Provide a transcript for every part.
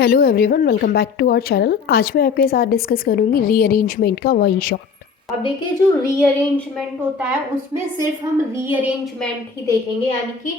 Hello everyone, welcome back to our channel. आज मैं आपके साथ डिस्कस करूंगी रीअरेंजमेंट का वन शॉट। अब देखिए, जो रीअरेंजमेंट होता है उसमें सिर्फ हम रीअरेंजमेंट ही देखेंगे, यानी कि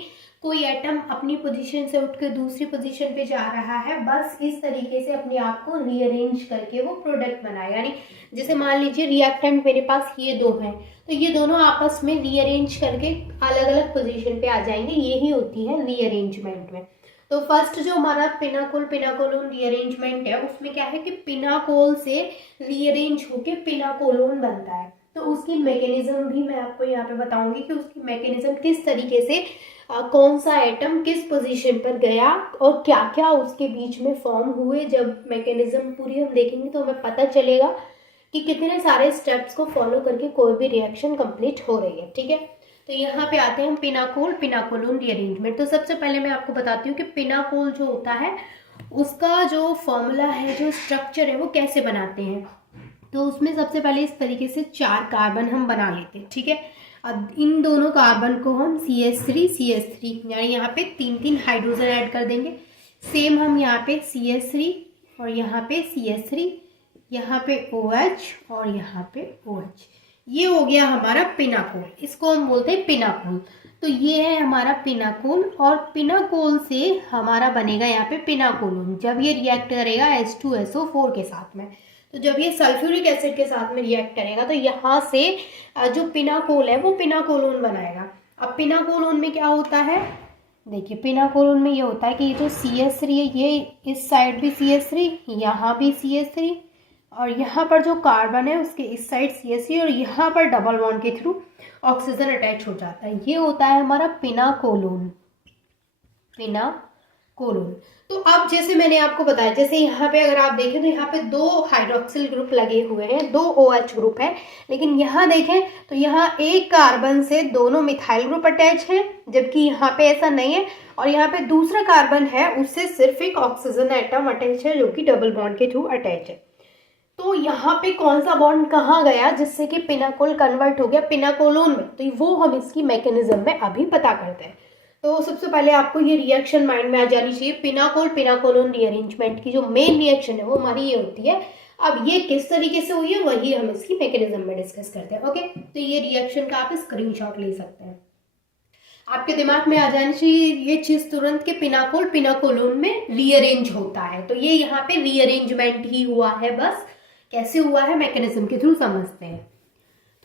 कोई एटम अपनी पोजीशन से उठ के दूसरी पोजीशन पे जा रहा है, बस इस तरीके से अपने आप को रीअरेंज करके वो प्रोडक्ट बनाए। यानी जैसे मान लीजिए रिएक्टेंट मेरे पास ये दो हैं, तो ये दोनों आपस में रीअरेंज करके अलग अलग पोजीशन पे आ जाएंगे। यही होती है रीअरेंजमेंट में। तो फर्स्ट जो हमारा पिनाकोलोन रीअरेंजमेंट है, उसमें क्या है कि पिनाकोल से रीअरेंज होके पिनाकोलोन बनता है। तो उसकी मैकेनिज्म भी मैं आपको यहाँ पे बताऊंगी कि उसकी मैकेनिज्म किस तरीके से कौन सा एटम किस पोजीशन पर गया और क्या क्या उसके बीच में फॉर्म हुए। जब मैकेनिज्म पूरी हम देखेंगे तो हमें पता चलेगा कि कितने सारे स्टेप्स को फॉलो करके कोई भी रिएक्शन कंप्लीट हो रही है। ठीक है, तो यहाँ पे आते हैं हम पिनाकोलोन रीअरेंजमेंट। तो सबसे पहले मैं आपको बताती हूँ कि पिनाकोल जो होता है उसका जो फॉर्मूला है, जो स्ट्रक्चर है, वो कैसे बनाते हैं। तो उसमें सबसे पहले इस तरीके से 4 कार्बन हम बना लेते हैं। ठीक है, अब इन दोनों कार्बन को हम CH3 यानी यहाँ पे 3 हाइड्रोजन ऐड कर देंगे। सेम हम यहाँ पे CH3 और यहाँ पे CH3, यहाँ पे OH और यहाँ पे OH। ये हो गया हमारा पिनाकोल, इसको हम बोलते हैं पिनाकोल। तो ये है हमारा पिनाकोल, और पिनाकोल से हमारा बनेगा यहाँ पे पिनाकोलोन। जब ये रिएक्ट करेगा H2SO4 के साथ में, तो जब ये सल्फ्यूरिक एसिड के साथ में रिएक्ट करेगा तो यहाँ से जो पिनाकोल है वो पिनाकोलोन बनाएगा। अब पिनाकोलोन में क्या होता है, देखिए पिनाकोलोन में ये होता है कि ये जो CH3 है, ये इस साइड भी CH3, यहाँ भी CH3, और यहाँ पर जो कार्बन है उसके इस साइड CH3, और यहाँ पर डबल बॉन्ड के थ्रू ऑक्सीजन अटैच हो जाता है। ये होता है हमारा पिनाकोलोन। तो अब जैसे मैंने आपको बताया, जैसे यहाँ पे अगर आप देखें तो यहाँ पे 2 हाइड्रोक्सिल ग्रुप लगे हुए हैं, 2 OH ग्रुप है। लेकिन यहाँ देखें तो यहाँ एक कार्बन से दोनों मिथाइल ग्रुप अटैच है, जबकि यहाँ पे ऐसा नहीं है। और यहाँ पे दूसरा कार्बन है, उससे सिर्फ एक ऑक्सीजन एटम अटैच है, जो कि डबल बॉन्ड के थ्रू अटैच है। तो यहाँ पे कौन सा बॉन्ड कहाँ गया जिससे कि पिनाकोल कन्वर्ट हो गया पिनाकोलोन में, तो वो हम इसकी मैकेनिज्म में अभी पता करते हैं। तो सबसे पहले आपको ये रिएक्शन माइंड में आ जानी चाहिए। पिनाकोलोन रीअरेंजमेंट की जो मेन रिएक्शन है वो हमारी ये होती है। अब ये किस तरीके से हुई है वही हम इसकी मैकेनिज्म में डिस्कस करते हैं। ओके, तो ये रिएक्शन का आप स्क्रीनशॉट ले सकते हैं, आपके दिमाग में आ जानी चाहिए ये चीज तुरंत के पिनाकोलोन में रीअरेंज होता है। तो ये यहाँ पे रीअरेंजमेंट ही हुआ है, बस कैसे हुआ है मैकेनिज्म के थ्रू समझते हैं।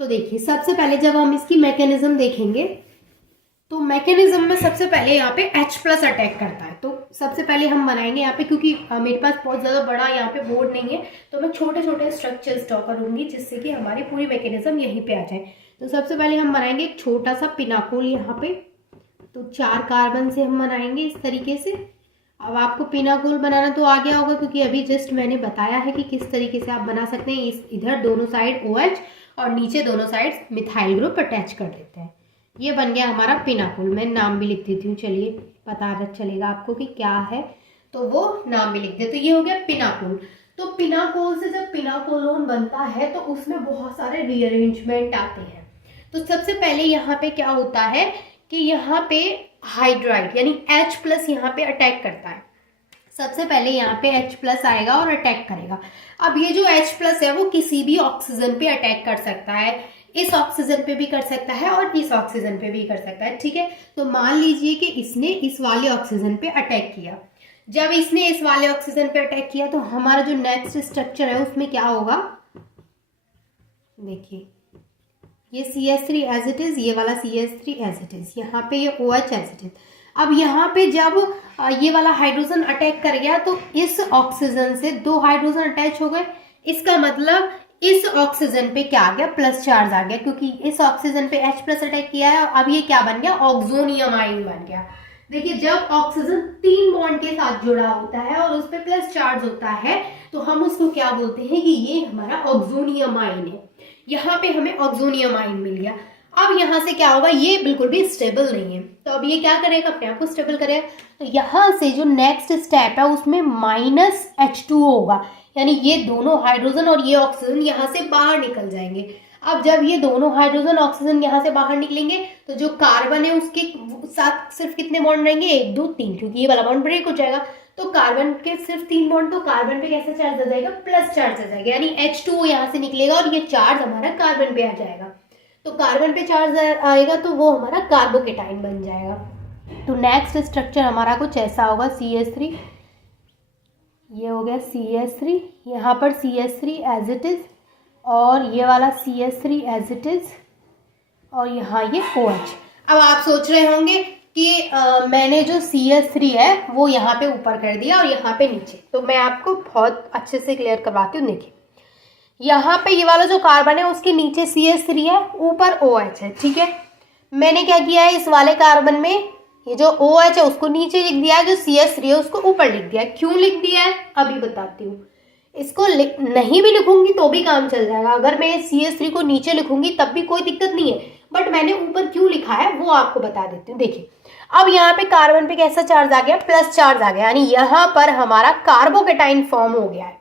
तो देखिए, सबसे पहले जब हम इसकी मैकेनिज्म देखेंगे तो मैकेनिज्म में सबसे पहले यहाँ पे H+ अटैक करता है। तो सबसे पहले हम बनाएंगे यहाँ पे, क्योंकि मेरे पास बहुत ज़्यादा बड़ा यहाँ पे बोर्ड नहीं है, तो मैं छोटे छोटे स्ट्रक्चर्स ड्रॉ करूँगी जिससे कि हमारी पूरी मैकेनिज्म यहीं पे आ जाए। तो सबसे पहले हम बनाएंगे एक छोटा सा पिनाकोल यहाँ पे। तो 4 कार्बन से हम बनाएंगे इस तरीके से। अब आपको पिनाकोल बनाना तो आ गया होगा, क्योंकि अभी जस्ट मैंने बताया है कि किस तरीके से आप बना सकते हैं। इस इधर दोनों साइड OH और नीचे दोनों साइड मिथाइल ग्रुप अटैच कर देते हैं। ये बन गया हमारा पिनाकोल। मैं नाम भी लिख देती हूँ, चलिए पता चलेगा आपको कि क्या है, तो वो नाम भी लिख दे। तो ये हो गया पिनाकोल। तो पिनाकोल से जब पिनाकोलोन बनता है तो उसमें बहुत सारे रीअरेंजमेंट आते हैं। तो सबसे पहले यहाँ पे क्या होता है कि यहाँ पे हाइड्राइड यानी H+ यहाँ पे अटैक करता है। सबसे पहले यहाँ पे H+ आएगा और अटैक करेगा। अब ये जो H+ है वो किसी भी ऑक्सीजन पे अटैक कर सकता है, इस ऑक्सीजन पे भी कर सकता है और इस ऑक्सीजन पे भी कर सकता है। ठीक है, तो मान लीजिए कि इसने इस वाले ऑक्सीजन पे अटैक किया। जब इसने इस वाले ऑक्सीजन पे अटैक किया तो हमारा जो नेक्स्ट स्ट्रक्चर है उसमें क्या होगा, देखिए ये CH3 एज इट इज, ये वाला CH3 एज इट इज, यहाँ पे ये OH एज इट इज। अब यहाँ पे जब ये वाला हाइड्रोजन अटैक कर गया तो इस ऑक्सीजन से 2 हाइड्रोजन अटैच हो गए। इसका मतलब इस ऑक्सीजन पे क्या आ गया, प्लस चार्ज आ गया, क्योंकि इस ऑक्सीजन पे H+ अटैक किया है। अब ये क्या बन गया, ऑक्सोनियम आयन बन गया। देखिए, जब ऑक्सीजन 3 बॉन्ड के साथ जुड़ा होता है और उस पर प्लस चार्ज होता है तो हम उसको क्या बोलते हैं कि ये हमारा ऑक्सोनियम आयन है। यहाँ पे हमें ऑक्सोनियम आयन मिल गया। अब यहाँ से क्या होगा, ये बिल्कुल भी स्टेबल नहीं है, तो अब ये क्या करेगा, अपने आप को स्टेबल करेगा। तो यहाँ से जो नेक्स्ट स्टेप है उसमें -H2O होगा, यानी ये दोनों हाइड्रोजन और ये ऑक्सीजन यहाँ से बाहर निकल जाएंगे। अब जब ये दोनों हाइड्रोजन ऑक्सीजन यहाँ से बाहर निकलेंगे तो जो कार्बन है उसके साथ सिर्फ कितने बॉन्ड रहेंगे, 1 2 3, क्योंकि ये वाला बॉन्ड ब्रेक हो जाएगा। तो कार्बन के सिर्फ 3 बॉन्ड, तो कार्बन पे कैसा चार्ज आ जाएगा, प्लस चार्ज आ जाएगा, यानी H2O यहाँ से निकलेगा और ये चार्ज हमारा कार्बन पे आ जाएगा। तो कार्बन पे चार्ज आएगा तो वो हमारा कार्बोकेटाइन बन जाएगा। तो नेक्स्ट स्ट्रक्चर हमारा कुछ ऐसा होगा, CH3, ये हो गया CH3, यहाँ पर CH3 एज इट इज़, और ये वाला CH3 एज इट इज़, और यहाँ ये OH। अब आप सोच रहे होंगे कि मैंने जो CH3 है वो यहाँ पे ऊपर कर दिया और यहाँ पे नीचे, तो मैं आपको बहुत अच्छे से क्लियर करवाती हूँ। देखिए यहाँ पे ये वाला जो कार्बन है उसके नीचे CH3 है, ऊपर OH है, ठीक है। मैंने क्या किया है, इस वाले कार्बन में ये जो OH है उसको नीचे लिख दिया है, जो CH3 है उसको ऊपर लिख दिया है। क्यों लिख दिया है अभी बताती हूँ। इसको नहीं भी लिखूंगी तो भी काम चल जाएगा, अगर मैं CH3 को नीचे लिखूंगी तब भी कोई दिक्कत नहीं है, बट मैंने ऊपर क्यों लिखा है वो आपको बता देती हूँ। देखिए अब यहाँ पे कार्बन पे कैसा चार्ज आ गया, प्लस चार्ज आ गया, यानी यहाँ पर हमारा कार्बोकेटाइन फॉर्म हो गया है।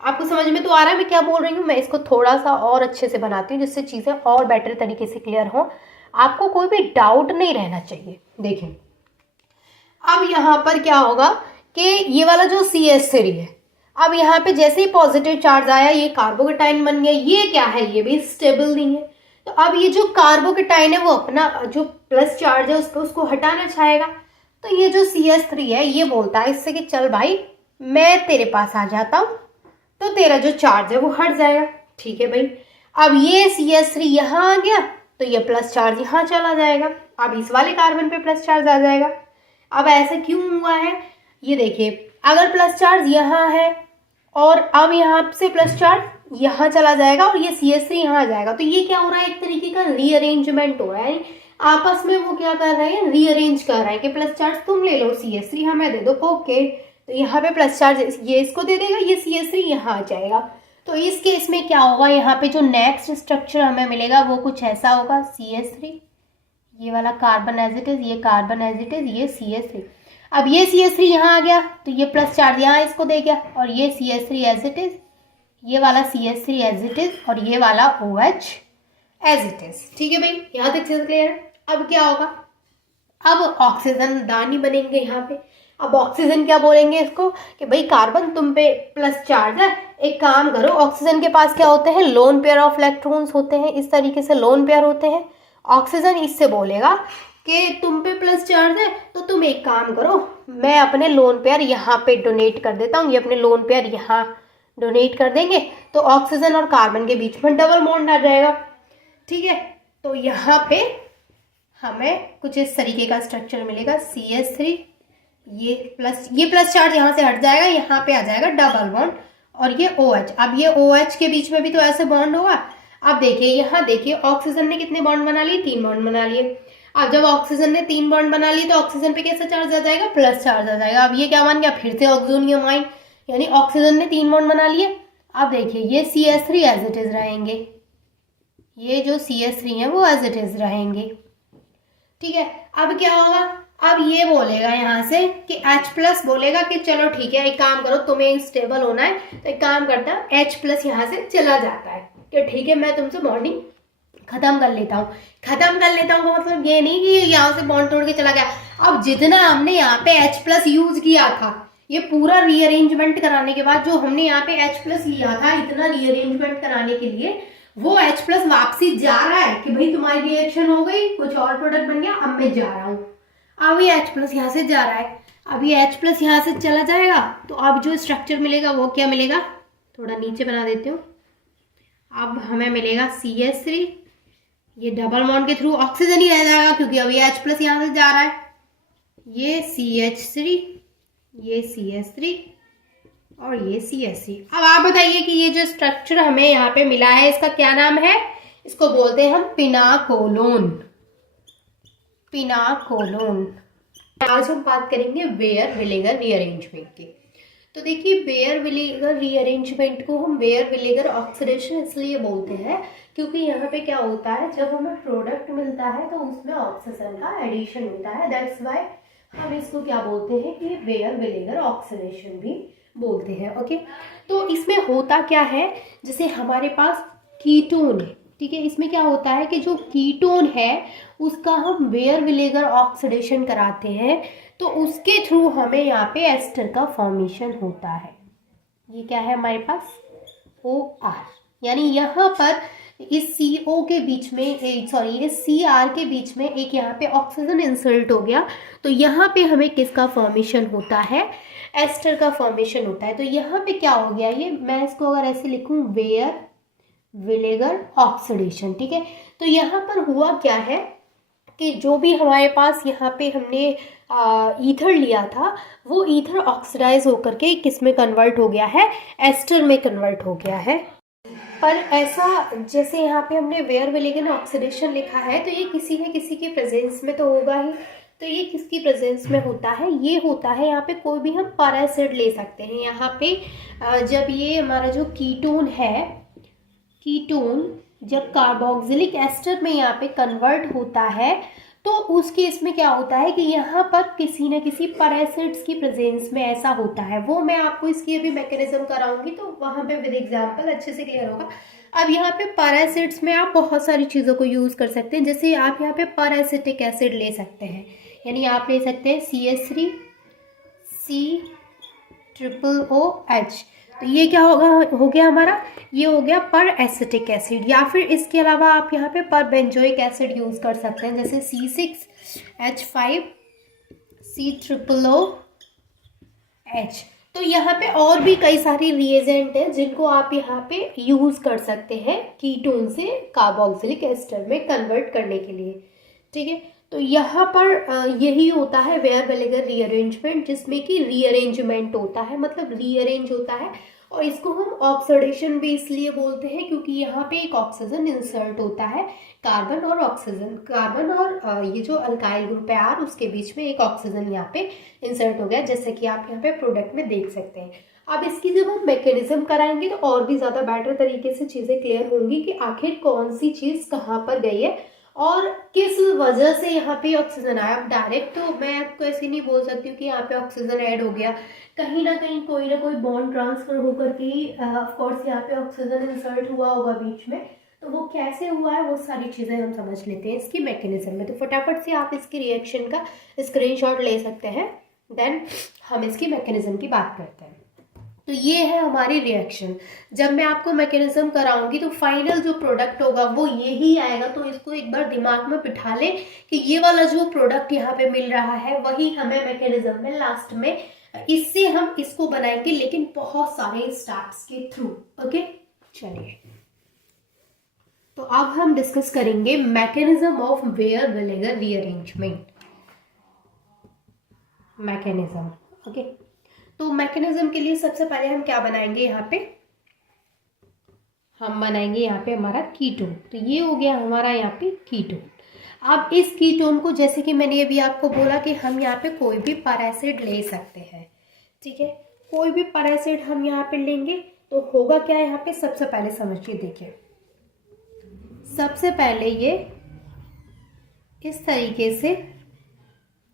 आपको समझ में तो आ रहा है मैं क्या बोल रही हूँ। मैं इसको थोड़ा सा और अच्छे से बनाती हूँ जिससे चीज़ें और बेटर तरीके से क्लियर हो, आपको कोई भी डाउट नहीं रहना चाहिए। देखिए अब यहाँ पर क्या होगा कि ये वाला जो CH3 है, अब यहाँ पे जैसे ही पॉजिटिव चार्ज आया ये कार्बोकेटाइन बन गया। ये क्या है, ये भी स्टेबल नहीं है, तो अब ये जो कार्बोकेटाइन है वो अपना जो प्लस चार्ज है उसको हटाना चाहेगा। तो ये जो CH3 है ये बोलता है इससे कि चल भाई मैं तेरे पास आ जाता हूँ, तो तेरा जो चार्ज है वो हट जाएगा। ठीक है भाई, अब ये CH3 यहाँ आ गया तो ये प्लस चार्ज यहाँ चला जाएगा, अब इस वाले कार्बन पे प्लस चार्ज आ जाएगा। अब ऐसा क्यों हुआ है, ये देखिए अगर प्लस चार्ज यहाँ है और अब यहाँ से प्लस चार्ज यहाँ चला जाएगा और ये CH3 यहाँ आ जाएगा, तो ये क्या हो रहा है, एक तरीके का रीअरेंजमेंट हो रहा है। आपस में वो क्या कर रहे हैं, रीअरेंज कर रहे हैं कि प्लस चार्ज तुम ले लो, CH3 हमें दे दो, ओके। तो यहाँ पे प्लस चार्ज ये इसको दे देगा, ये CH3 यहाँ आ जाएगा। तो इस केस में क्या होगा, यहाँ पे जो नेक्स्ट स्ट्रक्चर हमें मिलेगा वो कुछ ऐसा होगा, CH3, ये वाला कार्बन एज इट इज, ये कार्बन एज इट इज, ये CH3। अब ये CH3 यहाँ आ गया तो ये प्लस चार्ज यहाँ इसको दे गया, और ये CH3 एज इट इज, ये वाला CH3 एज इट इज, और ये वाला OH एज इट इज। ठीक है भाई, यहाँ तक चीज क्लियर है। अब क्या होगा, अब ऑक्सीजन दान ही बनेंगे यहाँ पे। अब ऑक्सीजन क्या बोलेंगे इसको कि भाई कार्बन तुम पे प्लस चार्ज है, एक काम करो, ऑक्सीजन के पास क्या होते हैं, लोन पेयर ऑफ इलेक्ट्रॉन्स होते हैं, इस तरीके से लोन पेयर होते हैं। ऑक्सीजन इससे बोलेगा कि तुम पे प्लस चार्ज है तो तुम एक काम करो, मैं अपने लोन पेयर यहाँ पे डोनेट कर देता हूँ, ये अपने लोन पेयर यहाँ डोनेट कर देंगे, तो ऑक्सीजन और कार्बन के बीच में डबल बॉन्ड आ जाएगा। ठीक है, तो यहाँ पे हमें कुछ इस तरीके का स्ट्रक्चर मिलेगा, CH3, ये प्लस चार्ज यहाँ से हट जाएगा, यहाँ पे आ जाएगा डबल बॉन्ड, और ये OH। अब ये OH के बीच में भी तो ऐसे बॉन्ड होगा। अब देखिए यहाँ देखिए ऑक्सीजन ने कितने बॉन्ड बना लिए, 3 बॉन्ड बना लिए। अब जब ऑक्सीजन ने 3 बॉन्ड बना लिए तो ऑक्सीजन पे कैसा चार्ज आ जाएगा, प्लस चार्ज आ जाएगा। अब ये क्या बन गया, फिर से ऑक्सोनियम आयन, यानी ऑक्सीजन ने 3 बॉन्ड बना लिए। अब देखिए ये CH3 एज इट इज रहेंगे, ये जो CH3 है वो एज इट इज रहेंगे। ठीक है, अब क्या होगा, अब ये बोलेगा यहाँ से कि H+ बोलेगा कि चलो ठीक है, एक काम करो, तुम्हें स्टेबल होना है तो एक काम करता है, H+ यहाँ से चला जाता है कि ठीक है मैं तुमसे बॉन्डिंग खत्म कर लेता हूँ। खत्म कर लेता हूँ मतलब ये नहीं कि यहाँ से बॉन्ड तोड़ के चला गया। अब जितना हमने यहाँ पे H+ यूज किया था, ये पूरा रीअरेंजमेंट कराने के बाद जो हमने यहाँ पे H+ लिया था, इतना रीअरेंजमेंट कराने के लिए वो H+ वापसी जा रहा है कि भाई तुम्हारी रिएक्शन हो गई, कुछ और प्रोडक्ट बन गया, अब मैं जा रहा हूँ। अब ये H+ यहाँ से जा रहा है, अब ये H+ यहाँ से चला जाएगा, तो अब जो स्ट्रक्चर मिलेगा वो क्या मिलेगा, थोड़ा नीचे बना देती हूँ। अब हमें मिलेगा CH3, ये डबल बॉन्ड के थ्रू ऑक्सीजन ही रह जाएगा क्योंकि अब ये H+ यहाँ से जा रहा है, ये CH3, ये CH3 और ये CH3। अब आप बताइए कि ये जो स्ट्रक्चर हमें यहाँ पे मिला है इसका क्या नाम है, इसको बोलते हैं हम पिनाकोलोन। पिनाकोलोन। आज हम बात करेंगे बेयर विनेगर रीअरेंजमेंट की। तो देखिए बेयर विनेगर रीअरेंजमेंट को हम बेयर विनेगर ऑक्सीडेशन इसलिए बोलते हैं क्योंकि यहाँ पे क्या होता है, जब हमें प्रोडक्ट मिलता है तो उसमें ऑक्सीजन का एडिशन होता है, दैट्स वाई हम इसको क्या बोलते हैं कि बेयर विनेगर ऑक्सीडेशन भी बोलते हैं। ओके, तो इसमें होता क्या है, जैसे हमारे पास कीटोन है, ठीक है, इसमें क्या होता है कि जो कीटोन है उसका हम बेयर विनेगर ऑक्सीडेशन कराते हैं तो उसके थ्रू हमें यहाँ पे एस्टर का फॉर्मेशन होता है। ये क्या है हमारे पास, OR, यानी यहाँ पर इस CO के बीच में इस CR के बीच में एक यहाँ पे ऑक्सीजन इंसर्ट हो गया, तो यहाँ पे हमें किसका फॉर्मेशन होता है, एस्टर का फॉर्मेशन होता है। तो यहाँ पे क्या हो गया, ये मैं इसको अगर ऐसे लिखूं, वेयर विनेगर ऑक्सीडेशन, ठीक है। तो यहाँ पर हुआ क्या है कि जो भी हमारे पास यहाँ पे हमने ईथर लिया था, वो ईथर ऑक्सीडाइज होकर के किस में कन्वर्ट हो गया है, एस्टर में कन्वर्ट हो गया है। पर ऐसा जैसे यहाँ पे हमने वेयर विनेगर ऑक्सीडेशन लिखा है, तो ये किसी न किसी के प्रेजेंस में तो होगा ही। तो ये किसकी प्रेजेंस में होता है, ये होता है यहाँ पे कोई भी हम पर एसिड ले सकते हैं। यहाँ पे जब ये हमारा जो कीटोन है, कीटोन जब कार्बोक्सिलिक एस्टर में यहाँ पे कन्वर्ट होता है, तो उस केस में क्या होता है कि यहाँ पर किसी न किसी पर एसिड्स की प्रेजेंस में ऐसा होता है। वो मैं आपको इसकी अभी मैकेनिज्म कराऊंगी, तो वहाँ पे विद एग्जांपल अच्छे से क्लियर होगा। अब यहाँ पे पर एसिड्स में आप बहुत सारी चीज़ों को यूज़ कर सकते हैं। जैसे आप यहाँ पे पर एसिटिक एसिड ले सकते हैं, यानी आप ले सकते हैं CH3 COOH। तो ये क्या होगा, हो गया हमारा, ये हो गया पर एसिटिक एसिड। या फिर इसके अलावा आप यहाँ पे पर बेंजोइक एसिड यूज़ कर सकते हैं, जैसे C6H5 COOH। तो यहाँ पे और भी कई सारी रिएजेंट हैं जिनको आप यहाँ पे यूज़ कर सकते हैं कीटोन से कार्बोक्सिलिक एस्टर में कन्वर्ट करने के लिए, ठीक है। तो यहाँ पर यही होता है वेयर विनेगर रीअरेंजमेंट, जिसमें कि रीअरेंजमेंट होता है, मतलब रीअरेंज होता है। और इसको हम ऑक्सीडेशन भी इसलिए बोलते हैं क्योंकि यहाँ पे एक ऑक्सीजन इंसर्ट होता है, कार्बन और ऑक्सीजन, कार्बन और ये जो अल्काइल ग्रुप है R, उसके बीच में एक ऑक्सीजन यहाँ पे इंसर्ट हो गया, जैसे कि आप यहाँ पे प्रोडक्ट में देख सकते हैं। अब इसकी जब हम मैकेनिज्म कराएंगे तो और भी ज़्यादा बेटर तरीके से चीज़ें क्लियर होंगी कि आखिर कौन सी चीज़ कहाँ पर गई है और किस वजह से यहाँ पे ऑक्सीजन आया। अब डायरेक्ट तो मैं आपको ऐसे नहीं बोल सकती हूँ कि यहाँ पे ऑक्सीजन ऐड हो गया, कहीं ना कहीं कोई ना कोई बॉन्ड ट्रांसफर होकर के ऑफ कोर्स यहाँ पे ऑक्सीजन इंसर्ट हुआ होगा बीच में। तो वो कैसे हुआ है वो सारी चीज़ें हम समझ लेते हैं इसकी मैकेनिज्म में। तो फटाफट से आप इसकी रिएक्शन का स्क्रीनशॉट ले सकते हैं, देन हम इसकी मैकेनिज्म की बात करते हैं। तो ये है हमारी रिएक्शन। जब मैं आपको मैकेनिज्म कराऊंगी तो फाइनल जो प्रोडक्ट होगा वो यही आएगा। तो इसको एक बार दिमाग में बिठा लें कि ये वाला जो प्रोडक्ट यहाँ पे मिल रहा है वही हमें मैकेनिज्म में लास्ट में, इससे हम इसको बनाएंगे, लेकिन बहुत सारे स्टेप्स के थ्रू। ओके, चलिए तो अब हम डिस्कस करेंगे मैकेनिज्म ऑफ वेयर विनेगर रीअरेंजमेंट मैकेनिज्म। ओके, तो मैकेनिज्म के लिए सबसे पहले हम क्या बनाएंगे, यहाँ पे हम बनाएंगे यहाँ पे हमारा कीटोन। तो ये हो गया हमारा यहाँ पे कीटोन। अब इस कीटोन को, जैसे कि मैंने अभी आपको बोला कि हम यहाँ पे कोई भी पर एसिड ले सकते हैं, ठीक है, कोई भी पर एसिड हम यहाँ पे लेंगे तो होगा क्या यहाँ पे, सबसे पहले समझिए, देखिए सबसे पहले ये इस तरीके से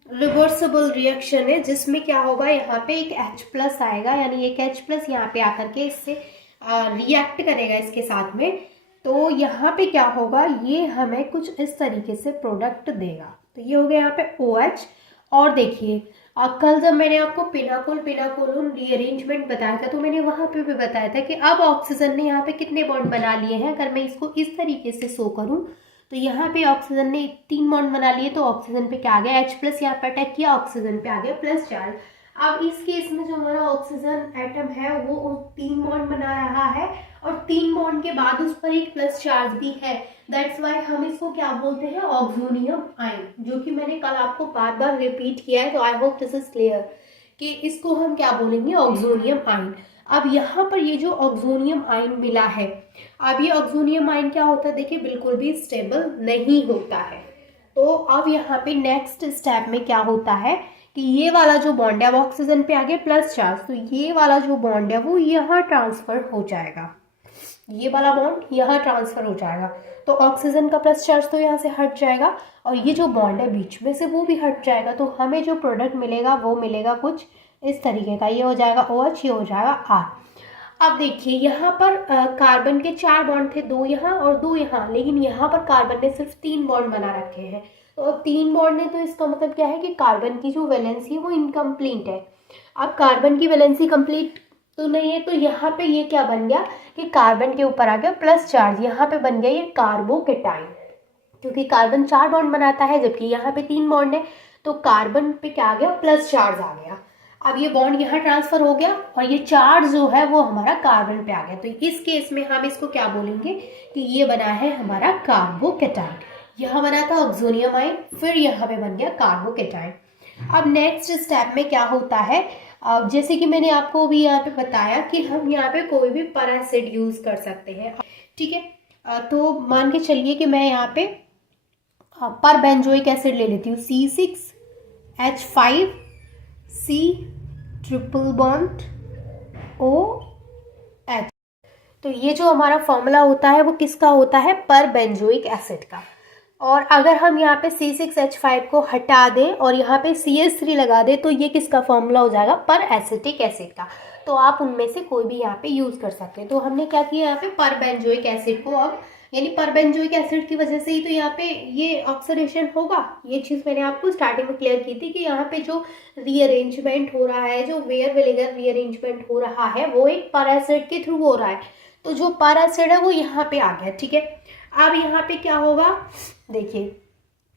रिवर्सिबल रिएक्शन है, जिसमें क्या होगा, यहाँ पे एक H+ आएगा, यानी एक H+ यहाँ पे आकर के इससे रिएक्ट करेगा इसके साथ में। तो यहाँ पे क्या होगा, ये हमें कुछ इस तरीके से प्रोडक्ट देगा। तो ये हो गया यहाँ पे OH। और देखिए कल जब मैंने आपको पिनाकोलोन रीअरेंजमेंट बताया था, तो मैंने वहाँ पे भी बताया था कि अब ऑक्सीजन ने यहाँ पे कितने बॉन्ड बना लिए हैं। अगर मैं इसको इस तरीके से शो करूँ तो यहाँ पे ऑक्सीजन ने 3 बॉन्ड बना लिए, तो ऑक्सीजन पे क्या आ गया, H+ यहाँ पे अटैक किया, ऑक्सीजन पे आ गया +4 चार्ज। अब इस केस में जो हमारा ऑक्सीजन एटम है वो 3 बॉन्ड बना रहा है, और 3 बॉन्ड के बाद उस पर एक +4 चार्ज भी है। दैट्स वाई हम इसको क्या बोलते हैं, ऑक्सोनियम आयन, जो कि मैंने कल आपको बार बार रिपीट किया है। तो I hope this is clear कि इसको हम क्या बोलेंगे, ऑक्सोनियम आयन। अब यहाँ पर ये जो ऑक्सोनियम आयन मिला है, अब ये ऑक्सोनियम आयन क्या होता है, देखिए बिल्कुल भी स्टेबल नहीं होता है। तो अब यहाँ पे नेक्स्ट स्टेप में क्या होता है कि ये वाला जो बॉन्ड है, अब ऑक्सीजन पे आ गया +4 चार्ज, तो ये वाला जो बॉन्ड है वो यहाँ ट्रांसफर हो जाएगा, ये वाला बॉन्ड यहाँ ट्रांसफर हो जाएगा। तो ऑक्सीजन का +4 चार्ज तो यहाँ से हट जाएगा, और ये जो बॉन्ड है बीच में से वो भी हट जाएगा। तो हमें जो प्रोडक्ट मिलेगा वो मिलेगा कुछ इस तरीके का, ये हो जाएगा OH, ये हो जाएगा R। अब देखिए यहाँ पर कार्बन के 4 बॉन्ड थे, 2 यहाँ और 2 यहाँ, लेकिन यहाँ पर कार्बन ने सिर्फ 3 बॉन्ड बना रखे हैं। तो अब 3 बॉन्ड है तो इसका मतलब क्या है कि कार्बन की जो वैलेंसी है वो इनकम्प्लीट है। अब कार्बन की वैलेंसी कंप्लीट तो नहीं है, तो यहाँ पे ये क्या बन गया कि कार्बन के ऊपर आ गया प्लस चार्ज, यहाँ पे बन गया ये कार्बोकेटाइन, क्योंकि कार्बन 4 बॉन्ड बनाता है जबकि यहाँ पे 3 बॉन्ड है, तो कार्बन पे क्या आ गया, प्लस चार्ज आ गया। अब ये बॉन्ड यहाँ ट्रांसफर हो गया और ये चार्ज जो है वो हमारा कार्बन पे आ गया, तो इस केस में हम इसको क्या बोलेंगे कि ये बना है हमारा कार्बोकेटाइन। यहाँ बना था ऑक्सोनियम आयन, फिर यहाँ पे बन गया कार्बोकेटाइन। अब नेक्स्ट स्टेप में क्या होता है, अब जैसे कि मैंने आपको भी यहाँ पे बताया कि हम यहाँ पे कोई भी पर एसिड यूज कर सकते हैं, ठीक है। तो मान के चलिए कि मैं यहाँ पे पर बेंजोइक एसिड ले लेती हूँ, C6H5 C triple bond OH। तो ये जो हमारा फॉर्मूला होता है वो किसका होता है, पर बेंजोइक एसिड का। और अगर हम यहाँ पे C6H5 को हटा दें और यहाँ पे CH3 लगा दें तो ये किसका फॉर्मूला हो जाएगा, पर एसिटिक एसिड का। तो आप उनमें से कोई भी यहाँ पे यूज़ कर सकते हैं। तो हमने क्या किया यहाँ पे, पर बेंजोइक एसिड को अब, यानी पर बेंजोइक एसिड की वजह से ही तो यहाँ पे ये ऑक्सीडेशन होगा। ये चीज़ मैंने आपको स्टार्टिंग में क्लियर की थी कि यहाँ पे जो रीअरेंजमेंट हो रहा है, जो वेयर विनेगर रीअरेंजमेंट हो रहा है वो एक पर एसिड के थ्रू हो रहा है। तो जो पर एसिड है वो यहाँ पे आ गया, ठीक है। अब यहाँ पे क्या होगा, देखिए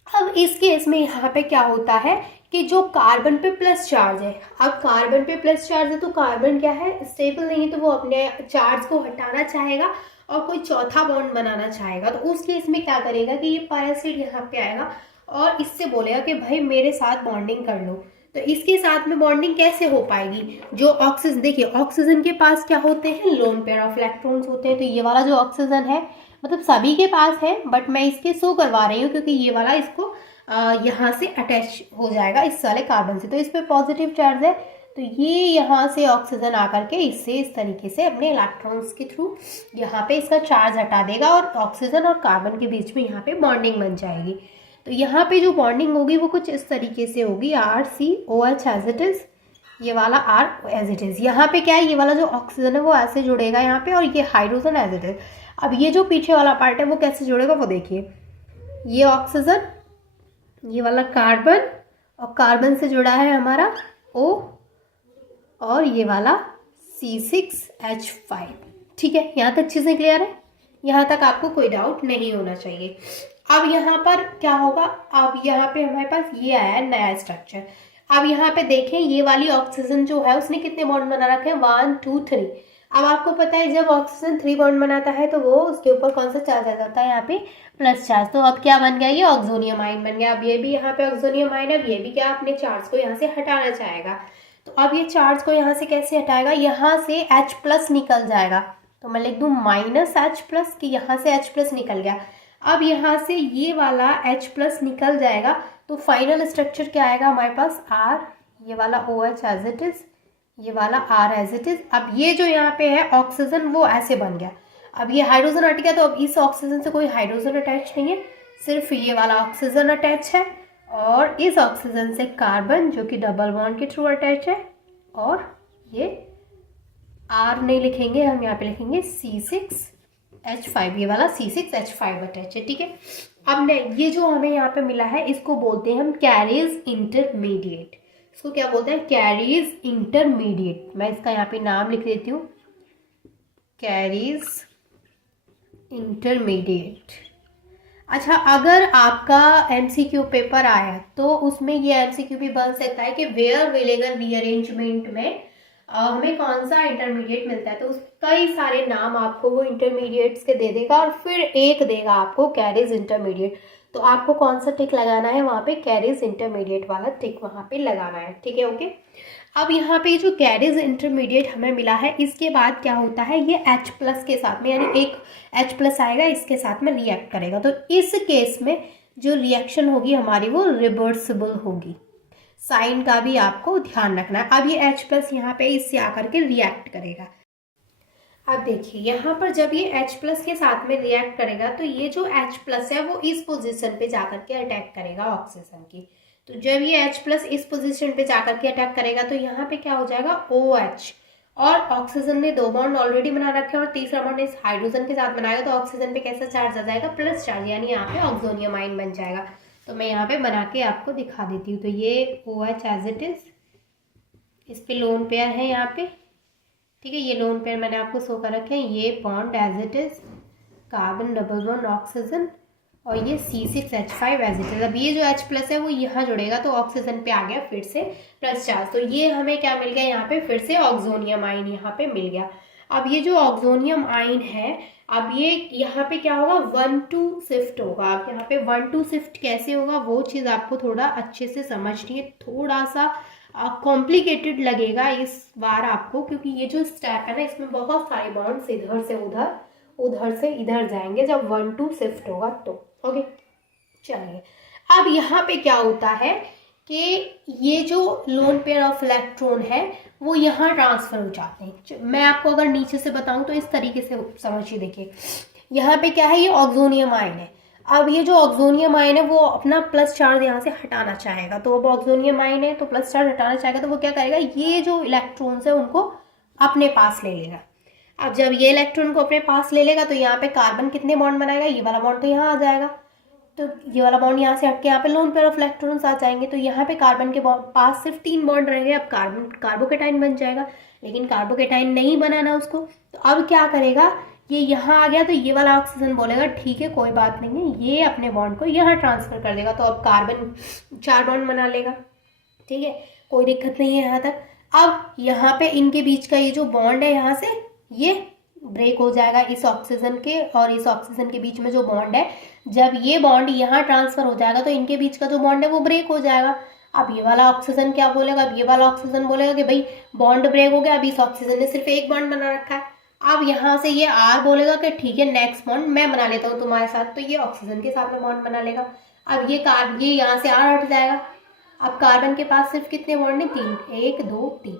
अब इस केस में यहाँ पे क्या होता है कि जो कार्बन पे प्लस चार्ज है, अब कार्बन पे प्लस चार्ज है तो कार्बन क्या है, स्टेबल नहीं है, तो वो अपने चार्ज को हटाना चाहेगा और कोई चौथा बॉन्ड बनाना चाहेगा। तो उस केस में क्या करेगा कि ये पर एसिड यहाँ पे आएगा और इससे बोलेगा कि भाई मेरे साथ बॉन्डिंग कर लो। तो इसके साथ में बॉन्डिंग कैसे हो पाएगी, जो ऑक्सीजन, देखिए ऑक्सीजन के पास क्या होते हैं, लोन पेयर ऑफ इलेक्ट्रॉन्स होते हैं। तो ये वाला जो ऑक्सीजन है, मतलब सभी के पास है, बट मैं इसके शो करवा रही हूँ क्योंकि ये वाला इसको यहाँ से अटैच हो जाएगा इस वाले कार्बन से, तो इस पर पॉजिटिव चार्ज है। तो ये यहाँ से ऑक्सीजन आकर के इससे इस तरीके से अपने इलेक्ट्रॉन्स के थ्रू यहाँ पे इसका चार्ज हटा देगा और ऑक्सीजन और कार्बन के बीच में यहाँ पे बॉन्डिंग बन जाएगी। तो यहाँ पे जो बॉन्डिंग होगी वो कुछ इस तरीके से होगी, RCOH एज इट इज़, ये वाला R एज इट इज़। यहाँ पे क्या है, ये वाला जो ऑक्सीजन है वो ऐसे जुड़ेगा यहाँ पे, और ये हाइड्रोजन एज इट इज़। अब ये जो पीछे वाला पार्ट है वो कैसे जुड़ेगा वो देखिए, ये ऑक्सीजन, ये वाला कार्बन, और कार्बन से जुड़ा है हमारा O, और ये वाला C6H5, ठीक है। यहाँ तक चीज़ें क्लियर है, यहाँ तक आपको कोई डाउट नहीं होना चाहिए। अब यहाँ पर क्या होगा, अब यहाँ पे हमारे पास ये आया है नया स्ट्रक्चर। अब यहाँ पे देखें ये वाली ऑक्सीजन जो है उसने कितने बॉन्ड बना रखे हैं, 1 2 3। अब आपको पता है जब ऑक्सीजन 3 बॉन्ड बनाता है तो वो उसके ऊपर कौन सा चार्ज आ जाता है, यहाँ पे प्लस चार्ज। तो अब क्या बन गया, ये ऑक्सोनियम आयन बन गया। अब ये भी यहाँ पे ऑक्सोनियम आयन है, अब ये भी क्या अपने चार्ज को यहाँ से हटाना चाहेगा। तो अब ये चार्ज को यहाँ से कैसे हटाएगा, यहाँ से H+ निकल जाएगा। तो मैं लिख दूँ -H+, कि यहाँ से H+ निकल गया। अब यहाँ से ये वाला H+ निकल जाएगा तो फाइनल स्ट्रक्चर क्या आएगा हमारे पास, R, ये वाला OH एज इट इज़, ये वाला R एज इट इज़। अब ये जो यहाँ पे है ऑक्सीजन वो ऐसे बन गया। अब ये हाइड्रोजन हट गया तो अब इस ऑक्सीजन से कोई हाइड्रोजन अटैच नहीं है, सिर्फ ये वाला ऑक्सीजन अटैच है, और इस ऑक्सीजन से कार्बन जो कि डबल बॉन्ड के थ्रू अटैच है, और ये R नहीं लिखेंगे हम, यहाँ पे लिखेंगे C6H5, ये वाला C6H5 अटैच है, ठीक है। अब ये जो हमें यहाँ पे मिला है इसको बोलते हैं हम कैरीज इंटरमीडिएट। इसको क्या बोलते हैं, कैरीज इंटरमीडिएट। मैं इसका यहाँ पे नाम लिख देती हूँ, कैरीज इंटरमीडिएट। अच्छा, अगर आपका MCQ पेपर आया तो उसमें ये MCQ भी बन सकता है कि वेयर विनेगर रीअरेंजमेंट में हमें कौन सा इंटरमीडिएट मिलता है, तो उस कई सारे नाम आपको वो इंटरमीडिएट्स के दे देगा और फिर एक देगा आपको कैरीज इंटरमीडिएट। तो आपको कौन सा टिक लगाना है वहाँ पे, कैरीज इंटरमीडिएट वाला टिक वहाँ पे लगाना है, ठीक है, ओके। अब यहाँ पे जो कैरीज इंटरमीडिएट हमें मिला है इसके बाद क्या होता है, ये H+ के साथ में, यानी एक H+ आएगा इसके साथ में रिएक्ट करेगा। तो इस केस में जो रिएक्शन होगी हमारी वो रिवर्सिबल होगी। साइन का भी आपको ध्यान रखना है। अब ये H+ यहाँ पे इससे आकर के रिएक्ट करेगा। अब देखिए यहाँ पर जब ये H+ के साथ में रिएक्ट करेगा तो ये जो H+ है वो इस पोजीशन पे जाकर के अटैक करेगा ऑक्सीजन की। तो जब ये H+ इस पोजीशन पे जाकर के अटैक करेगा तो यहाँ पे क्या हो जाएगा, OH, और ऑक्सीजन ने 2 बॉन्ड ऑलरेडी बना रखे हैं और तीसरा बॉन्ड इस हाइड्रोजन के साथ बनाएगा तो ऑक्सीजन पे कैसा चार्ज आ जाएगा, प्लस चार्ज, यानी यहाँ पे ऑक्सोनियम आयन बन जाएगा। तो मैं यहाँ पे बना के आपको दिखा देती हूँ। तो ये OH एज इट इज, इस पे लोन पेयर है यहाँ पे, ठीक है। ये लोन पेयर मैंने आपको शो कर रखे हैं। ये bond as it is, carbon double bond oxygen, और ये C6H5 एज इट इज। अब ये जो H+ है वो यहाँ जुड़ेगा तो ऑक्सीजन पे आ गया फिर से प्लस चार्ज। तो ये हमें क्या मिल गया यहाँ पे, फिर से ऑक्सोनियम आयन यहाँ पे मिल गया। अब ये जो ऑक्सोनियम आयन है, अब ये यहाँ पे क्या होगा, 1-2 शिफ्ट होगा। अब यहाँ पे 1-2 शिफ्ट कैसे होगा वो चीज़ आपको थोड़ा अच्छे से समझनी है। थोड़ा सा कॉम्प्लिकेटेड लगेगा इस बार आपको, क्योंकि ये जो स्टेप है ना, इसमें बहुत सारे बॉन्ड्स इधर से उधर, उधर से इधर जाएंगे जब 1-2 शिफ्ट होगा तो। ओके, चलिए। अब यहाँ पे क्या होता है कि ये जो लोन पेयर ऑफ इलेक्ट्रॉन है वो यहाँ ट्रांसफर हो जाते हैं। मैं आपको अगर नीचे से बताऊं तो इस तरीके से समझिए। देखिए यहाँ पे क्या है, ये ऑक्सोनियम आयन है। अब ये जो ऑक्सोनियम आयन है वो अपना प्लस चार्ज यहाँ से हटाना चाहेगा। तो अब ऑक्सोनियम आयन है तो प्लस चार्ज हटाना चाहेगा, तो वो क्या करेगा, ये जो इलेक्ट्रॉन्स है उनको अपने पास ले लेगा। अब जब ये इलेक्ट्रॉन को अपने पास ले लेगा तो यहाँ पे कार्बन कितने बॉन्ड बनाएगा, ये वाला बॉन्ड तो यहाँ आ जाएगा, तो ये वाला बॉन्ड यहाँ से हटके यहाँ पे लोन पेयर ऑफ इलेक्ट्रॉन्स आ जाएंगे। तो यहाँ पे कार्बन के पास सिर्फ 3 बॉन्ड रहेंगे। अब कार्बन कार्बोकेटाइन बन जाएगा, लेकिन कार्बोकेटाइन नहीं बनाना उसको। तो अब क्या करेगा, ये यहाँ आ गया तो ये वाला ऑक्सीजन बोलेगा ठीक है कोई बात नहीं है, ये अपने बॉन्ड को यहाँ ट्रांसफर कर देगा। तो अब कार्बन 4 बॉन्ड बना लेगा, ठीक है, कोई दिक्कत नहीं है यहाँ तक। अब यहाँ पे इनके बीच का ये जो बॉन्ड है यहाँ से ये ब्रेक हो जाएगा इस ऑक्सीजन के और इस ऑक्सीजन के बीच में जो बॉन्ड है, जब ये बॉन्ड यहाँ ट्रांसफर हो जाएगा तो इनके बीच का जो बॉन्ड है वो ब्रेक हो जाएगा। अब ये वाला ऑक्सीजन क्या बोलेगा, अब ये वाला ऑक्सीजन बोलेगा कि भाई बॉन्ड ब्रेक हो गया, अभी इस ऑक्सीजन ने सिर्फ एक बॉन्ड बना रखा है। अब यहाँ से ये R बोलेगा कि ठीक है नेक्स्ट बॉन्ड मैं बना लेता हूँ तुम्हारे साथ, तो ये ऑक्सीजन के साथ में बॉन्ड बना लेगा। अब ये यहाँ से R हट जाएगा। अब कार्बन के पास सिर्फ कितने बॉन्ड है, 3, 1 2 3।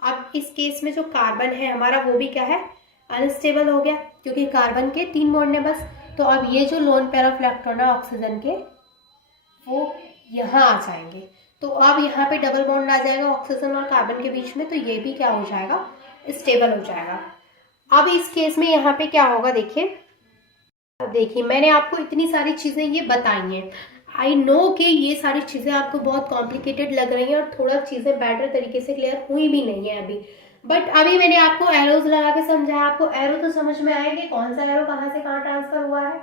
अब इस केस में जो कार्बन है हमारा वो भी क्या है, अनस्टेबल हो गया, क्योंकि कार्बन के 3 बॉन्ड है बस। तो अब ये जो लोन पेयर ऑफ इलेक्ट्रॉन है ऑक्सीजन के, वो यहाँ आ जाएंगे। तो अब यहाँ पे डबल बॉन्ड आ जाएगा ऑक्सीजन और कार्बन के बीच में, तो ये भी क्या हो जाएगा, स्टेबल हो जाएगा। अब इस केस में यहाँ पे क्या होगा, देखिए। अब देखिए मैंने आपको इतनी सारी चीज़ें ये बताई हैं। आई नो कि ये सारी चीज़ें आपको बहुत कॉम्प्लिकेटेड लग रही हैं और थोड़ा चीज़ें बेटर तरीके से क्लियर हुई भी नहीं है अभी, बट अभी मैंने आपको एरोज लगा के समझाया। आपको एरो तो समझ में आया कि कौन सा एरो कहाँ से कहाँ ट्रांसफर हुआ है।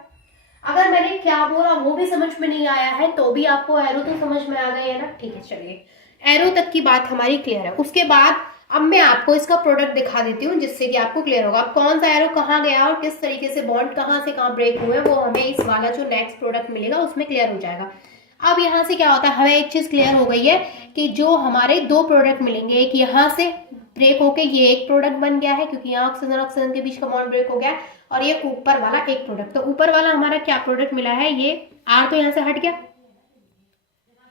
अगर मैंने क्या बोला वो भी समझ में नहीं आया है तो भी आपको एरो तो समझ में आ गई है ना, ठीक है। चलिए, एरो तक की बात हमारी क्लियर है। उसके बाद अब मैं आपको इसका प्रोडक्ट दिखा देती हूँ जिससे कि आपको क्लियर होगा अब कौन सा एरो कहाँ गया और किस तरीके से बॉन्ड कहाँ से कहाँ ब्रेक हुए, वो हमें इस वाला जो नेक्स्ट प्रोडक्ट मिलेगा उसमें क्लियर हो जाएगा। अब यहाँ से क्या होता है, हमें एक चीज़ क्लियर हो गई है कि जो हमारे 2 प्रोडक्ट मिलेंगे, एक यहाँ से ब्रेक होके ये एक प्रोडक्ट बन गया है क्योंकि यहाँ ऑक्सीजन ऑक्सीजन के बीच का बॉन्ड ब्रेक हो गया, और ये ऊपर वाला एक प्रोडक्ट। तो ऊपर वाला हमारा क्या प्रोडक्ट मिला है, ये R तो यहाँ से हट गया,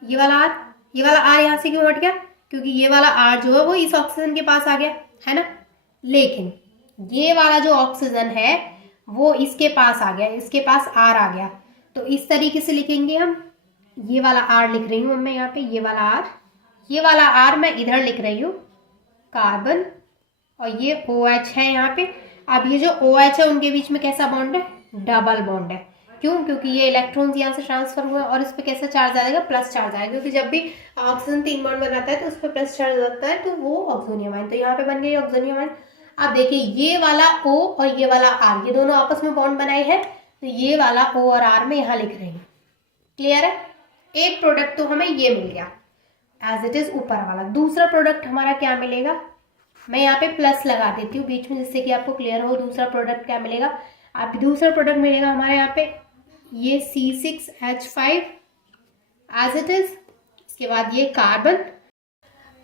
ये वाला R यहाँ से क्यों हट गया, क्योंकि ये वाला R जो है वो इस ऑक्सीजन के पास आ गया है ना, लेकिन ये वाला जो ऑक्सीजन है वो इसके पास आ गया, इसके पास R आ गया। तो इस तरीके से लिखेंगे हम, ये वाला R लिख रही हूँ मैं यहाँ पे, ये वाला R मैं इधर लिख रही हूँ कार्बन, और ये OH है यहाँ पे। अब ये जो OH है उनके बीच में कैसा बॉन्ड है, डबल बॉन्ड है। क्यों, क्योंकि ये इलेक्ट्रॉन्स यहाँ से ट्रांसफर हुए और इस पे कैसा चार्ज आ जाएगा, प्लस चार्ज आएगा, क्योंकि जब भी ऑक्सीजन 3 बॉन्ड बनाता है तो उस पर प्लस चार्ज आता है, तो वो ऑक्सोनियम आयन। तो यहाँ पे बन गई ऑक्सोनियम आयन। अब देखिए ये वाला O और ये वाला R, ये दोनों आपस में बॉन्ड बनाए हैं, तो ये वाला O और R में यहाँ लिख रही हूँ। क्लियर है, एक प्रोडक्ट तो हमें ये मिल गया एज इट इज ऊपर वाला। दूसरा प्रोडक्ट हमारा क्या मिलेगा, मैं यहाँ पे प्लस लगा देती हूँ बीच में जिससे कि आपको क्लियर हो। दूसरा प्रोडक्ट क्या मिलेगा, आप दूसरा प्रोडक्ट मिलेगा हमारे यहाँ पे ये C6H5 एज इट इज, इसके बाद ये कार्बन।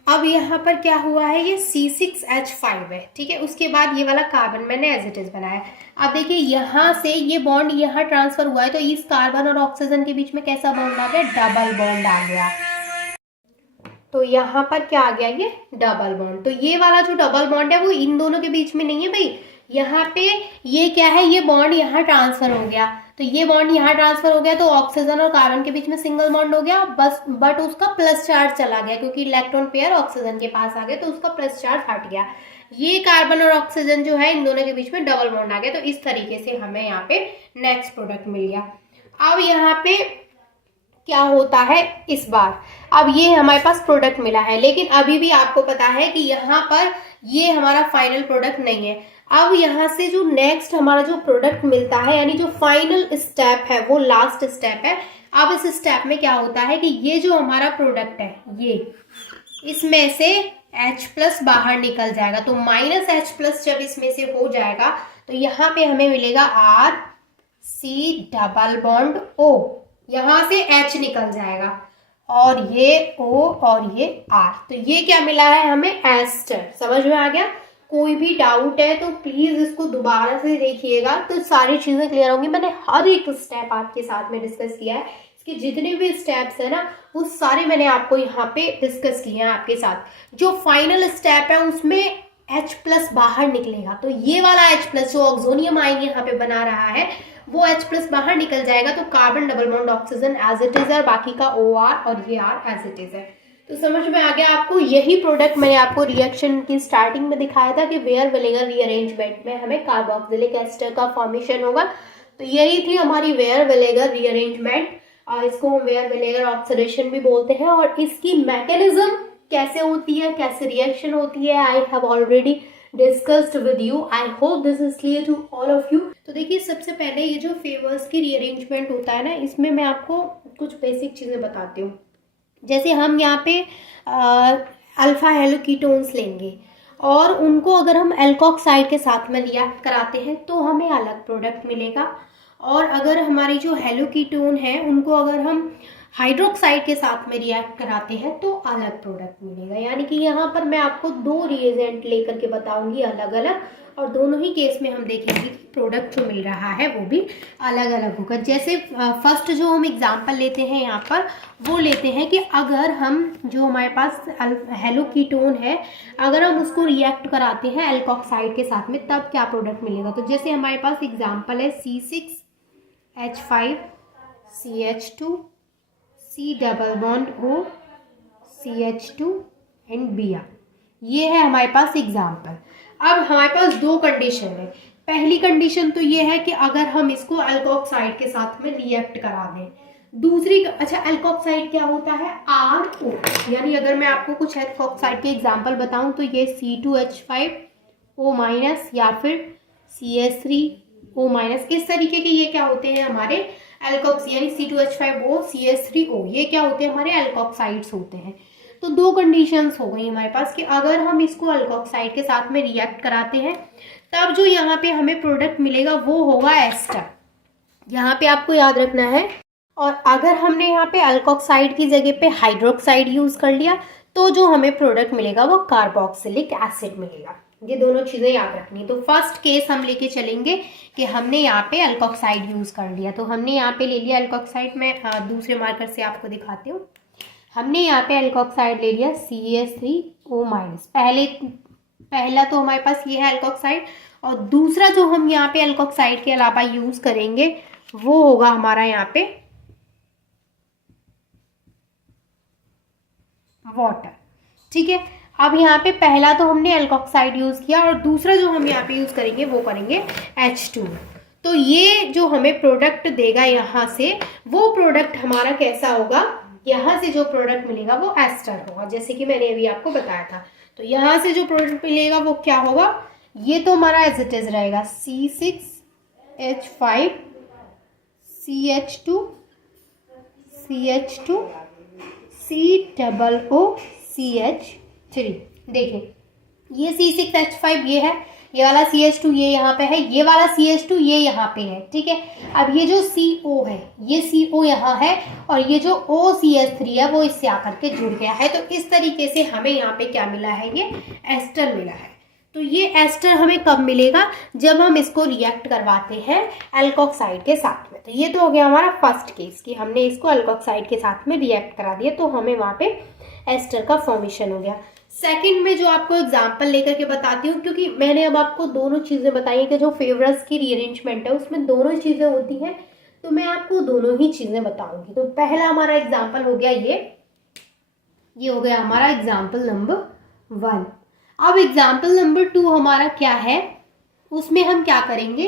अब यहाँ पर क्या हुआ है, ये C6H5 है, ठीक है। उसके बाद ये वाला कार्बन मैंने एज इट इज बनाया। अब देखिए यहाँ से ये बॉन्ड यहाँ ट्रांसफर हुआ है, तो इस कार्बन और ऑक्सीजन के बीच में कैसा बॉन्ड आ गया, डबल बॉन्ड आ गया। तो यहाँ पर क्या आ गया, ये डबल बॉन्ड। तो ये वाला जो डबल बॉन्ड है वो इन दोनों के बीच में नहीं है भाई, यहाँ पे ये क्या है, ये बॉन्ड यहाँ ट्रांसफर हो गया। तो ये बॉन्ड यहाँ ट्रांसफर हो गया तो ऑक्सीजन और कार्बन के बीच में सिंगल बॉन्ड हो गया बस, बट उसका प्लस चार्ज चला गया क्योंकि इलेक्ट्रॉन पेयर ऑक्सीजन के पास आ गया तो उसका प्लस चार्ज हट गया। ये कार्बन और ऑक्सीजन जो है इन दोनों के बीच में डबल बॉन्ड आ गया। तो इस तरीके से हमें यहाँ पे नेक्स्ट प्रोडक्ट मिल गया। अब यहाँ पे क्या होता है इस बार। अब ये हमारे पास प्रोडक्ट मिला है, लेकिन अभी भी आपको पता है कि यहाँ पर ये हमारा फाइनल प्रोडक्ट नहीं है। अब यहाँ से जो नेक्स्ट हमारा जो प्रोडक्ट मिलता है, यानी जो फाइनल स्टेप है वो लास्ट स्टेप है। अब इस स्टेप में क्या होता है कि ये जो हमारा प्रोडक्ट है, ये इसमें से H+ बाहर निकल जाएगा। तो -H+ जब इसमें से हो जाएगा तो यहाँ पे हमें मिलेगा RC≡O। यहाँ से H निकल जाएगा और ये O और ये R। तो ये क्या मिला है हमें, एस्टर। समझ में आ गया? कोई भी डाउट है तो प्लीज इसको दोबारा से देखिएगा, तो सारी चीजें क्लियर होंगी। मैंने हर एक स्टेप आपके साथ में डिस्कस किया है, इसके जितने भी स्टेप्स है ना वो सारे मैंने आपको यहाँ पे डिस्कस किए हैं आपके साथ। जो फाइनल स्टेप है उसमें H+ बाहर निकलेगा, तो ये वाला H+ जो ऑक्सोनियम आयन यहाँ पे बना रहा है वो H+ बाहर निकल जाएगा, तो carbon double bond oxygen as it is है, बाकी का OR और ये R एज इट इज है। तो समझ में आ गया आपको? यही प्रोडक्ट मैंने आपको रिएक्शन की स्टार्टिंग में दिखाया था कि वेयर विनेगर रीअरेंजमेंट में हमें कार्बोक्सिलिक एस्टर का फॉर्मेशन होगा। तो यही थी हमारी वेयर विनेगर रीअरेंजमेंट, इसको हम वेयर विनेगर ऑक्सीडेशन भी बोलते हैं। और इसकी मैकेनिज्म कैसे होती है, कैसे रिएक्शन होती है, I have already discussed with you. I hope this is clear to all of you. तो देखिए, सबसे पहले ये जो फेवर्स की रीअरेंजमेंट होता है ना, इसमें मैं आपको कुछ बेसिक चीज़ें बताती हूँ। जैसे हम यहाँ पे अल्फा हेलोकीटोन्स लेंगे और उनको अगर हम एल्कोक्साइड के साथ में रिएक्ट कराते हैं तो हमें अलग प्रोडक्ट मिलेगा। और अगर हमारी जो हेलोकीटोन है उनको अगर हम हाइड्रोक्साइड के साथ में रिएक्ट कराते हैं तो अलग प्रोडक्ट मिलेगा। यानी कि यहाँ पर मैं आपको 2 रिएजेंट लेकर के बताऊंगी अलग अलग, और दोनों ही केस में हम देखेंगे कि प्रोडक्ट जो मिल रहा है वो भी अलग अलग होगा। जैसे फर्स्ट जो हम एग्जांपल लेते हैं यहाँ पर, वो लेते हैं कि अगर हम जो हमारे पास हेलोकीटोन है, अगर हम उसको रिएक्ट कराते हैं एल्कोक्साइड के साथ में तब क्या प्रोडक्ट मिलेगा। तो जैसे हमारे पास एग्जाम्पल है C6H5CH2 C≡O CH2 and Br। ये है हमारे पास एग्जाम्पल। अब हमारे पास 2 कंडीशन है। पहली कंडीशन तो ये है कि अगर हम इसको एल्कोक्साइड के साथ में रिएक्ट करा दें। दूसरी, अच्छा एल्कोक्साइड क्या होता है, RO। यानी अगर मैं आपको कुछ एल्कोक्साइड के एग्जाम्पल बताऊं तो ये C2H5O- या फिर CH3O-, इस तरीके के ये क्या होते हैं हमारे एल्कोक्स, यानी C2H5O CH3O, ये क्या होते हैं हमारे एल्कोक्साइड्स होते हैं। तो 2 कंडीशंस हो गई हमारे पास कि अगर हम इसको एल्कोक्साइड के साथ में रिएक्ट कराते हैं तब जो यहाँ पे हमें प्रोडक्ट मिलेगा वो होगा एस्टर। यहाँ पे आपको याद रखना है। और अगर हमने यहाँ पे एल्कोक्साइड की जगह पे हाइड्रोक्साइड यूज कर लिया तो जो हमें प्रोडक्ट मिलेगा वो कार्बोक्सिलिक एसिड मिलेगा। ये दोनों चीजें याद रखनी। तो फर्स्ट केस हम लेके चलेंगे कि हमने यहाँ पे एल्कोक्साइड यूज कर लिया। तो हमने यहाँ पे ले लिया एल्कोक्साइड, मैं दूसरे मार्कर से आपको दिखाती हूँ। हमने यहाँ पे एल्कोक्साइड ले लिया CH3O-। पहला तो हमारे पास ये है एल्कोक्साइड, और दूसरा जो हम यहाँ पे एल्कोक्साइड के अलावा यूज करेंगे वो होगा हमारा यहाँ पे वाटर। ठीक है, अब यहाँ पे पहला तो हमने एल्कोक्साइड यूज किया और दूसरा जो हम यहाँ पे यूज करेंगे वो करेंगे H2। तो ये जो हमें प्रोडक्ट देगा यहाँ से, वो प्रोडक्ट हमारा कैसा होगा, यहाँ से जो प्रोडक्ट मिलेगा वो एस्टर होगा, जैसे कि मैंने अभी आपको बताया था। तो यहाँ से जो प्रोडक्ट मिलेगा वो क्या होगा, ये तो हमारा एज इट इज रहेगा C6H5CH2 CH2 C≡O CH3। देखिए ये C6H5 ये है, ये वाला CH2 ये यहाँ पे है, ये वाला CH2 ये यहाँ पे है। ठीक है, अब ये जो CO है ये CO यहाँ है और ये जो OCH3 है वो इससे आकर के जुड़ गया है। तो इस तरीके से हमें यहाँ पे क्या मिला है, ये एस्टर मिला है। तो ये एस्टर हमें कब मिलेगा, जब हम इसको रिएक्ट करवाते हैं एल्कोक्साइड के साथ में। तो ये तो हो गया हमारा फर्स्ट केस कि हमने इसको एल्कोक्साइड के साथ में रिएक्ट करा दिया तो हमें वहाँ पे एस्टर का फॉर्मेशन हो गया। सेकंड में जो आपको एग्जांपल लेकर के बताती हूँ, क्योंकि मैंने अब आपको दोनों चीज़ें बताई कि जो फेवरस की रीअरेंजमेंट है उसमें दोनों चीज़ें होती हैं, तो मैं आपको दोनों ही चीज़ें बताऊंगी। तो पहला हमारा एग्जाम्पल हो गया ये हो गया हमारा एग्जाम्पल नंबर 1। अब एग्जाम्पल नंबर 2 हमारा क्या है, उसमें हम क्या करेंगे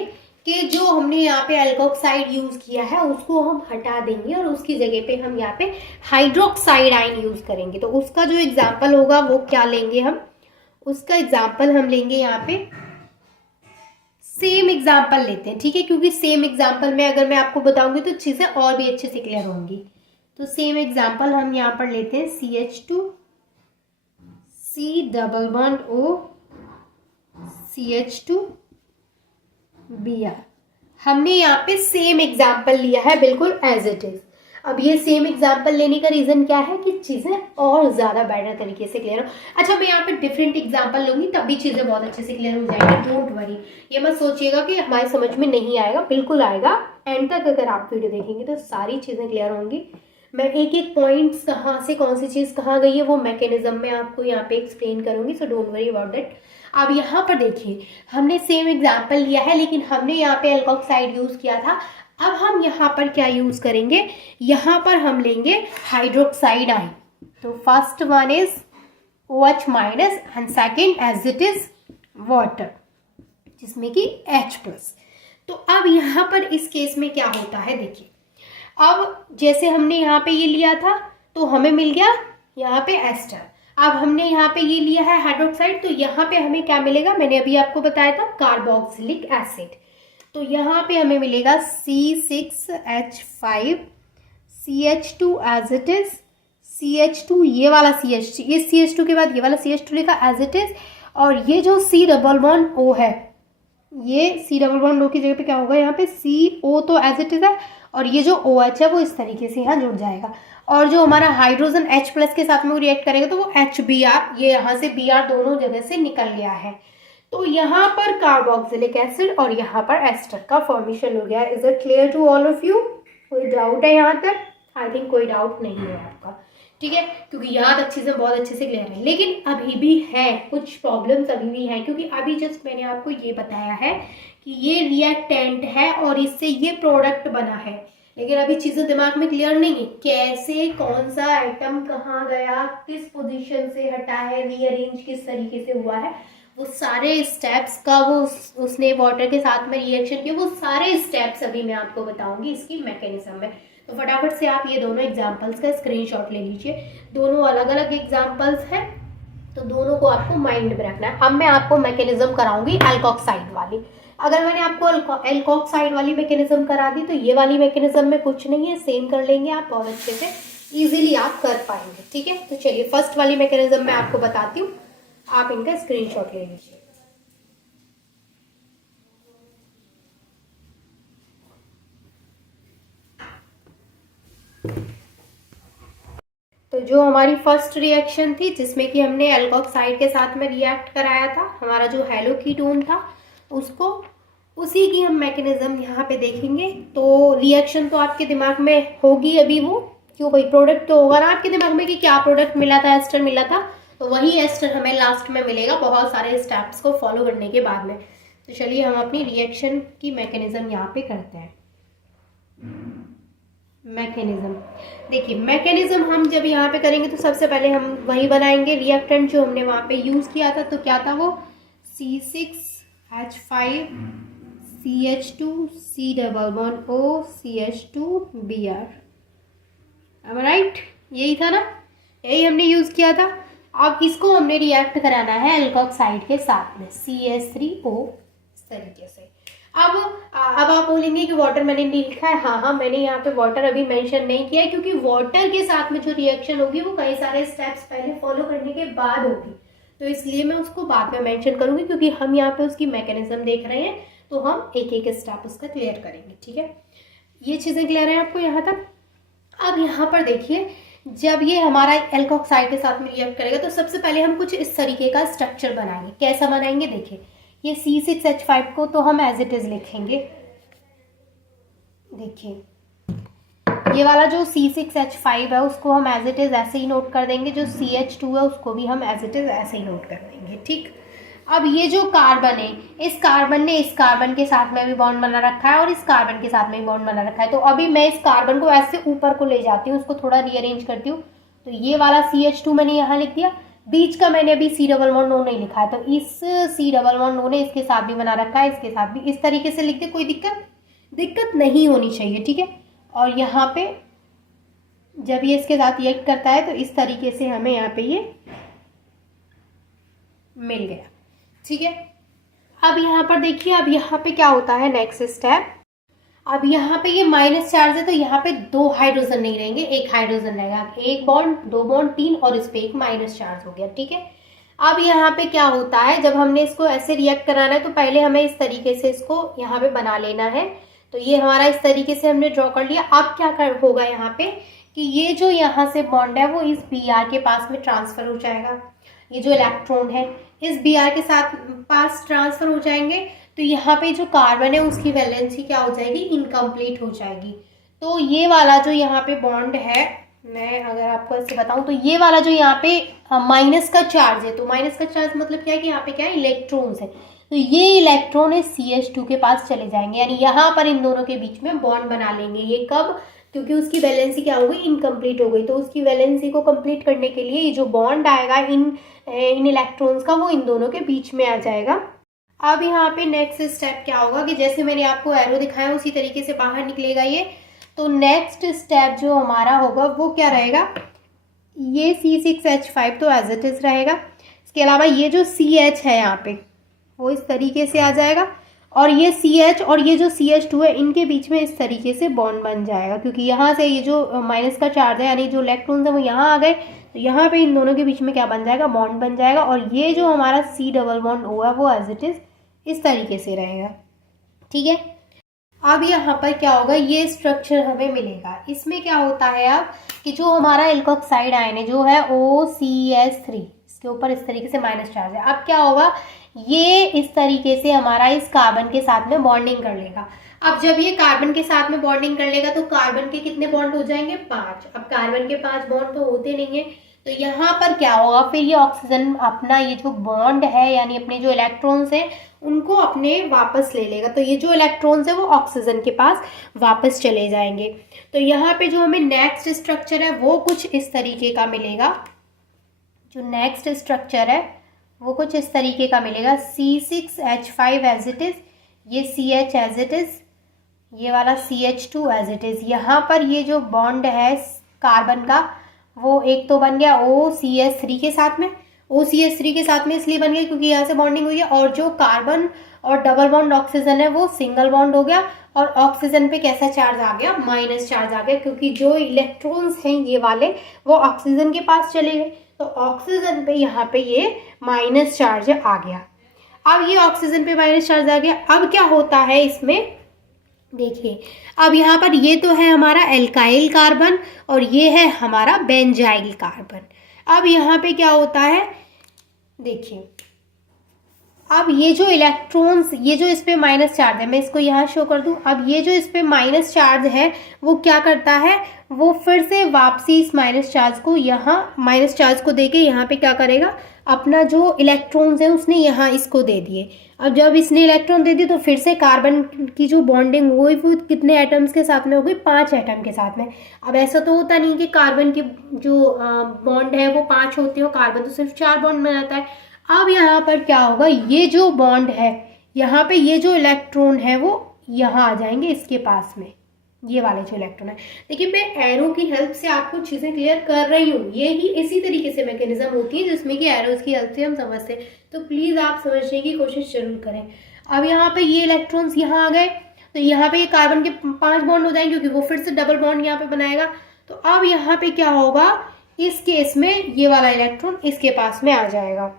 कि जो हमने यहाँ पे एल्कोक्साइड यूज किया है उसको हम हटा देंगे और उसकी जगह पे हम यहाँ पे हाइड्रोक्साइड आयन यूज करेंगे। तो उसका जो एग्जाम्पल होगा वो क्या लेंगे हम, उसका एग्जाम्पल हम लेंगे यहाँ पे सेम एग्जाम्पल लेते हैं, ठीक है, क्योंकि सेम एग्जाम्पल में अगर मैं आपको बताऊंगी तो चीजें और भी अच्छे से क्लियर होंगी। तो सेम एग्जाम्पल हम यहाँ पर लेते हैं CH2 C double bond O CH2 Br। हमने यहाँ पे सेम एग्जाम्पल लिया है बिल्कुल एज इट इज। अब ये सेम एग्जाम्पल लेने का रीजन क्या है कि चीजें और ज्यादा बेटर तरीके से क्लियर हो। अच्छा, मैं यहाँ पे डिफरेंट एग्जाम्पल लूंगी तब भी चीजें बहुत अच्छे से क्लियर हो जाएंगी, डोंट वरी। ये मत सोचिएगा कि हमारे समझ में नहीं आएगा, बिल्कुल आएगा। एंड तक अगर आप वीडियो देखेंगे तो सारी चीजें क्लियर होंगी। मैं एक एक पॉइंट्स कहाँ से कौन सी चीज कहाँ गई है वो मैकेनिज्म में आपको यहाँ पे एक्सप्लेन करूंगी, so don't worry about that. अब यहाँ पर देखिए, हमने सेम एग्जाम्पल लिया है लेकिन हमने यहाँ पे एल्कोक्साइड यूज किया था। अब हम यहाँ पर क्या यूज करेंगे, यहाँ पर हम लेंगे हाइड्रोक्साइड आयन। तो first one is OH minus and second as it is water जिसमें कि H प्लस। तो अब यहाँ पर इस केस में क्या होता है देखिए, अब जैसे हमने यहाँ पे ये लिया था तो हमें मिल गया यहाँ पे एस्टर। अब हमने यहाँ पे ये लिया है हाइड्रोक्साइड, तो यहाँ पे हमें क्या मिलेगा, मैंने अभी आपको बताया था कार्बोक्सिलिक एसिड। तो यहाँ पे हमें मिलेगा C6H5 CH2 as it is CH2, ये वाला CH2, ये CH2 के बाद ये वाला CH2 लिखा एज इट इज। और ये जो C डबल बॉन्ड O है, ये C डबल बॉन्ड O की जगह पे क्या होगा, यहाँ पे CO तो एज इट इज है और ये जो OH है वो इस तरीके से यहाँ जुड़ जाएगा। और जो हमारा हाइड्रोजन H प्लस के साथ में वो रिएक्ट करेगा तो वो HBr, ये यहाँ से Br दोनों जगह से निकल गया है। तो यहाँ पर कार्बोक्सिलिक एसिड और यहाँ पर एस्टर का फॉर्मेशन हो गया। Is it clear to all of you? कोई डाउट है यहाँ तक? आई थिंक कोई डाउट नहीं है आपका, ठीक है, क्योंकि यहाँ तक चीज़ें बहुत अच्छे से क्लियर है। लेकिन अभी भी है कुछ प्रॉब्लम्स, अभी भी है, क्योंकि अभी जस्ट मैंने आपको ये बताया है कि ये रिएक्टेंट है और इससे ये प्रोडक्ट बना है, लेकिन अभी चीज़ें दिमाग में क्लियर नहीं है। कैसे, कौन सा आइटम कहाँ गया, किस पोजीशन से हटा है, रीअरेंज किस तरीके से हुआ है, वो सारे स्टेप्स का वो उसने वाटर के साथ में रिएक्शन किया, वो सारे स्टेप्स अभी मैं आपको बताऊंगी इसकी मैकेनिज्म में। तो फटाफट से आप ये दोनों एग्जांपल्स का स्क्रीनशॉट ले लीजिए। दोनों अलग अलग एग्जांपल्स हैं तो दोनों को आपको माइंड में रखना है। अब मैं आपको मैकेनिज्म कराऊंगी एल्कोक्साइड वाली। अगर मैंने आपको एल्कोक्साइड वाली मैकेनिज्म करा दी तो ये वाली मैकेनिज्म में कुछ नहीं है, सेम कर लेंगे आप, बहुत अच्छे से इजीली आप कर पाएंगे, ठीक है। तो चलिए फर्स्ट वाली मैकेनिज्म मैं आपको बताती हूँ, आप इनका स्क्रीनशॉट ले लीजिए। तो जो हमारी फर्स्ट रिएक्शन थी जिसमें कि हमने एल्कोक्साइड के साथ में रिएक्ट कराया था, हमारा जो हेलो कीटोन था उसको, उसी की हम मैकेनिज्म यहाँ पे देखेंगे। तो रिएक्शन तो आपके दिमाग में होगी अभी, वो क्यों भाई, प्रोडक्ट तो होगा ना आपके दिमाग में कि क्या प्रोडक्ट मिला था, एस्टर मिला था, तो वही एस्टर हमें लास्ट में मिलेगा बहुत सारे स्टेप्स को फॉलो करने के बाद में। तो चलिए हम अपनी रिएक्शन की मैकेनिज्म यहाँ पे करते हैं। मैकेनिज्म देखिए, मैकेनिज्म हम जब यहाँ पे करेंगे तो सबसे पहले हम वही बनाएंगे रिएक्टेंट जो हमने वहाँ पे यूज़ किया था। तो क्या था वो, C6H5 CH2 C double bond O CH2 Br, right, यही था ना, यही हमने यूज़ किया था। अब इसको हमने रिएक्ट कराना है एल्कोक्साइड के साथ में CH3O इस तरीके से। अब आप बोलेंगे कि वाटर मैंने नहीं लिखा है। हाँ, मैंने यहाँ पे वाटर अभी मेंशन नहीं किया है क्योंकि वाटर के साथ में जो रिएक्शन होगी वो कई सारे स्टेप्स पहले फॉलो करने के बाद होगी, तो इसलिए मैं उसको बाद में मेंशन करूंगी, क्योंकि हम यहाँ पे उसकी मैकेनिज्म देख रहे हैं तो हम एक एक स्टेप उसका क्लियर करेंगे, ठीक है। ये चीज़ें क्लियर है आपको यहाँ तक। अब यहाँ पर देखिए, जब ये हमारा एल्कोक्साइड के साथ में रिएक्ट करेगा तो सबसे पहले हम कुछ इस तरीके का स्ट्रक्चर बनाएंगे। कैसा बनाएंगे देखिए, ये C6H5 को तो हम एज इट इज लिखेंगे। देखिए ये वाला जो C6H5 है उसको हम एज इट इज ऐसे ही नोट कर देंगे, जो CH2 है उसको भी हम एज इट इज ऐसे ही नोट कर देंगे, ठीक। अब ये जो कार्बन है, इस कार्बन ने इस कार्बन के साथ में भी बॉन्ड बना रखा है और इस कार्बन के साथ में भी बॉन्ड बना रखा है। तो अभी मैं इस कार्बन को ऐसे ऊपर को ले जाती हूँ, उसको थोड़ा रीअरेंज करती हूँ। तो ये वाला CH2 मैंने यहाँ लिख दिया, बीच का मैंने अभी सी डबल बॉन्ड नो नहीं लिखा है, तो इस सी डबल बॉन्ड नो ने इसके साथ भी बना रखा है, इसके साथ भी। इस तरीके से लिख दे, कोई दिक्कत नहीं होनी चाहिए, ठीक है। और यहाँ पे जब ये इसके साथ रिएक्ट करता है तो इस तरीके से हमें यहाँ पे ये मिल गया, ठीक है। अब यहाँ पर देखिए, अब यहाँ पे क्या होता है नेक्स्ट स्टेप। अब यहाँ पे ये माइनस चार्ज है, तो यहाँ पे 2 हाइड्रोजन नहीं रहेंगे, 1 हाइड्रोजन रहेगा। 1 बॉन्ड, 2 बॉन्ड, 3, और इस पे एक माइनस चार्ज हो गया, ठीक है। अब यहाँ पे क्या होता है, जब हमने इसको ऐसे रिएक्ट कराना है तो पहले हमें इस तरीके से इसको यहाँ पे बना लेना है। तो ये हमारा इस तरीके से हमने ड्रॉ कर लिया। अब क्या होगा यहाँ पे कि ये जो यहाँ से बॉन्ड है वो इस Br के पास में ट्रांसफर हो जाएगा। ये जो इलेक्ट्रॉन है इस Br के साथ पास ट्रांसफर हो जाएंगे, तो यहाँ पे जो कार्बन है उसकी वैलेंसी क्या हो जाएगी, इनकम्प्लीट हो जाएगी। तो ये वाला जो यहाँ पे बॉन्ड है, मैं अगर आपको ऐसे बताऊं तो ये वाला जो यहाँ पे माइनस का चार्ज है, तो माइनस का चार्ज मतलब क्या है कि यहाँ पे क्या है, इलेक्ट्रॉन्स है। तो ये इलेक्ट्रॉन है CH2 के पास चले जाएंगे, यानी यहाँ पर इन दोनों के बीच में बॉन्ड बना लेंगे। ये कब, क्योंकि उसकी वैलेंसी क्या हो गई, इनकम्प्लीट हो गई। तो उसकी वैलेंसी को कंप्लीट करने के लिए ये जो बॉन्ड आएगा इन इलेक्ट्रॉन्स का, वो इन दोनों के बीच में आ जाएगा। अब यहाँ पे नेक्स्ट स्टेप क्या होगा कि जैसे मैंने आपको एरो दिखाया उसी तरीके से बाहर निकलेगा ये। तो नेक्स्ट स्टेप जो हमारा होगा वो क्या रहेगा, ये C6H5 तो एज इट इज रहेगा। इसके अलावा ये जो CH है यहाँ पे वो इस तरीके से आ जाएगा, और ये CH और ये जो CH2 है इनके बीच में इस तरीके से बॉन्ड बन जाएगा, क्योंकि यहाँ से ये जो माइनस का चार्ज है यानी जो इलेक्ट्रॉन्स है वो यहाँ आ गए, तो यहाँ पे इन दोनों के बीच में क्या बन जाएगा, बॉन्ड बन जाएगा। और ये जो हमारा C डबल बॉन्ड हुआ वो एज इट इज इस तरीके से रहेगा, ठीक है। अब यहाँ पर क्या होगा, ये स्ट्रक्चर हमें मिलेगा। इसमें क्या होता है अब कि जो हमारा एल्कोक्साइड आयन है जो है OCS3, इसके ऊपर इस तरीके से माइनस चार्ज है। अब क्या होगा, ये इस तरीके से हमारा इस कार्बन के साथ में बॉन्डिंग कर लेगा। अब जब ये कार्बन के साथ में बॉन्डिंग कर लेगा तो कार्बन के कितने बॉन्ड हो जाएंगे, 5। अब कार्बन के 5 बॉन्ड तो होते नहीं है, तो यहाँ पर क्या होगा, फिर ये ऑक्सीजन अपना ये जो बॉन्ड है यानी अपने जो इलेक्ट्रॉन्स हैं उनको अपने वापस ले लेगा। तो ये जो इलेक्ट्रॉन्स है वो ऑक्सीजन के पास वापस चले जाएंगे। तो यहाँ पे जो हमें नेक्स्ट स्ट्रक्चर है वो कुछ इस तरीके का मिलेगा। जो नेक्स्ट स्ट्रक्चर है वो कुछ इस तरीके का मिलेगा। C6H5 एज इट इज, ये CH एज इट इज, ये वाला CH2 एज इट इज। यहाँ पर ये जो बॉन्ड है कार्बन का वो एक तो बन गया OCS3 के साथ में, OCS3 के साथ में इसलिए बन गया क्योंकि यहाँ से बॉन्डिंग हुई है। और जो कार्बन और डबल बॉन्ड ऑक्सीजन है वो सिंगल बॉन्ड हो गया, और ऑक्सीजन पे कैसा चार्ज आ गया, माइनस चार्ज आ गया, क्योंकि जो इलेक्ट्रॉन्स हैं ये वाले वो ऑक्सीजन के पास चले गए, तो ऑक्सीजन पे यहाँ पे ये माइनस चार्ज आ गया। अब ये ऑक्सीजन पे माइनस चार्ज आ गया। अब क्या होता है इसमें, देखिए अब यहाँ पर ये तो है हमारा एल्काइल कार्बन और ये है हमारा बेंजाइल कार्बन। अब यहाँ पे क्या होता है, देखिए अब ये जो इलेक्ट्रॉन्स, ये जो इस पे माइनस चार्ज है, मैं इसको यहाँ शो कर दूँ। अब ये जो इस पे माइनस चार्ज है वो क्या करता है, वो फिर से वापसी इस माइनस चार्ज को यहाँ माइनस चार्ज को देके यहाँ पे क्या करेगा, अपना जो इलेक्ट्रॉन्स है उसने यहाँ इसको दे दिए। अब जब इसने इलेक्ट्रॉन दे दिए तो फिर से कार्बन की जो बॉन्डिंग हुई वो कितने एटम्स के साथ में हो गई, 5 एटम के साथ में। अब ऐसा तो होता नहीं कि कार्बन की जो बॉन्ड है वो 5 होती हो, कार्बन तो सिर्फ 4 बॉन्ड बनाता है। अब यहाँ पर क्या होगा, ये जो बॉन्ड है यहाँ पे ये जो इलेक्ट्रॉन है वो यहाँ आ जाएंगे इसके पास में, ये वाले जो इलेक्ट्रॉन है। देखिए मैं एरो की हेल्प से आपको चीज़ें क्लियर कर रही हूँ, ये ही इसी तरीके से मैकेनिज्म होती है जिसमें कि एरोज की हेल्प से हम समझते हैं। तो प्लीज़ आप समझने की कोशिश जरूर करें। अब यहाँ पे ये इलेक्ट्रॉन्स यहाँ आ गए, तो यहाँ पे ये कार्बन के 5 बॉन्ड हो जाएंगे क्योंकि वो फिर से डबल बॉन्ड यहाँ पे बनाएगा। तो अब यहाँ पे क्या होगा, इस केस में ये वाला इलेक्ट्रॉन इसके पास में आ जाएगा।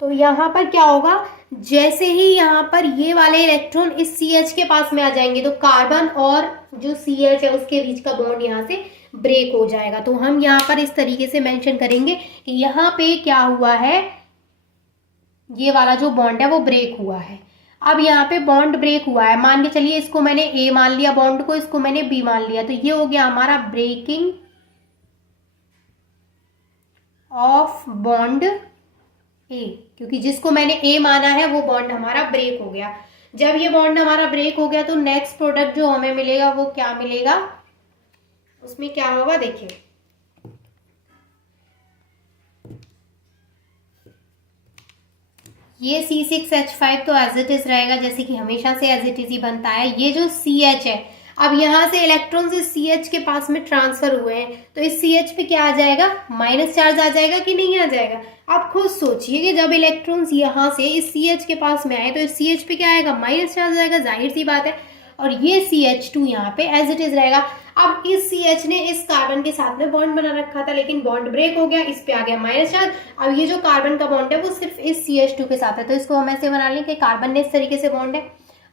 तो यहाँ पर क्या होगा, जैसे ही यहाँ पर ये वाले इलेक्ट्रॉन इस CH के पास में आ जाएंगे तो कार्बन और जो CH है उसके बीच का बॉन्ड यहाँ से ब्रेक हो जाएगा। तो हम यहाँ पर इस तरीके से मेंशन करेंगे कि यहाँ पे क्या हुआ है, ये वाला जो बॉन्ड है वो ब्रेक हुआ है। अब यहाँ पे बॉन्ड ब्रेक हुआ है, मान के चलिए इसको मैंने A मान लिया बॉन्ड को, इसको मैंने B मान लिया, तो ये हो गया हमारा ब्रेकिंग ऑफ बॉन्ड A, क्योंकि जिसको मैंने A माना है वो बॉन्ड हमारा ब्रेक हो गया। जब ये बॉन्ड हमारा ब्रेक हो गया तो नेक्स्ट प्रोडक्ट जो हमें मिलेगा वो क्या मिलेगा, उसमें क्या होगा देखिए, ये C6H5 तो एज इट इज रहेगा, जैसे कि हमेशा से एज इट इज ही बनता है। ये जो CH है, अब यहाँ से इलेक्ट्रॉन से CH के पास में ट्रांसफर हुए हैं, तो इस CH पे क्या आ जाएगा, माइनस चार्ज आ जाएगा कि नहीं आ जाएगा। आप खुद सोचिए कि जब इलेक्ट्रॉन्स यहाँ से इस CH के पास में आए तो इस CH पे क्या आएगा, माइनस चार्ज आएगा, जाहिर सी बात है। और ये CH2 यहाँ पे एज इट इज रहेगा। अब इस CH ने इस कार्बन के साथ में बॉन्ड बना रखा था, लेकिन बॉन्ड ब्रेक हो गया, इस पे आ गया माइनस चार्ज। अब ये जो कार्बन का बॉन्ड है वो सिर्फ इस CH2 के साथ है, तो इसको हम ऐसे बना लें कि कार्बन ने इस तरीके से बॉन्ड है।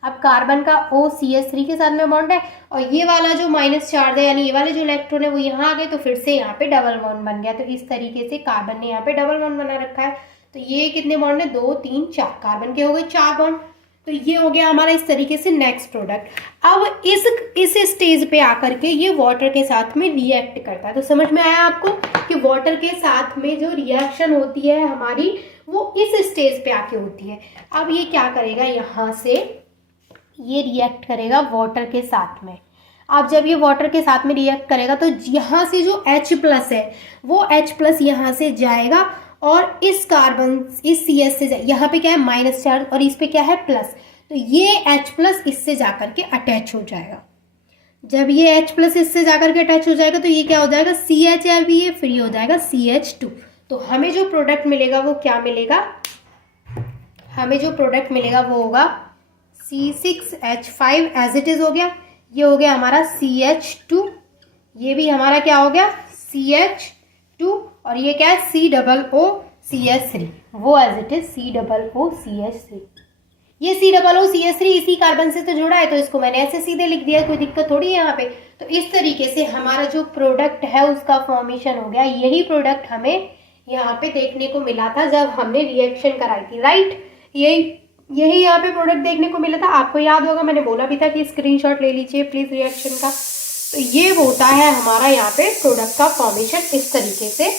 अब कार्बन का OCH3 के साथ में बॉन्ड है, और ये वाला जो माइनस चार्ज है यानी ये वाले जो इलेक्ट्रॉन है वो यहाँ आ गए, तो फिर से यहाँ पे डबल बॉन्ड बन गया। तो इस तरीके से कार्बन ने यहाँ पे डबल बॉन्ड बना रखा है। तो ये कितने बॉन्ड है, 2 3 4, कार्बन के हो गए 4 बॉन्ड। तो ये हो गया हमारा इस तरीके से नेक्स्ट प्रोडक्ट। अब इस स्टेज पे आकर के ये वाटर के साथ में रिएक्ट करता है। तो समझ में आया आपको कि वाटर के साथ में जो रिएक्शन होती है हमारी, वो इस स्टेज पे आके होती है। अब ये क्या करेगा, यहाँ से ये रिएक्ट करेगा वाटर के साथ में। अब जब ये वाटर के साथ में रिएक्ट करेगा तो यहाँ से जो H+ है वो H+ यहाँ से जाएगा, और इस कार्बन इस CH से यहाँ पे क्या है, माइनस चार्ज, और इस पे क्या है, प्लस। तो ये H+ इससे जाकर के अटैच हो जाएगा। जब ये H+ इससे जाकर के अटैच हो जाएगा तो ये क्या हो जाएगा, CH है, अभी ये फ्री हो जाएगा CH2। तो हमें जो प्रोडक्ट मिलेगा वो क्या मिलेगा, हमें जो प्रोडक्ट मिलेगा वो होगा C6H5 एज इट इज हो गया। ये हो गया हमारा CH2, ये भी हमारा क्या हो गया, CH2, और ये क्या है, COOCH3, वो एज इट इज COOCH3। ये COOCH3 इसी कार्बन से तो जुड़ा है, तो इसको मैंने ऐसे सीधे लिख दिया, कोई दिक्कत थोड़ी है यहाँ पे। तो इस तरीके से हमारा जो प्रोडक्ट है उसका फॉर्मेशन हो गया। यही प्रोडक्ट हमें यहाँ पे देखने को मिला था जब हमने रिएक्शन कराई थी, राइट। यही यहाँ पे प्रोडक्ट देखने को मिला था। आपको याद होगा मैंने बोला भी था कि स्क्रीनशॉट ले लीजिए प्लीज रिएक्शन का। तो ये होता है हमारा यहाँ पे प्रोडक्ट का फॉर्मेशन इस तरीके से,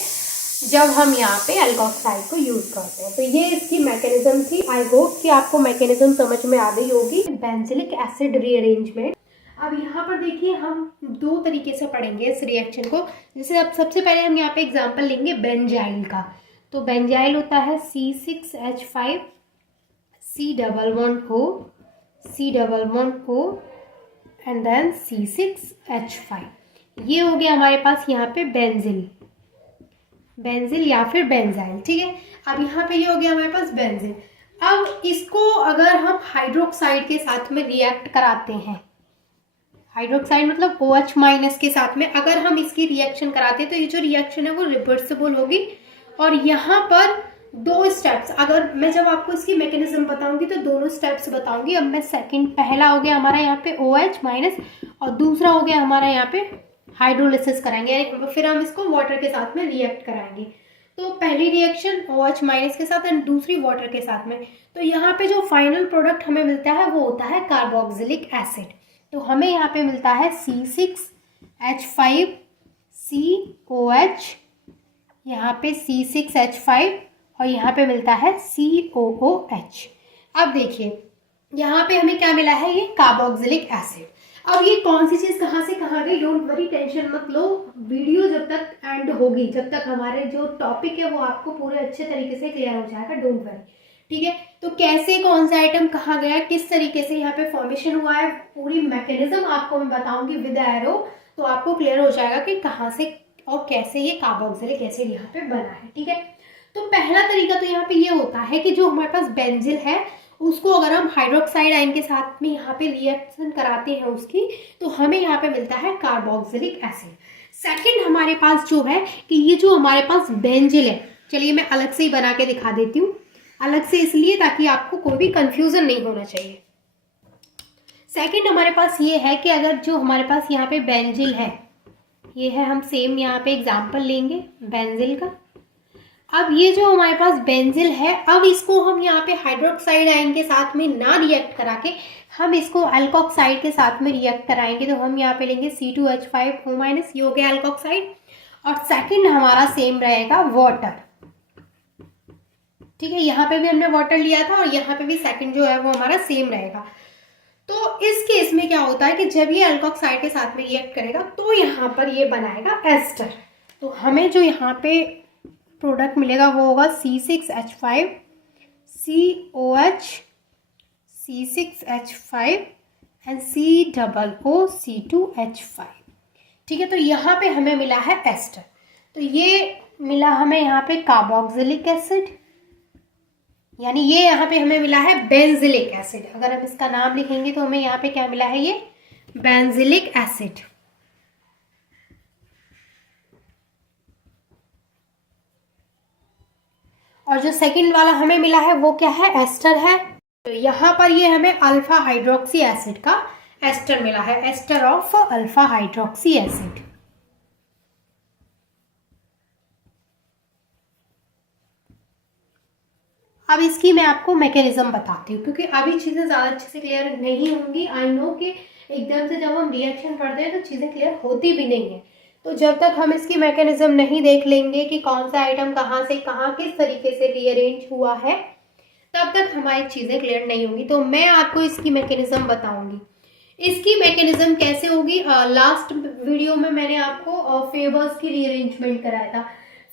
जब हम यहाँ पे एल्कोक्साइड को यूज करते हैं। तो ये इसकी मैकेनिज्म थी। आई होप कि आपको मैकेनिज्म समझ में आ गई होगी। Benzylic acid rearrangement. अब यहाँ पर देखिए हम 2 तरीके से पढ़ेंगे इस रिएक्शन को। जैसे अब सबसे पहले हम यहाँ पे एग्जांपल लेंगे बेंजाइल का। तो बेंजाइल होता है C6H5 C++O and then C6H5। ये हो गया हमारे पास यहाँ पे बेंजिल या फिर बेंजाइल, ठीक है। अब यहाँ पे ये हो गया हमारे पास बेंजिल। अब इसको अगर हम हाइड्रोक्साइड के साथ में रिएक्ट कराते हैं, हाइड्रोक्साइड मतलब OH- के साथ में अगर हम इसकी रिएक्शन कराते हैं तो ये जो रिएक्शन है वो रिवर्सिबल होगी। और यहाँ पर 2 स्टेप्स, अगर मैं जब आपको इसकी मैकेनिज्म बताऊंगी तो दोनों स्टेप्स बताऊंगी। अब मैं सेकंड, पहला हो गया हमारा यहाँ पे OH- और दूसरा हो गया हमारा यहाँ पे हाइड्रोलिसिस कराएंगे, फिर हम इसको वाटर के साथ में रिएक्ट कराएंगे। तो पहली रिएक्शन OH- के साथ एंड दूसरी वाटर के साथ में। तो यहाँ पे जो फाइनल प्रोडक्ट हमें मिलता है वो होता है कार्बोक्सिलिक एसिड। तो हमें यहाँ पे मिलता है C6H5COH, यहाँ पे C6H5 और यहाँ पे मिलता है COOH। अब देखिए यहाँ पे हमें क्या मिला है, ये कार्बोक्सिलिक एसिड। अब ये कौन सी चीज कहाँ से कहाँ गई, डोंट वरी, टेंशन मत लो। वीडियो जब तक एंड होगी, जब तक हमारे जो टॉपिक है वो आपको पूरे अच्छे तरीके से क्लियर हो जाएगा, डोंट वरी, ठीक है। तो कैसे कौन सा आइटम कहाँ गया, किस तरीके से यहाँ पे फॉर्मेशन हुआ है, पूरी मैकेनिज्म आपको मैं बताऊंगी विद एरो, तो आपको क्लियर हो जाएगा कि कहाँ से और कैसे ये कार्बोक्सिलिक एसिड यहाँ पे बना है, ठीक है। तो पहला तरीका तो यहाँ पे ये होता है कि जो हमारे पास बेंजिल है उसको अगर हम हाइड्रोक्साइड आयन के साथ में यहाँ पे रिएक्शन कराते हैं उसकी, तो हमें यहाँ पे मिलता है कार्बोक्सिलिक एसिड। सेकंड हमारे पास जो है कि ये जो हमारे पास बेंजिल है, चलिए मैं अलग से ही बना के दिखा देती हूँ, अलग से इसलिए ताकि आपको कोई भी कंफ्यूजन नहीं होना चाहिए। सेकंड हमारे पास ये है कि अगर जो हमारे पास यहाँ पे बेंजिल है, ये है, हम सेम यहाँ पे एग्जाम्पल लेंगे बेंजिल का। अब ये जो हमारे पास बेंजिल है, अब इसको हम यहाँ पे हाइड्रोक्साइड आयन के साथ में ना रिएक्ट करा के हम इसको अल्कोक्साइड के साथ में रिएक्ट कराएंगे। तो हम यहाँ पे लेंगे C2H5O-, ये हो गया अल्कोक्साइड। और सेकंड हमारा सेम रहेगा वाटर, ठीक है। यहाँ पे भी हमने वाटर लिया था और यहाँ पे भी सेकंड जो है वो हमारा सेम रहेगा। तो इस केस में क्या होता है कि जब ये अल्कोक्साइड के साथ में रिएक्ट करेगा तो यहाँ पर ये बनाएगा एस्टर। तो हमें जो यहाँ पे प्रोडक्ट मिलेगा वो होगा C6H5 COH C6H5 and COO C2H5। ठीक है, तो यहाँ पे हमें मिला है एस्टर। तो ये मिला हमें यहाँ पे कार्बोक्सिलिक एसिड, यानी ये यहाँ पे हमें मिला है बेंजिलिक एसिड। अगर हम इसका नाम लिखेंगे तो हमें यहाँ पे क्या मिला है, ये बेंजिलिक एसिड। और जो सेकंड वाला हमें मिला है वो क्या है, एस्टर है। तो यहाँ पर ये हमें अल्फा हाइड्रोक्सी एसिड का एस्टर मिला है, ester of alpha hydroxy acid. अब इसकी मैं आपको मैकेनिज्म बताती हूँ, क्योंकि अभी चीज़ें ज़्यादा अच्छे से क्लियर नहीं होंगी। आई नो कि एकदम से जब हम रिएक्शन पढ़ते हैं तो चीज़ें क्लियर होती भी नहीं है। तो जब तक हम इसकी मैकेनिज्म नहीं देख लेंगे कि कौन सा आइटम कहाँ से कहाँ किस तरीके से रीअरेंज हुआ है, तब तक हमारी चीज़ें क्लियर नहीं होंगी। तो मैं आपको इसकी मैकेनिज्म बताऊंगी। इसकी मैकेनिज्म कैसे होगी, लास्ट वीडियो में मैंने आपको फेवर्स की रीअरेंजमेंट कराया था।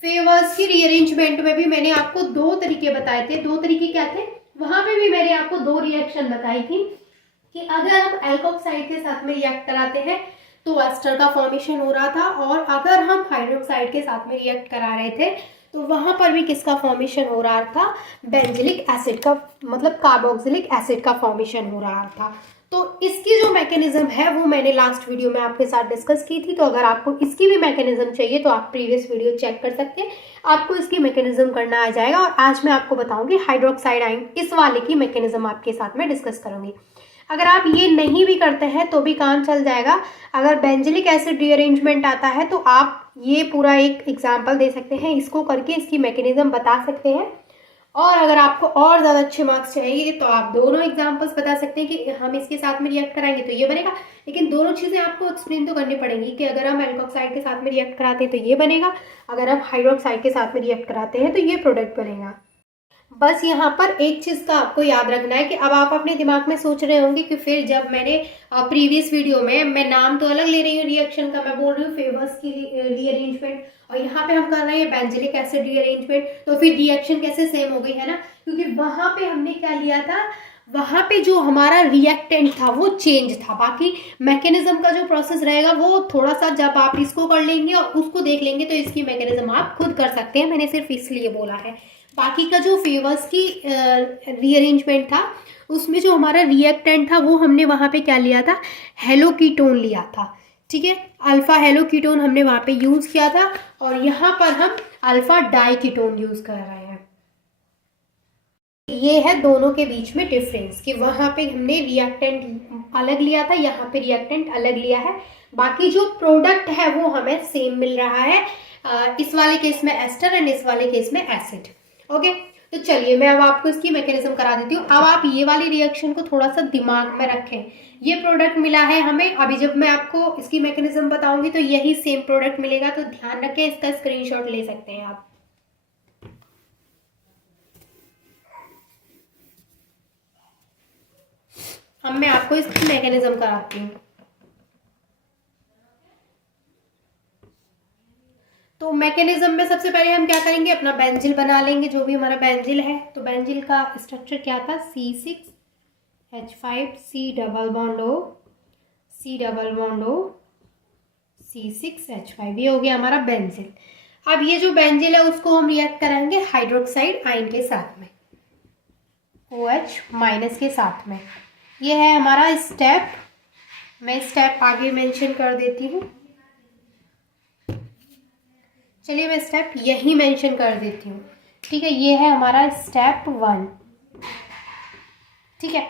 फेवर्स की रीअरेंजमेंट में भी मैंने आपको दो तरीके बताए थे। दो तरीके क्या थे, वहां पे भी मैंने आपको दो रिएक्शन बताई थी कि अगर हम एल्कोक्साइड के साथ में रिएक्ट कराते हैं तो एस्टर का फॉर्मेशन हो रहा था, और अगर हम हाइड्रोक्साइड के साथ में रिएक्ट करा रहे थे तो वहां पर भी किसका फॉर्मेशन हो रहा था, बेंजिलिक एसिड का, मतलब कार्बोक्सिलिक एसिड का फॉर्मेशन हो रहा था। तो इसकी जो मैकेनिज्म है वो मैंने लास्ट वीडियो में आपके साथ डिस्कस की थी। तो अगर आपको इसकी भी मैकेनिज्म चाहिए तो आप प्रीवियस वीडियो चेक कर सकते हैं, आपको इसकी मैकेनिज्म करना आ जाएगा। और आज मैं आपको बताऊंगी हाइड्रोक्साइड आयन, इस वाले की मैकेनिज्म आपके साथ में डिस्कस करूंगी। अगर आप ये नहीं भी करते हैं तो भी काम चल जाएगा। अगर बेंजिलिक एसिड रीअरेंजमेंट आता है तो आप ये पूरा एक एग्जाम्पल दे सकते हैं, इसको करके इसकी मैकेनिज्म बता सकते हैं। और अगर आपको और ज़्यादा अच्छे मार्क्स चाहिए तो आप दोनों एग्जाम्पल्स बता सकते हैं कि हम इसके साथ में रिएक्ट कराएंगे तो ये बनेगा। लेकिन दोनों चीज़ें आपको एक्सप्लेन तो करनी पड़ेंगी कि अगर हम एल्कोक्साइड के साथ में रिएक्ट कराते हैं तो ये बनेगा, अगर हम हाइड्रोक्साइड के साथ में रिएक्ट कराते हैं तो ये प्रोडक्ट बनेगा। बस यहाँ पर एक चीज़ का आपको याद रखना है कि अब आप अपने दिमाग में सोच रहे होंगे कि फिर जब मैंने प्रीवियस वीडियो में, मैं नाम तो अलग ले रही हूँ रिएक्शन का, मैं बोल रही हूँ फेवर्स की रीअरेंजमेंट, और यहाँ पे हम कर रहे हैं बेंजिलिक एसिड रीअरेंजमेंट, तो फिर रिएक्शन कैसे सेम हो गई, है ना। क्योंकि वहाँ पे हमने क्या लिया था, वहाँ पे जो हमारा रिएक्टेंट था वो चेंज था। बाकी मैकेनिज्म का जो प्रोसेस रहेगा वो थोड़ा सा जब आप इसको कर लेंगे और उसको देख लेंगे तो इसकी मैकेनिज्म आप खुद कर सकते हैं, मैंने सिर्फ इसलिए बोला है। बाकी का जो फेवर्स की रीअरेंजमेंट था उसमें जो हमारा रिएक्टेंट था वो हमने वहाँ पे क्या लिया था, हेलोकीटोन लिया था। ठीक है, अल्फा हेलोकीटोन हमने वहाँ पे यूज़ किया था, और यहाँ पर हम अल्फा डाइकीटोन यूज़ कर रहे हैं। ये है दोनों के बीच में डिफरेंस कि वहाँ पे हमने रिएक्टेंट अलग लिया था, यहाँ पे रिएक्टेंट अलग लिया है। बाकी जो प्रोडक्ट है वो हमें सेम मिल रहा है, इस वाले केस में एस्टर एंड इस वाले केस में एसिड। ओके, तो चलिए मैं अब आपको इसकी मैकेनिज्म करा देती हूँ। अब आप ये वाली रिएक्शन को थोड़ा सा दिमाग में रखें, ये प्रोडक्ट मिला है हमें, अभी जब मैं आपको इसकी मैकेनिज्म बताऊंगी तो यही सेम प्रोडक्ट मिलेगा, तो ध्यान रखें, इसका स्क्रीनशॉट ले सकते हैं आप। अब मैं आपको इसकी मैकेनिज्म कराती हूँ। तो मैकेनिज्म में सबसे पहले हम क्या करेंगे, अपना बेंजिल बना लेंगे, जो भी हमारा बेंजिल है। तो बेंजिल का स्ट्रक्चर क्या था, C6H5 C double bond O C double bond O C6H5, ये हो गया हमारा बेंजिल। अब ये जो बेंजिल है उसको हम रिएक्ट कराएंगे हाइड्रोक्साइड आयन के साथ में, OH माइनस के साथ में। ये है हमारा स्टेप, मैं स्टेप आगे मेंशन कर देती हूँ। चलिए मैं स्टेप यही मेंशन कर देती हूँ। ठीक है, ये है हमारा स्टेप 1। ठीक है,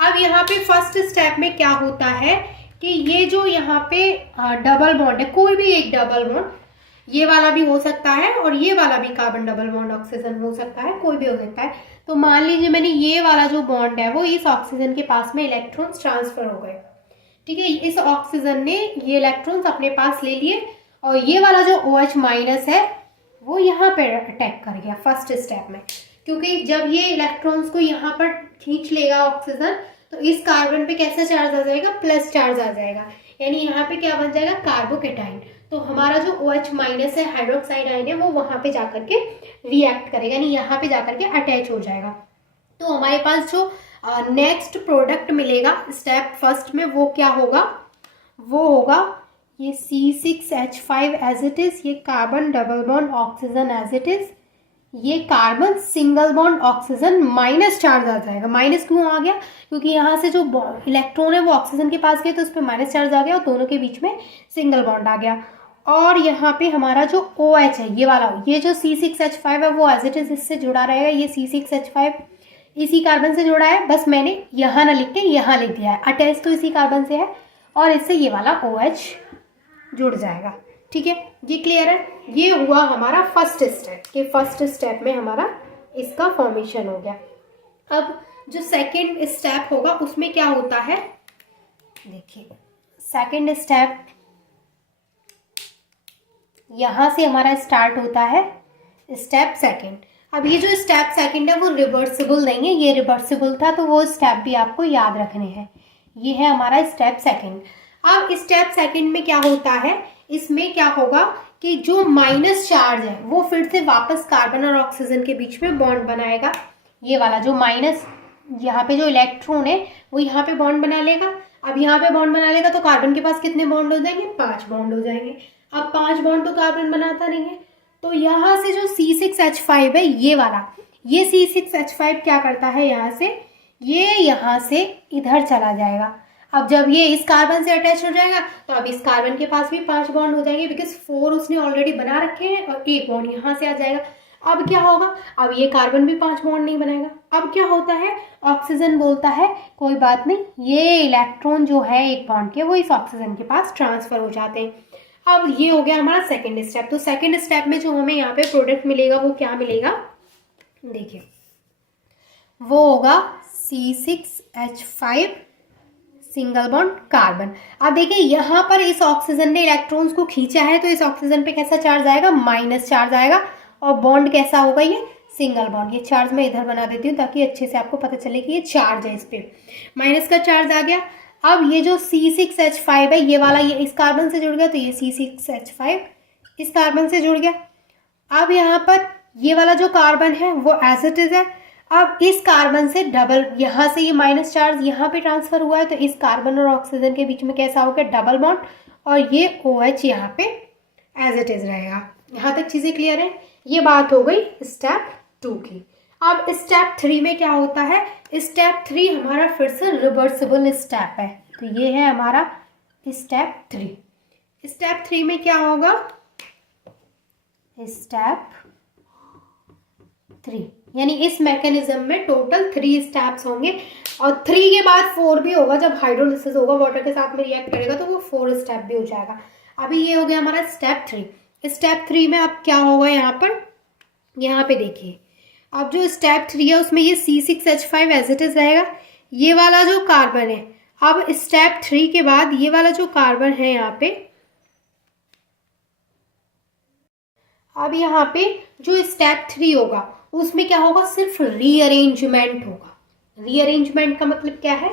अब यहाँ पे फर्स्ट स्टेप में क्या होता है कि ये जो यहाँ पे डबल बॉन्ड है, कोई भी एक डबल बॉन्ड, ये वाला भी हो सकता है और ये वाला भी कार्बन डबल बॉन्ड ऑक्सीजन हो सकता है, कोई भी हो सकता है। तो मान लीजिए मैंने ये वाला जो बॉन्ड है वो इस ऑक्सीजन के पास में इलेक्ट्रॉन्स ट्रांसफर हो गए। ठीक है, इस ऑक्सीजन ने ये इलेक्ट्रॉन्स अपने पास ले लिए, और ये वाला जो OH माइनस है वो यहाँ पे अटैक कर गया फर्स्ट स्टेप में, क्योंकि जब ये इलेक्ट्रॉन्स को यहाँ पर खींच लेगा ऑक्सीजन तो इस कार्बन पे कैसा चार्ज आ जाएगा, प्लस चार्ज आ जाएगा, यानी यहाँ पे क्या बन जाएगा, कार्बोकेटाइन। तो हमारा जो OH माइनस है, हाइड्रोक्साइड आयन है, वो वहाँ पे जाकर के रिएक्ट करेगा, यानी यहाँ पे जाकर के अटैच हो जाएगा। तो हमारे पास जो नेक्स्ट प्रोडक्ट मिलेगा स्टेप फर्स्ट में वो क्या होगा, वो होगा ये C6H5 एज इट इज, ये carbon double bond oxygen as it is, ये carbon single bond oxygen minus charge आ जाएगा। माइनस क्यों आ गया, क्योंकि यहाँ से जो इलेक्ट्रॉन है वो ऑक्सीजन के पास गया तो उस पर माइनस चार्ज आ गया और दोनों के बीच में सिंगल बॉन्ड आ गया। और यहाँ पे हमारा जो OH है ये वाला, ये जो C6H5 है वो एज इट इज इससे जुड़ा रहेगा। ये C6H5 इसी कार्बन से जुड़ा है, बस मैंने यहाँ ना लिख के यहाँ लिख दिया है, अटैच तो इसी कार्बन से है और इससे ये वाला OH जुड़ जाएगा। ठीक है, ये क्लियर है। ये हुआ हमारा फर्स्ट स्टेप, कि फर्स्ट स्टेप में हमारा इसका फॉर्मेशन हो गया। अब जो सेकंड स्टेप होगा उसमें क्या होता है, देखिए सेकंड स्टेप यहाँ से हमारा स्टार्ट होता है, स्टेप सेकंड। अब ये जो स्टेप सेकंड है वो रिवर्सिबल नहीं है, ये रिवर्सिबल था तो वो स्टेप भी आपको याद रखने हैं। ये है हमारा स्टेप सेकंड। अब स्टेप सेकंड में क्या होता है, इसमें क्या होगा कि जो माइनस चार्ज है वो फिर से वापस कार्बन और ऑक्सीजन के बीच में बॉन्ड बनाएगा। ये वाला जो माइनस, यहाँ पे जो इलेक्ट्रॉन है वो यहाँ पे बॉन्ड बना लेगा। अब यहाँ पे बॉन्ड बना लेगा तो कार्बन के पास कितने बॉन्ड हो जाएंगे, 5 बॉन्ड हो जाएंगे। अब 5 बॉन्ड तो कार्बन बनाता नहीं है, तो यहाँ से जो C6H5 है ये वाला, ये C6H5 क्या करता है, यहाँ से इधर चला जाएगा। अब जब ये इस कार्बन से अटैच हो जाएगा तो अब इस कार्बन के पास भी 5 बॉन्ड हो जाएंगे, बिकॉज 4 उसने ऑलरेडी बना रखे हैं और 1 बॉन्ड यहाँ से आ जाएगा। अब क्या होगा, अब ये कार्बन भी 5 बॉन्ड नहीं बनाएगा। अब क्या होता है, ऑक्सीजन बोलता है कोई बात नहीं, ये इलेक्ट्रॉन जो है 1 बॉन्ड के वो इस ऑक्सीजन के पास ट्रांसफर हो जाते हैं। अब ये हो गया हमारा सेकेंड स्टेप। तो सेकेंड स्टेप में जो हमें यहाँ पे प्रोडक्ट मिलेगा वो क्या मिलेगा, देखिए वो होगा C6H5 सिंगल बॉन्ड कार्बन। अब देखिए यहाँ पर इस ऑक्सीजन ने इलेक्ट्रॉन्स को खींचा है तो इस ऑक्सीजन पे कैसा चार्ज आएगा, माइनस चार्ज आएगा। और बॉन्ड कैसा होगा, ये सिंगल बॉन्ड। ये चार्ज मैं इधर बना देती हूँ ताकि अच्छे से आपको पता चले कि ये चार्ज है, इस पे माइनस का चार्ज आ गया। अब ये जो C6H5 है ये वाला, ये इस कार्बन से जुड़ गया तो ये C6H5 इस कार्बन से जुड़ गया। अब यहाँ पर ये वाला जो कार्बन है वो एज इट इज है। अब इस कार्बन से डबल, यहाँ से ये माइनस चार्ज यहाँ पे ट्रांसफर हुआ है तो इस कार्बन और ऑक्सीजन के बीच में कैसा हो गया, डबल बॉन्ड, और ये OH यहाँ पे एज इट इज रहेगा। यहाँ तक चीज़ें क्लियर है। ये बात हो गई स्टेप 2 की। अब स्टेप 3 में क्या होता है, स्टेप 3 हमारा फिर से रिवर्सिबल स्टेप है। तो ये है हमारा स्टेप 3। स्टेप 3 में क्या होगा, स्टेप 3 यानी इस मैकेनिज्म में टोटल 3 स्टेप्स होंगे और 3 के बाद 4 भी होगा। जब हाइड्रोलिसिस होगा, वाटर के साथ में रिएक्ट करेगा तो वो 4 स्टेप भी हो जाएगा। अभी ये हो गया हमारा स्टेप 3। स्टेप 3 में अब क्या होगा, यहाँ पे देखिए, अब जो स्टेप 3 है उसमें ये C6H5 एज इट इज रहेगा। ये वाला जो कार्बन है, अब स्टेप 3 के बाद ये वाला जो कार्बन है अब यहाँ पे जो स्टेप 3 होगा उसमें क्या होगा, सिर्फ रीअरेंजमेंट होगा। रीअरेंजमेंट का मतलब क्या है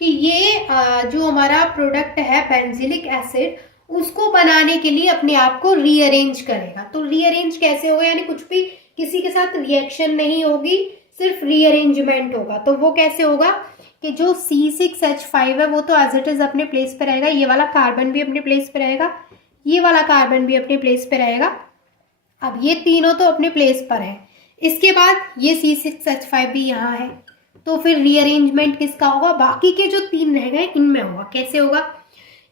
कि ये जो हमारा प्रोडक्ट है बेंजीलिक एसिड, उसको बनाने के लिए अपने आप को रीअरेंज करेगा। तो रीअरेंज कैसे होगा, यानी कुछ भी किसी के साथ रिएक्शन नहीं होगी, सिर्फ रीअरेंजमेंट होगा। तो वो कैसे होगा कि जो C6H5 है वो तो एज इट इज अपने प्लेस पे रहेगा, ये वाला कार्बन भी अपने प्लेस पे रहेगा, ये वाला कार्बन भी अपने प्लेस पे रहेगा। अब ये तीनों तो अपने प्लेस पर है। इसके बाद ये C6H5 भी यहाँ है, तो फिर रीअरेंजमेंट किसका होगा, बाकी के जो 3 रह गए इनमें होगा। कैसे होगा,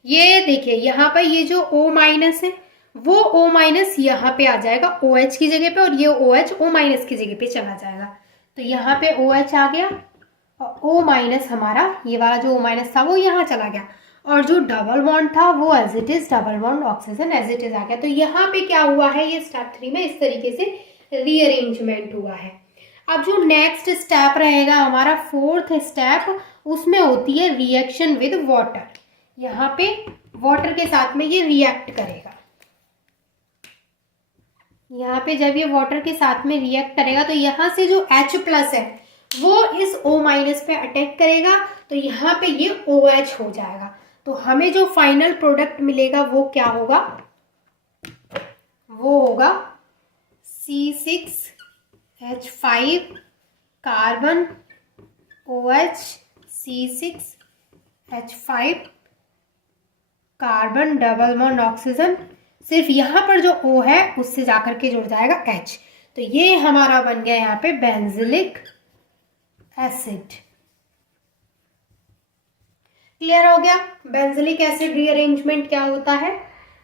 ये देखिए यहाँ पर ये जो O- है वो O- यहाँ पे आ जाएगा OH की जगह पे, और ये OH O- की जगह पे चला जाएगा। तो यहाँ पे OH आ गया और O- हमारा ये वाला जो O- था वो यहाँ चला गया, और जो डबल बॉन्ड था वो as it is double bond oxygen as it is आ गया। तो यहाँ पे क्या हुआ है, ये स्टेप 3 में इस तरीके से रीअरेंजमेंट हुआ है। अब जो नेक्स्ट स्टेप रहेगा हमारा 4th स्टेप, उसमें होती है रिएक्शन विद वाटर। यहाँ पे वाटर के साथ में ये रिएक्ट करेगा। यहाँ पे जब ये वाटर के साथ में रिएक्ट करेगा तो यहाँ से जो H+ है वो इस O- पे अटैक करेगा, तो यहाँ पे ये OH हो जाएगा। तो हमें जो फाइनल प्रोडक्ट मिलेगा वो क्या होगा, वो होगा C6H5 carbon OH C6H5 carbon double bond oxygen, सिर्फ यहाँ पर जो O है उससे जाकर के जुड़ जाएगा H। तो ये हमारा बन गया यहाँ पे बेंजिलिक एसिड। क्लियर हो गया बेंजिलिक एसिड रीअरेंजमेंट क्या होता है।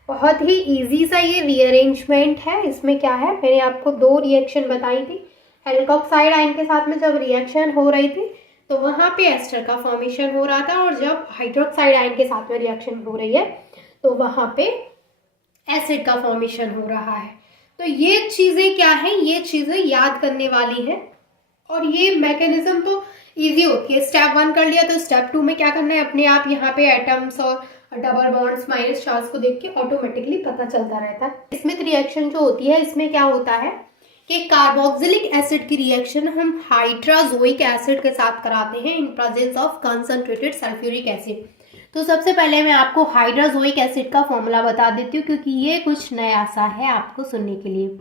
बहुत ही इजी सा ये रीअरेंजमेंट है। इसमें क्या है, मैंने आपको 2 रिएक्शन बताई थी। एल्कोक्साइड आयन के साथ में जब रिएक्शन हो रही थी तो वहाँ पे एस्टर का फॉर्मेशन हो रहा था, और जब हाइड्रोक्साइड आयन के साथ में रिएक्शन हो रही है तो वहाँ पे एसिड का फॉर्मेशन हो रहा है। तो ये चीज़ें क्या है, ये चीज़ें याद करने वाली है, और ये मैकेनिज्म तो इजी होती है। स्टेप 1 कर लिया तो स्टेप 2 में क्या करना है, अपने आप यहाँ पे एटम्स और डबल बॉन्ड्स माइनस चार्ज को देख के ऑटोमेटिकली पता चलता रहता है। स्मिथ रिएक्शन जो होती है इसमें क्या होता है कि कार्बोक्सिलिक एसिड की रिएक्शन हम हाइड्राजोइक एसिड के साथ कराते हैं in presence of concentrated sulphuric acid. तो सबसे पहले मैं आपको हाइड्राजोइक एसिड का फॉर्मूला बता देती हूँ, क्योंकि ये कुछ नया सा है आपको सुनने के लिए।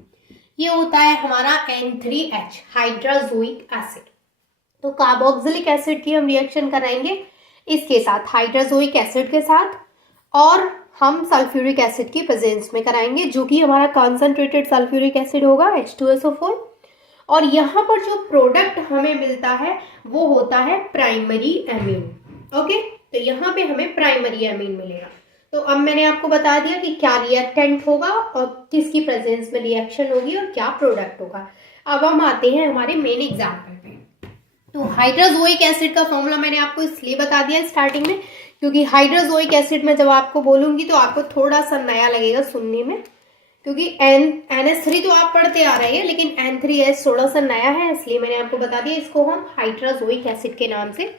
ये होता है हमारा N3H हाइड्राजोइक एसिड। तो कार्बोक्सिलिक एसिड की हम रिएक्शन कराएंगे इसके साथ, हाइड्राजोइक एसिड के साथ, और हम सल्फ्यूरिक एसिड की प्रेजेंस में कराएंगे, जो कि हमारा कॉन्सेंट्रेटेड सल्फ्यूरिक एसिड होगा H2SO4। और यहाँ पर जो प्रोडक्ट हमें मिलता है वो होता है प्राइमरी एमीन। ओके, तो यहाँ पे हमें प्राइमरी एमीन मिलेगा। तो अब मैंने आपको बता दिया कि क्या रिएक्टेंट होगा और किसकी प्रेजेंस में रिएक्शन होगी और क्या प्रोडक्ट होगा। अब हम आते हैं हमारे मेन एग्जाम्पल पे। तो हाइड्राजोइक एसिड का फॉर्मूला मैंने आपको इसलिए बता दिया स्टार्टिंग में, क्योंकि हाइड्राजोइक एसिड में जब आपको बोलूंगी तो आपको थोड़ा सा नया लगेगा सुनने में, क्योंकि NH3 तो आप पढ़ते आ रहे हैं, लेकिन N3H थोड़ा सा नया है, इसलिए मैंने आपको बता दिया। इसको हम हाइड्राजोइक एसिड के नाम से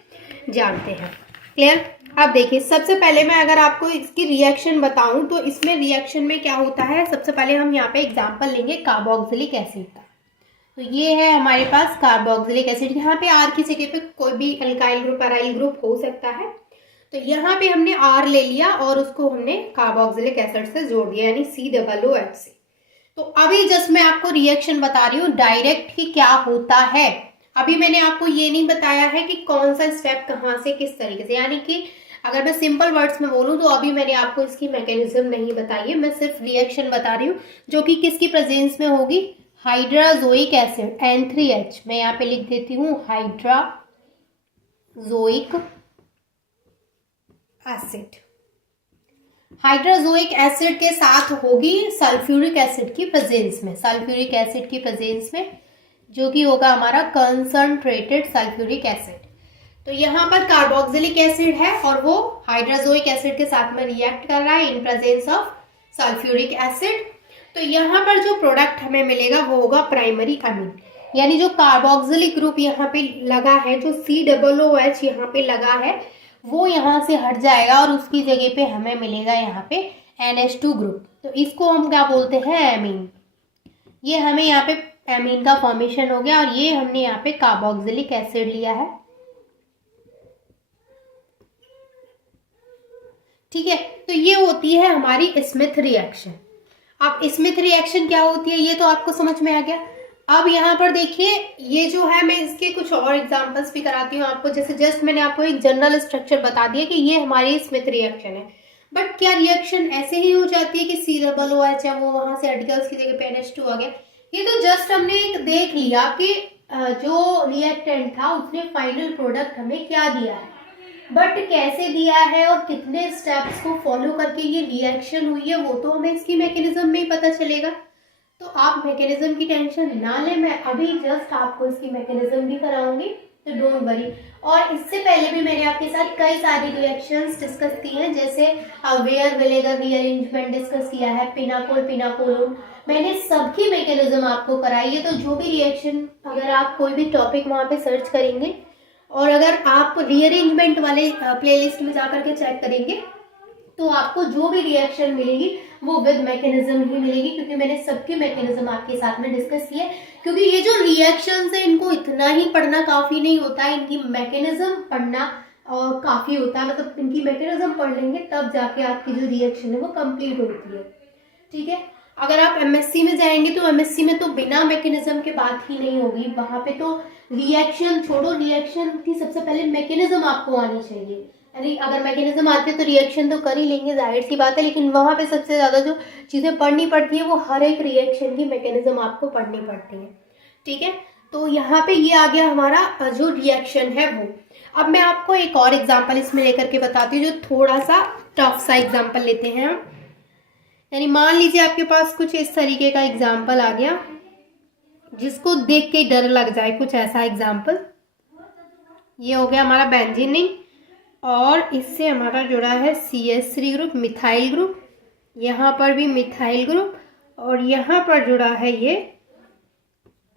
जानते हैं। क्लियर। अब देखिए, सबसे पहले मैं अगर आपको इसकी रिएक्शन बताऊं तो इसमें रिएक्शन में क्या होता है, सबसे पहले हम यहाँ पे एग्जाम्पल लेंगे कार्बोक्सिलिक एसिड का। तो ये है हमारे पास कार्बोक्सिलिक एसिड। यहाँ पे R की जगह पे कोई भी अल्काइल ग्रुप अराइल ग्रुप हो सकता है। तो यहाँ पे हमने R ले लिया और उसको हमने कार्बोक्सिलिक एसिड से जोड़ दिया, यानी COOH से। तो अभी जस्ट मैं आपको रिएक्शन बता रही हूँ डायरेक्ट कि क्या होता है। अभी मैंने आपको ये नहीं बताया है कि कौन सा स्टेप कहाँ से किस तरीके से, यानी कि अगर मैं सिंपल वर्ड्स में बोलूँ तो अभी मैंने आपको इसकी मैकेनिज्म नहीं बताई है, मैं सिर्फ रिएक्शन बता रही हूँ, जो कि किसकी प्रेजेंस में होगी, हाइड्राजोइक एसिड N3H। मैं यहाँ पे लिख देती हूँ हाइड्राजोइक एसिड। हाइड्राजोइक एसिड के साथ होगी सल्फ्यूरिक एसिड की प्रेजेंस में, सल्फ्यूरिक एसिड की प्रेजेंस में, जो कि होगा हमारा कंसंट्रेटेड सल्फ्यूरिक एसिड। तो यहाँ पर कार्बोक्सिलिक एसिड है और वो हाइड्राजोइक एसिड के साथ में रिएक्ट कर रहा है in presence of sulphuric acid. तो यहाँ पर जो प्रोडक्ट हमें मिलेगा वो होगा प्राइमरी अमीन, यानी जो कार्बोक्सिलिक ग्रुप यहाँ पे लगा है, जो COOH यहाँ पे लगा है, वो यहाँ से हट जाएगा और उसकी जगह पे हमें मिलेगा यहाँ पे NH2 ग्रुप। तो इसको हम क्या बोलते हैं, एमीन। ये हमें यहाँ पे एमीन का फॉर्मेशन हो गया, और ये हमने यहाँ पे कार्बोक्सिलिक एसिड लिया है। ठीक है, तो ये होती है हमारी स्मिथ रिएक्शन। अब स्मिथ रिएक्शन क्या होती है ये तो आपको समझ में आ गया। अब यहाँ पर देखिए, ये जो है, मैं इसके कुछ और एग्जांपल्स भी कराती हूँ आपको। जैसे जस्ट मैंने आपको एक जनरल स्ट्रक्चर बता दिया कि ये हमारी स्मिथ रिएक्शन है, बट क्या रिएक्शन ऐसे ही हो जाती है कि COOH है वो वहां से आर्टिकल्स की जगह पे NH2 आ गया। ये तो जस्ट हमने एक देख लिया कि जो रिएक्टेंट था उसने फाइनल प्रोडक्ट हमें क्या दिया है, बट कैसे दिया है और कितने स्टेप्स को फॉलो करके ये रिएक्शन हुई है वो तो हमें इसकी मैकेनिज्म में ही पता चलेगा। तो आप मैकेनिज्म की टेंशन ना लें, मैं अभी जस्ट आपको इसकी मैकेनिज्म भी कराऊंगी, तो डोंट वरी। और इससे पहले भी मैंने आपके साथ कई सारी रिएक्शंस डिस्कस की हैं, जैसे वेयर विनेगर रीअरेंजमेंट डिस्कस किया है, पिनाकोल पिनाकोलोन, मैंने सबकी मैकेनिज्म आपको कराई है। तो जो भी रिएक्शन, अगर आप कोई भी टॉपिक वहाँ पे सर्च करेंगे और अगर आप रीअरेंजमेंट वाले प्लेलिस्ट में जाकर के चेक करेंगे तो आपको जो भी रिएक्शन मिलेगी वो विद मैकेनिज्म ही मिलेगी, क्योंकि मैंने सबकी मैकेनिज्म आपके साथ में डिस्कस की है। क्योंकि ये जो रिएक्शंस है इनको इतना ही पढ़ना काफी नहीं होता है, इनकी मैकेनिज्म पढ़ना काफी होता है। मतलब इनकी मैकेनिज्म पढ़ लेंगे तब जाके आपकी जो रिएक्शन है वो कंप्लीट होती है। ठीक है, अगर आप MSc में जाएंगे तो MSc में तो बिना मैकेनिज्म के बात ही नहीं होगी, वहां पे तो रिएक्शन छोड़ो, रिएक्शन की सबसे पहले मैकेनिज्म आपको आनी चाहिए। अरे अगर मैकेनिज्म आती है तो रिएक्शन तो कर ही लेंगे, जाहिर सी बात है, लेकिन वहाँ पे सबसे ज़्यादा जो चीज़ें पढ़नी पड़ती है वो हर एक रिएक्शन की मैकेनिज्म आपको पढ़नी पड़ती है। ठीक है, तो यहाँ पे ये आ गया हमारा जो रिएक्शन है वो। अब मैं आपको एक और एग्जाम्पल इसमें लेकर के बताती हूँ, जो थोड़ा सा टफ सा एग्जाम्पल लेते हैं हम। यानी मान लीजिए आपके पास कुछ इस तरीके का एग्जाम्पल आ गया जिसको देख के डर लग जाए, कुछ ऐसा एग्जाम्पल। ये हो गया हमारा बेंजीन, और इससे हमारा जुड़ा है CH3 ग्रुप, मिथाइल ग्रुप। यहाँ पर भी मिथाइल ग्रुप, और यहाँ पर जुड़ा है ये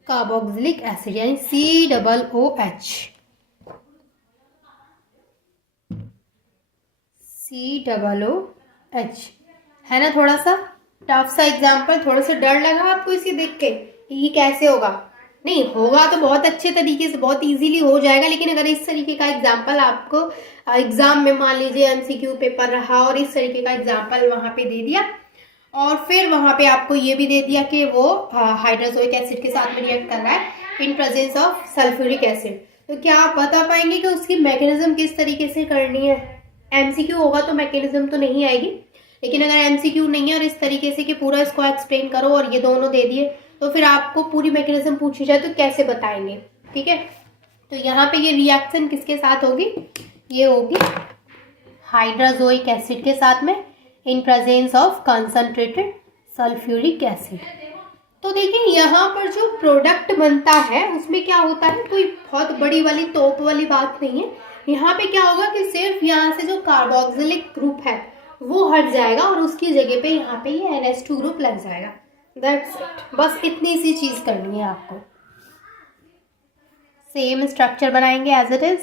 कार्बोक्सिलिक एसिड यानी COOH। COOH है ना, थोड़ा सा टफ सा एग्जाम्पल। थोड़ा सा डर लगा आपको इसे देख के कि ये कैसे होगा? नहीं होगा तो बहुत अच्छे तरीके से, बहुत इजीली हो जाएगा। लेकिन अगर इस तरीके का एग्जाम्पल आपको एग्जाम में, मान लीजिए MCQ पेपर रहा और इस तरीके का एग्जाम्पल वहाँ पे दे दिया, और फिर वहाँ पे आपको ये भी दे दिया कि वो हाइड्रोजोइक एसिड के साथ में रिएक्ट कर रहा है in presence of sulphuric acid, तो क्या आप बता पाएंगे कि उसकी मैकेनिज्म किस तरीके से करनी है? MCQ होगा तो मैकेनिज्म तो नहीं आएगी, लेकिन अगर MCQ नहीं है और इस तरीके से कि पूरा इसको एक्सप्लेन करो और ये दोनों दे दिए, तो फिर आपको पूरी मैकेनिज्म पूछी जाए तो कैसे बताएंगे? ठीक है, तो यहाँ पे ये रिएक्शन किसके साथ होगी? ये होगी हाइड्रोजोइक एसिड के साथ में in presence of concentrated sulphuric acid. तो देखिए यहाँ पर जो प्रोडक्ट बनता है उसमें क्या होता है, कोई बहुत बड़ी वाली तोप वाली बात नहीं है। यहाँ पे क्या होगा कि सिर्फ यहाँ से जो कार्बोक्सिलिक ग्रुप है वो हट जाएगा और उसकी जगह पे यहाँ पे ये NH2 ग्रुप लग जाएगा। दैट्स इट, बस इतनी सी चीज करनी है आपको। सेम स्ट्रक्चर बनाएंगे एज इट इज,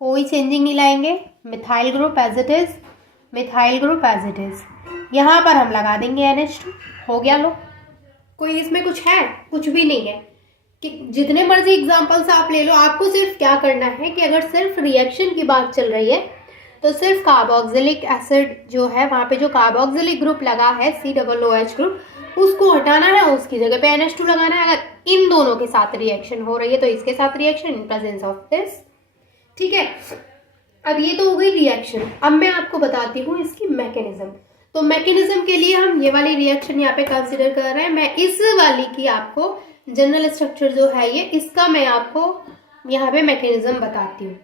कोई चेंजिंग नहीं लाएंगे। Methyl group as it is, methyl group as it is. यहाँ पर हम लगा देंगे NH2, हो गया। लो, कोई इसमें कुछ है? कुछ भी नहीं है। कि जितने मर्जी एग्जांपल्स आप ले लो, आपको सिर्फ क्या करना है कि अगर सिर्फ रिएक्शन की बात चल रही है तो सिर्फ कार्बोक्सिलिक एसिड जो है, वहाँ पे जो कार्बोक्सिलिक ग्रुप लगा है COOH ग्रुप, उसको हटाना है, उसकी जगह पे NH2 लगाना है। अगर इन दोनों के साथ रिएक्शन हो रही है तो इसके साथ reaction in presence of this. ठीक है, अब ये तो हो गई रिएक्शन। अब मैं आपको बताती हूँ इसकी मैकेनिज्म। तो मैकेनिज्म के लिए हम ये वाली रिएक्शन यहाँ पे कंसिडर कर रहे हैं। मैं इस वाली की आपको जनरल स्ट्रक्चर जो है ये, इसका मैं आपको यहाँ पे मैकेनिज्म बताती हूँ।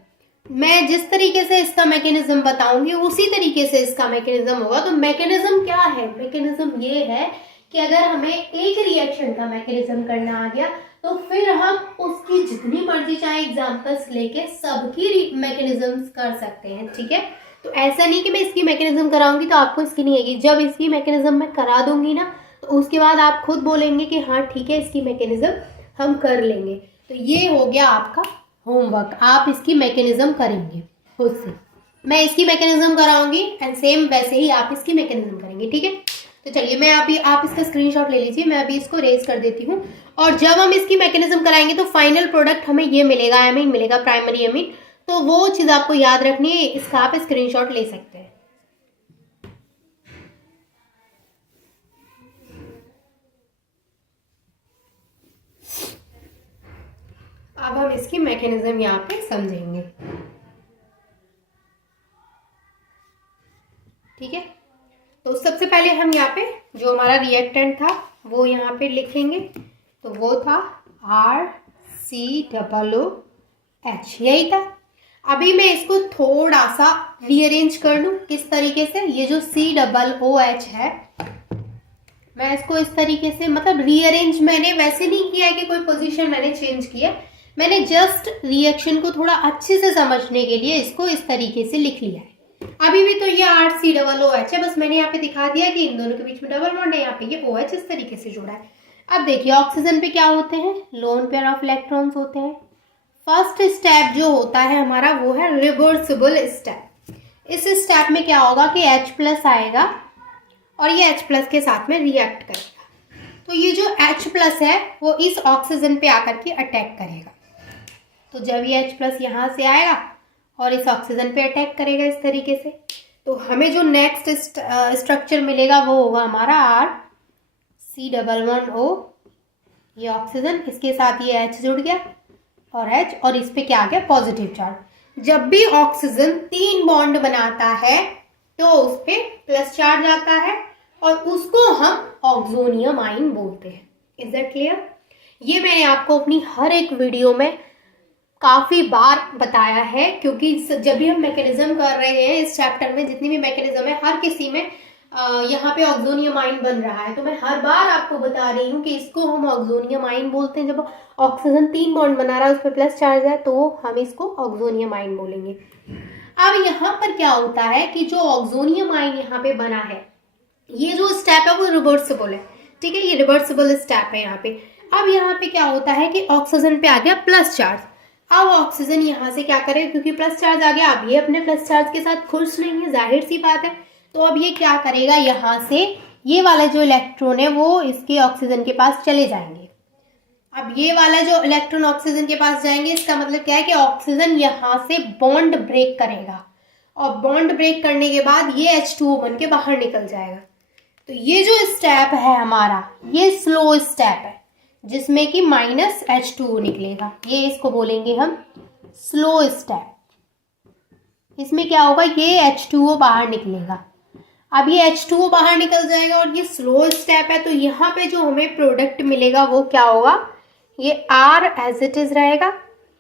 मैं जिस तरीके से इसका मैकेनिज्म बताऊंगी उसी तरीके से इसका मैकेनिज्म होगा। तो मैकेनिज्म क्या है? मैकेनिज्म ये है कि अगर हमें एक रिएक्शन का मैकेनिज्म करना आ गया तो फिर हम उसकी जितनी मर्जी चाहे एग्जांपल्स लेके सबकी मैकेनिज्म्स कर सकते हैं। ठीक है, तो ऐसा नहीं कि मैं इसकी मैकेनिज्म कराऊंगी तो आपको इसकी नहीं आएगी। जब इसकी मैकेनिज्म मैं करा दूंगी ना तो उसके बाद आप खुद बोलेंगे कि हाँ ठीक है, इसकी मैकेनिज्म हम कर लेंगे। तो ये हो गया आपका होमवर्क, आप इसकी मैकेनिज्म करेंगे खुद से। मैं इसकी मैकेनिज्म कराऊंगी एंड सेम वैसे ही आप इसकी मैकेनिज्म करेंगे। ठीक है, तो चलिए मैं अभी, आप इसका स्क्रीनशॉट ले लीजिए, मैं अभी इसको रेज कर देती हूँ। और जब हम इसकी मैकेनिज्म कराएंगे तो फाइनल प्रोडक्ट हमें ये मिलेगा, एमीन मिलेगा, प्राइमरी एमीन। तो वो चीज़ आपको याद रखनी है, इसका आप स्क्रीनशॉट ले सकते हैं। अब हम इसकी मैकेनिज्म यहाँ पे समझेंगे। ठीक है, तो सबसे पहले हम यहाँ पे जो हमारा रिएक्टेंट था वो यहाँ पे लिखेंगे। तो वो था RCOOH, यही था। अभी मैं इसको थोड़ा सा रीअरेंज कर लूँ। किस तरीके से? ये जो COOH है, मैं इसको इस तरीके से, मतलब रीअरेंज मैंने वैसे नहीं किया है कि कोई पोजीशन मैंने चेंज किया, मैंने जस्ट रिएक्शन को थोड़ा अच्छे से समझने के लिए इसको इस तरीके से लिख लिया है। अभी भी तो ये RCOOH है, बस मैंने यहाँ पे दिखा दिया कि इन दोनों के बीच में डबल बॉन्ड है, यहाँ पे ये OH इस तरीके से जुड़ा है। अब देखिए ऑक्सीजन पे क्या होते हैं? लोन पेयर ऑफ इलेक्ट्रॉन्स होते हैं। फर्स्ट स्टेप जो होता है हमारा वो है रिवर्सिबल स्टेप। इस स्टेप में क्या होगा कि H+ आएगा और ये H+ के साथ में रिएक्ट करेगा। तो ये जो H+ है वो इस ऑक्सीजन पे आकर के अटैक करेगा। तो जब ये H+ यहाँ से आएगा और इस ऑक्सीजन पे अटैक करेगा इस तरीके से, तो हमें जो नेक्स्ट स्ट्रक्चर मिलेगा वो होगा हमारा RC11O। ये ऑक्सीजन, इसके साथ ये H जुड़ गया, और H, और इस पे क्या आ गया पॉजिटिव चार्ज। जब भी ऑक्सीजन 3 बॉन्ड बनाता है तो उस पे प्लस चार्ज आता है और उसको हम ऑक्सोनियम आयन बोलते हैं। Is that clear? ये मैंने आपको अपनी हर एक वीडियो में काफी बार बताया है, क्योंकि जब भी हम मैकेनिज्म कर रहे हैं इस चैप्टर में, जितनी भी मैकेनिज्म है हर किसी में यहाँ पे ऑक्सोनियम आयन बन रहा है। तो मैं हर बार आपको बता रही हूँ कि इसको हम ऑक्सोनियम आयन बोलते हैं। जब ऑक्सीजन 3 बॉन्ड बना रहा है उस पर प्लस चार्ज है तो हम इसको ऑक्सोनियम आयन बोलेंगे। अब यहाँ पर क्या होता है कि जो ऑक्सोनियम आयन यहाँ पे बना है, ये जो स्टेप है वो रिवर्सिबल है, ठीक है, ये रिवर्सिबल स्टेप है यहाँ पे। अब यहाँ पे क्या होता है कि ऑक्सीजन पे आ गया प्लस चार्ज। अब ऑक्सीजन यहाँ से क्या करे, क्योंकि प्लस चार्ज आ गया, अब ये अपने प्लस चार्ज के साथ खुश नहीं है, जाहिर सी बात है। तो अब ये क्या करेगा, यहाँ से ये वाला जो इलेक्ट्रॉन है वो इसके ऑक्सीजन के पास चले जाएंगे। अब ये वाला जो इलेक्ट्रॉन ऑक्सीजन के पास जाएंगे, इसका मतलब क्या है कि ऑक्सीजन यहाँ से बॉन्ड ब्रेक करेगा और बॉन्ड ब्रेक करने के बाद ये H2O बन के बाहर निकल जाएगा। तो ये जो स्टेप है हमारा, ये स्लो स्टेप है जिसमें कि माइनस H2O निकलेगा, ये इसको बोलेंगे हम स्लो स्टेप। इसमें क्या होगा, ये H2O बाहर निकलेगा। अब ये H2O बाहर निकल जाएगा और ये स्लो स्टेप है, तो यहाँ पे जो हमें प्रोडक्ट मिलेगा वो क्या होगा, ये R एज इट इज रहेगा,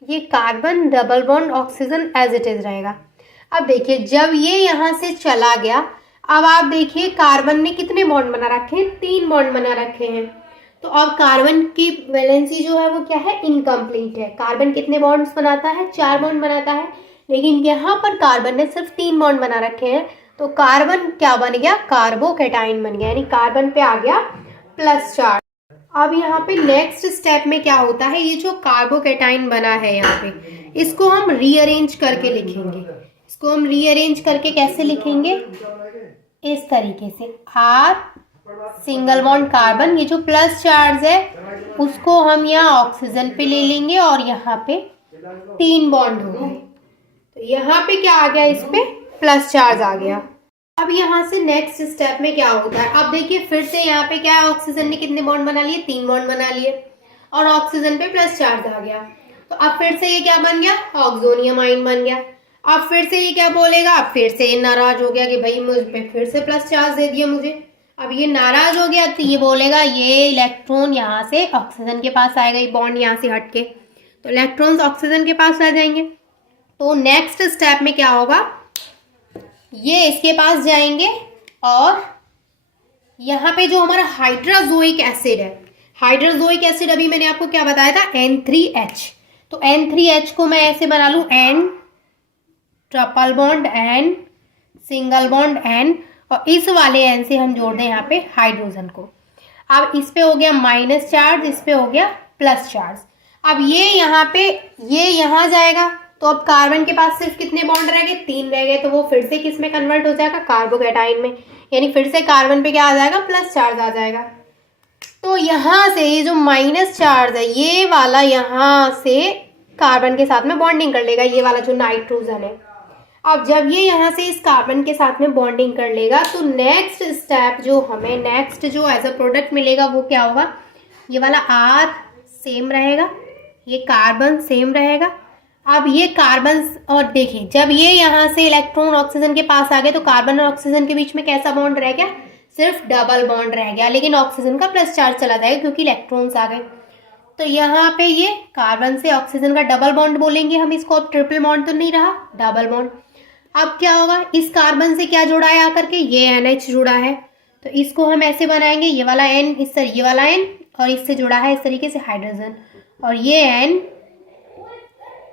ये carbon double bond oxygen as it is रहेगा। अब देखिए जब ये यहाँ से चला गया, अब आप देखिए कार्बन ने कितने बॉन्ड बना रखे हैं, 3 बॉन्ड बना रखे हैं। तो अब कार्बन की वैलेंसी जो है वो क्या है, इनकम्प्लीट है। कार्बन कितने बॉन्ड्स बनाता है, 4 बॉन्ड बनाता है, लेकिन यहाँ पर कार्बन ने सिर्फ 3 बॉन्ड बना रखे हैं। तो कार्बन क्या बन गया, कार्बोकैटायन बन गया, यानी कार्बन पे आ गया प्लस चार्ज। अब यहाँ पे नेक्स्ट स्टेप में क्या होता है, ये जो कार्बोकैटायन बना है यहाँ पे, इसको हम रीअरेंज करके लिखेंगे। इसको हम रीअरेंज करके कैसे लिखेंगे, इस तरीके से, R सिंगल बॉन्ड कार्बन, ये जो प्लस चार्ज है उसको हम यहाँ ऑक्सीजन पे ले लेंगे और यहाँ पे 3 बॉन्ड हो गए। तो यहाँ पे क्या आ गया, इस पे प्लस चार्ज आ गया। अब यहाँ से नेक्स्ट स्टेप में क्या होता है, अब देखिए फिर से यहाँ पे क्या है, ऑक्सीजन ने कितने बॉन्ड बना लिए, 3 बॉन्ड बना लिए और ऑक्सीजन पे प्लस चार्ज आ गया। तो अब फिर से ये क्या बन गया, ऑक्सोनियम आयन बन गया। अब फिर से ये क्या बोलेगा, अब फिर से ये नाराज हो गया कि भाई मुझ पे फिर से प्लस चार्ज दे दिया मुझे। अब ये नाराज हो गया तो ये बोलेगा, ये इलेक्ट्रॉन यहाँ से ऑक्सीजन के पास आएगा, ये बॉन्ड यहाँ से हट के, तो इलेक्ट्रॉन्स ऑक्सीजन के पास आ जाएंगे। तो नेक्स्ट स्टेप में क्या होगा, ये इसके पास जाएंगे और यहाँ पे जो हमारा हाइड्रोजोइक एसिड है, हाइड्रोजोइक एसिड अभी मैंने आपको क्या बताया था, N3H। तो N3H को मैं ऐसे बना लूँ, N triple bond N single bond N, और इस वाले N से हम जोड़ दें यहाँ पे हाइड्रोजन को। अब इस पे हो गया माइनस चार्ज, इस पे हो गया प्लस चार्ज। अब ये यहाँ पे, ये यहाँ जाएगा, तो अब कार्बन के पास सिर्फ कितने बॉन्ड रह गए, 3 रह गए, तो वो फिर से किस में कन्वर्ट हो जाएगा, कार्बोकैटायन में, यानी फिर से कार्बन पे क्या आ जाएगा, प्लस चार्ज आ जाएगा। तो यहाँ से ये जो माइनस चार्ज है ये वाला यहाँ से कार्बन के साथ में बॉन्डिंग कर लेगा, ये वाला जो नाइट्रोजन है। अब जब ये यहाँ से इस कार्बन के साथ में बॉन्डिंग कर लेगा तो नेक्स्ट स्टेप जो हमें नेक्स्ट जो एज अ प्रोडक्ट मिलेगा वो क्या होगा, ये वाला R सेम रहेगा, ये कार्बन सेम रहेगा। अब ये कार्बन, और देखिए जब ये यहाँ से इलेक्ट्रॉन ऑक्सीजन के पास आ गए तो कार्बन और ऑक्सीजन के बीच में कैसा बॉन्ड रह गया, सिर्फ डबल बॉन्ड रह गया, लेकिन ऑक्सीजन का प्लस चार्ज चला जाएगा क्योंकि इलेक्ट्रॉन्स आ गए। तो यहाँ पे ये कार्बन से ऑक्सीजन का डबल बॉन्ड बोलेंगे हम इसको, अब ट्रिपल बॉन्ड तो नहीं रहा, डबल बॉन्ड। अब क्या होगा, इस कार्बन से क्या जुड़ा है आकर के, ये NH जुड़ा है, तो इसको हम ऐसे बनाएंगे, ये वाला N इस तरह, ये वाला N और इससे जुड़ा है इस तरीके से हाइड्रोजन, और ये N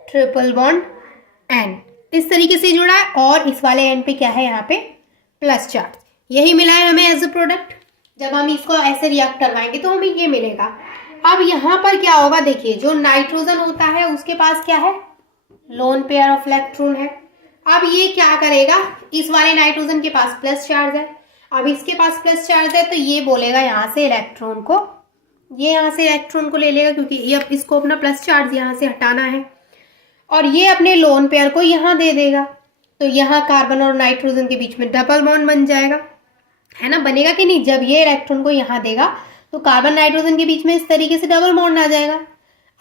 ट्रिपल बॉन्ड N इस तरीके से जुड़ा है, और इस वाले N पे क्या है, यहाँ पे प्लस चार्ज। यही मिला है हमें एज अ प्रोडक्ट। जब हम इसको ऐसे रिएक्ट करवाएंगे तो हमें ये मिलेगा। अब यहाँ पर क्या होगा, देखिए जो नाइट्रोजन होता है उसके पास क्या है, लोन पेयर ऑफ इलेक्ट्रॉन है। अब ये क्या करेगा, इस वाले नाइट्रोजन के पास प्लस चार्ज है, अब इसके पास प्लस चार्ज है, तो ये बोलेगा यहाँ से इलेक्ट्रॉन को, ये यहाँ से इलेक्ट्रॉन को ले लेगा क्योंकि ये अब इसको अपना प्लस चार्ज यहाँ से हटाना है, और ये अपने लोन पेयर को यहाँ दे देगा। तो यहाँ कार्बन और नाइट्रोजन के बीच में डबल बॉन्ड बन जाएगा, है ना, बनेगा कि नहीं। जब ये इलेक्ट्रॉन को यहाँ देगा तो कार्बन नाइट्रोजन के बीच में इस तरीके से डबल बॉन्ड आ जाएगा।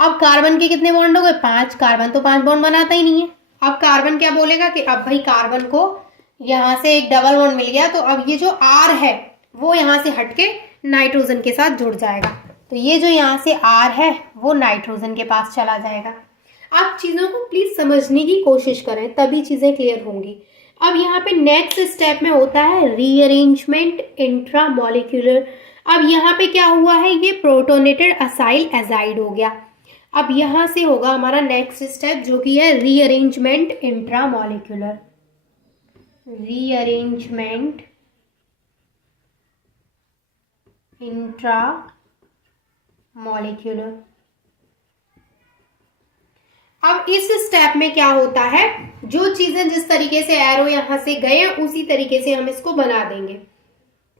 अब कार्बन के कितने बॉन्ड हो गए? 5। कार्बन तो 5 बॉन्ड बनाता ही नहीं है। अब कार्बन क्या बोलेगा कि अब भाई कार्बन को यहाँ से एक डबल बॉन्ड मिल गया, तो अब ये जो R है वो यहाँ से हटके नाइट्रोजन के साथ जुड़ जाएगा। तो ये जो यहाँ से R है वो नाइट्रोजन के पास चला जाएगा। आप चीज़ों को प्लीज़ समझने की कोशिश करें, तभी चीज़ें क्लियर होंगी। अब यहाँ पे नेक्स्ट स्टेप में होता है रीअरेंजमेंट इंट्रामॉलिक्यूलर। अब यहाँ पे क्या हुआ है, ये प्रोटोनेटेड असाइल एजाइड हो गया। अब यहाँ से होगा हमारा नेक्स्ट स्टेप जो कि है रीअरेंजमेंट इंट्रामॉलिक्यूलर। Rearrangement intramolecular. अब इस स्टेप में क्या होता है, जो चीजें जिस तरीके से एरो यहां से गए उसी तरीके से हम इसको बना देंगे।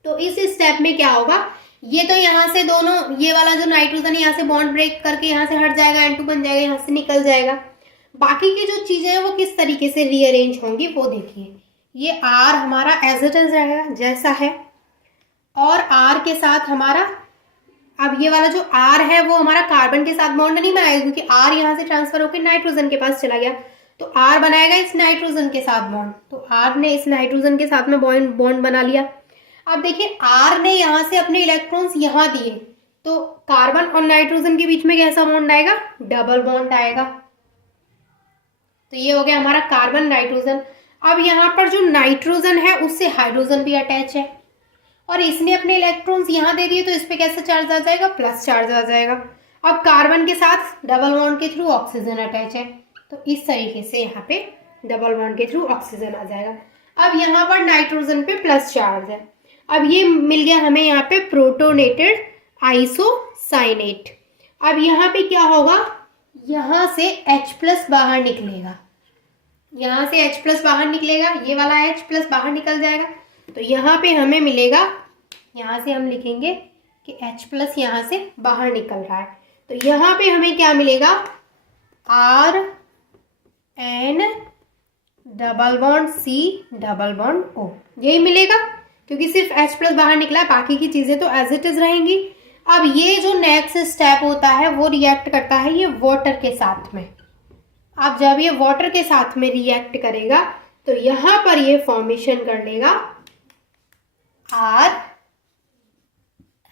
तो इस स्टेप में क्या होगा, ये तो यहाँ से दोनों, ये वाला जो नाइट्रोजन यहाँ से बॉन्ड ब्रेक करके यहाँ से हट जाएगा, N2 बन जाएगा, यहाँ से निकल जाएगा। बाकी की जो चीजें हैं वो किस तरीके से रीअरेंज होंगी वो देखिए। ये R हमारा एज इट इज रहेगा जैसा है, और R के साथ हमारा, अब ये वाला जो R है वो हमारा कार्बन के साथ बॉन्ड नहीं बनाएगा, क्योंकि R यहाँ से ट्रांसफर होकर नाइट्रोजन के पास चला गया। तो R बनाएगा इस नाइट्रोजन के साथ बॉन्ड, तो R ने इस नाइट्रोजन के साथ में बॉन्ड बना लिया। अब देखिए R ने यहाँ से अपने इलेक्ट्रॉन्स यहाँ दिए, तो कार्बन और नाइट्रोजन के बीच में कैसा बॉन्ड आएगा, डबल बॉन्ड आएगा। तो ये हो गया हमारा कार्बन नाइट्रोजन। अब यहाँ पर जो नाइट्रोजन है उससे हाइड्रोजन भी अटैच है, और इसने अपने इलेक्ट्रॉन्स यहाँ दे दिए, तो इस पे कैसा चार्ज आ जाएगा, प्लस चार्ज आ जाएगा। अब कार्बन के साथ डबल बॉन्ड के थ्रू ऑक्सीजन अटैच है, तो इस तरीके से यहाँ पे डबल बॉन्ड के थ्रू ऑक्सीजन आ जाएगा। अब यहाँ पर नाइट्रोजन पे प्लस चार्ज है। अब ये मिल गया हमें यहाँ पे प्रोटोनेटेड आइसोसाइनेट। अब यहाँ पे क्या होगा, यहाँ से H+ बाहर निकलेगा, यहाँ से H+ बाहर निकलेगा, ये वाला H+ बाहर निकल जाएगा। तो यहाँ पे हमें मिलेगा, यहाँ से हम लिखेंगे कि H+ यहाँ से बाहर निकल रहा है, तो यहाँ पे हमें क्या मिलेगा, RN double bond C double bond O, यही मिलेगा, क्योंकि सिर्फ H+ बाहर निकला है, बाकी की चीजें तो एज इट इज रहेंगी। अब ये जो नेक्स्ट स्टेप होता है वो रिएक्ट करता है ये वाटर के साथ में। अब जब ये वाटर के साथ में रिएक्ट करेगा तो यहाँ पर ये फॉर्मेशन कर लेगा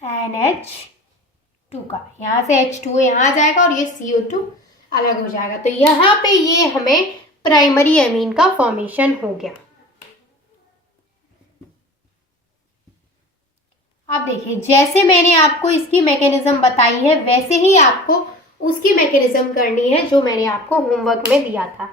RNH2 का, यहाँ से H2O यहाँ आ जाएगा और ये CO2 अलग हो जाएगा। तो यहाँ पे ये हमें प्राइमरी एमीन का फॉर्मेशन हो गया। अब देखिए, जैसे मैंने आपको इसकी मैकेनिज्म बताई है वैसे ही आपको उसकी मैकेनिज्म करनी है जो मैंने आपको होमवर्क में दिया था,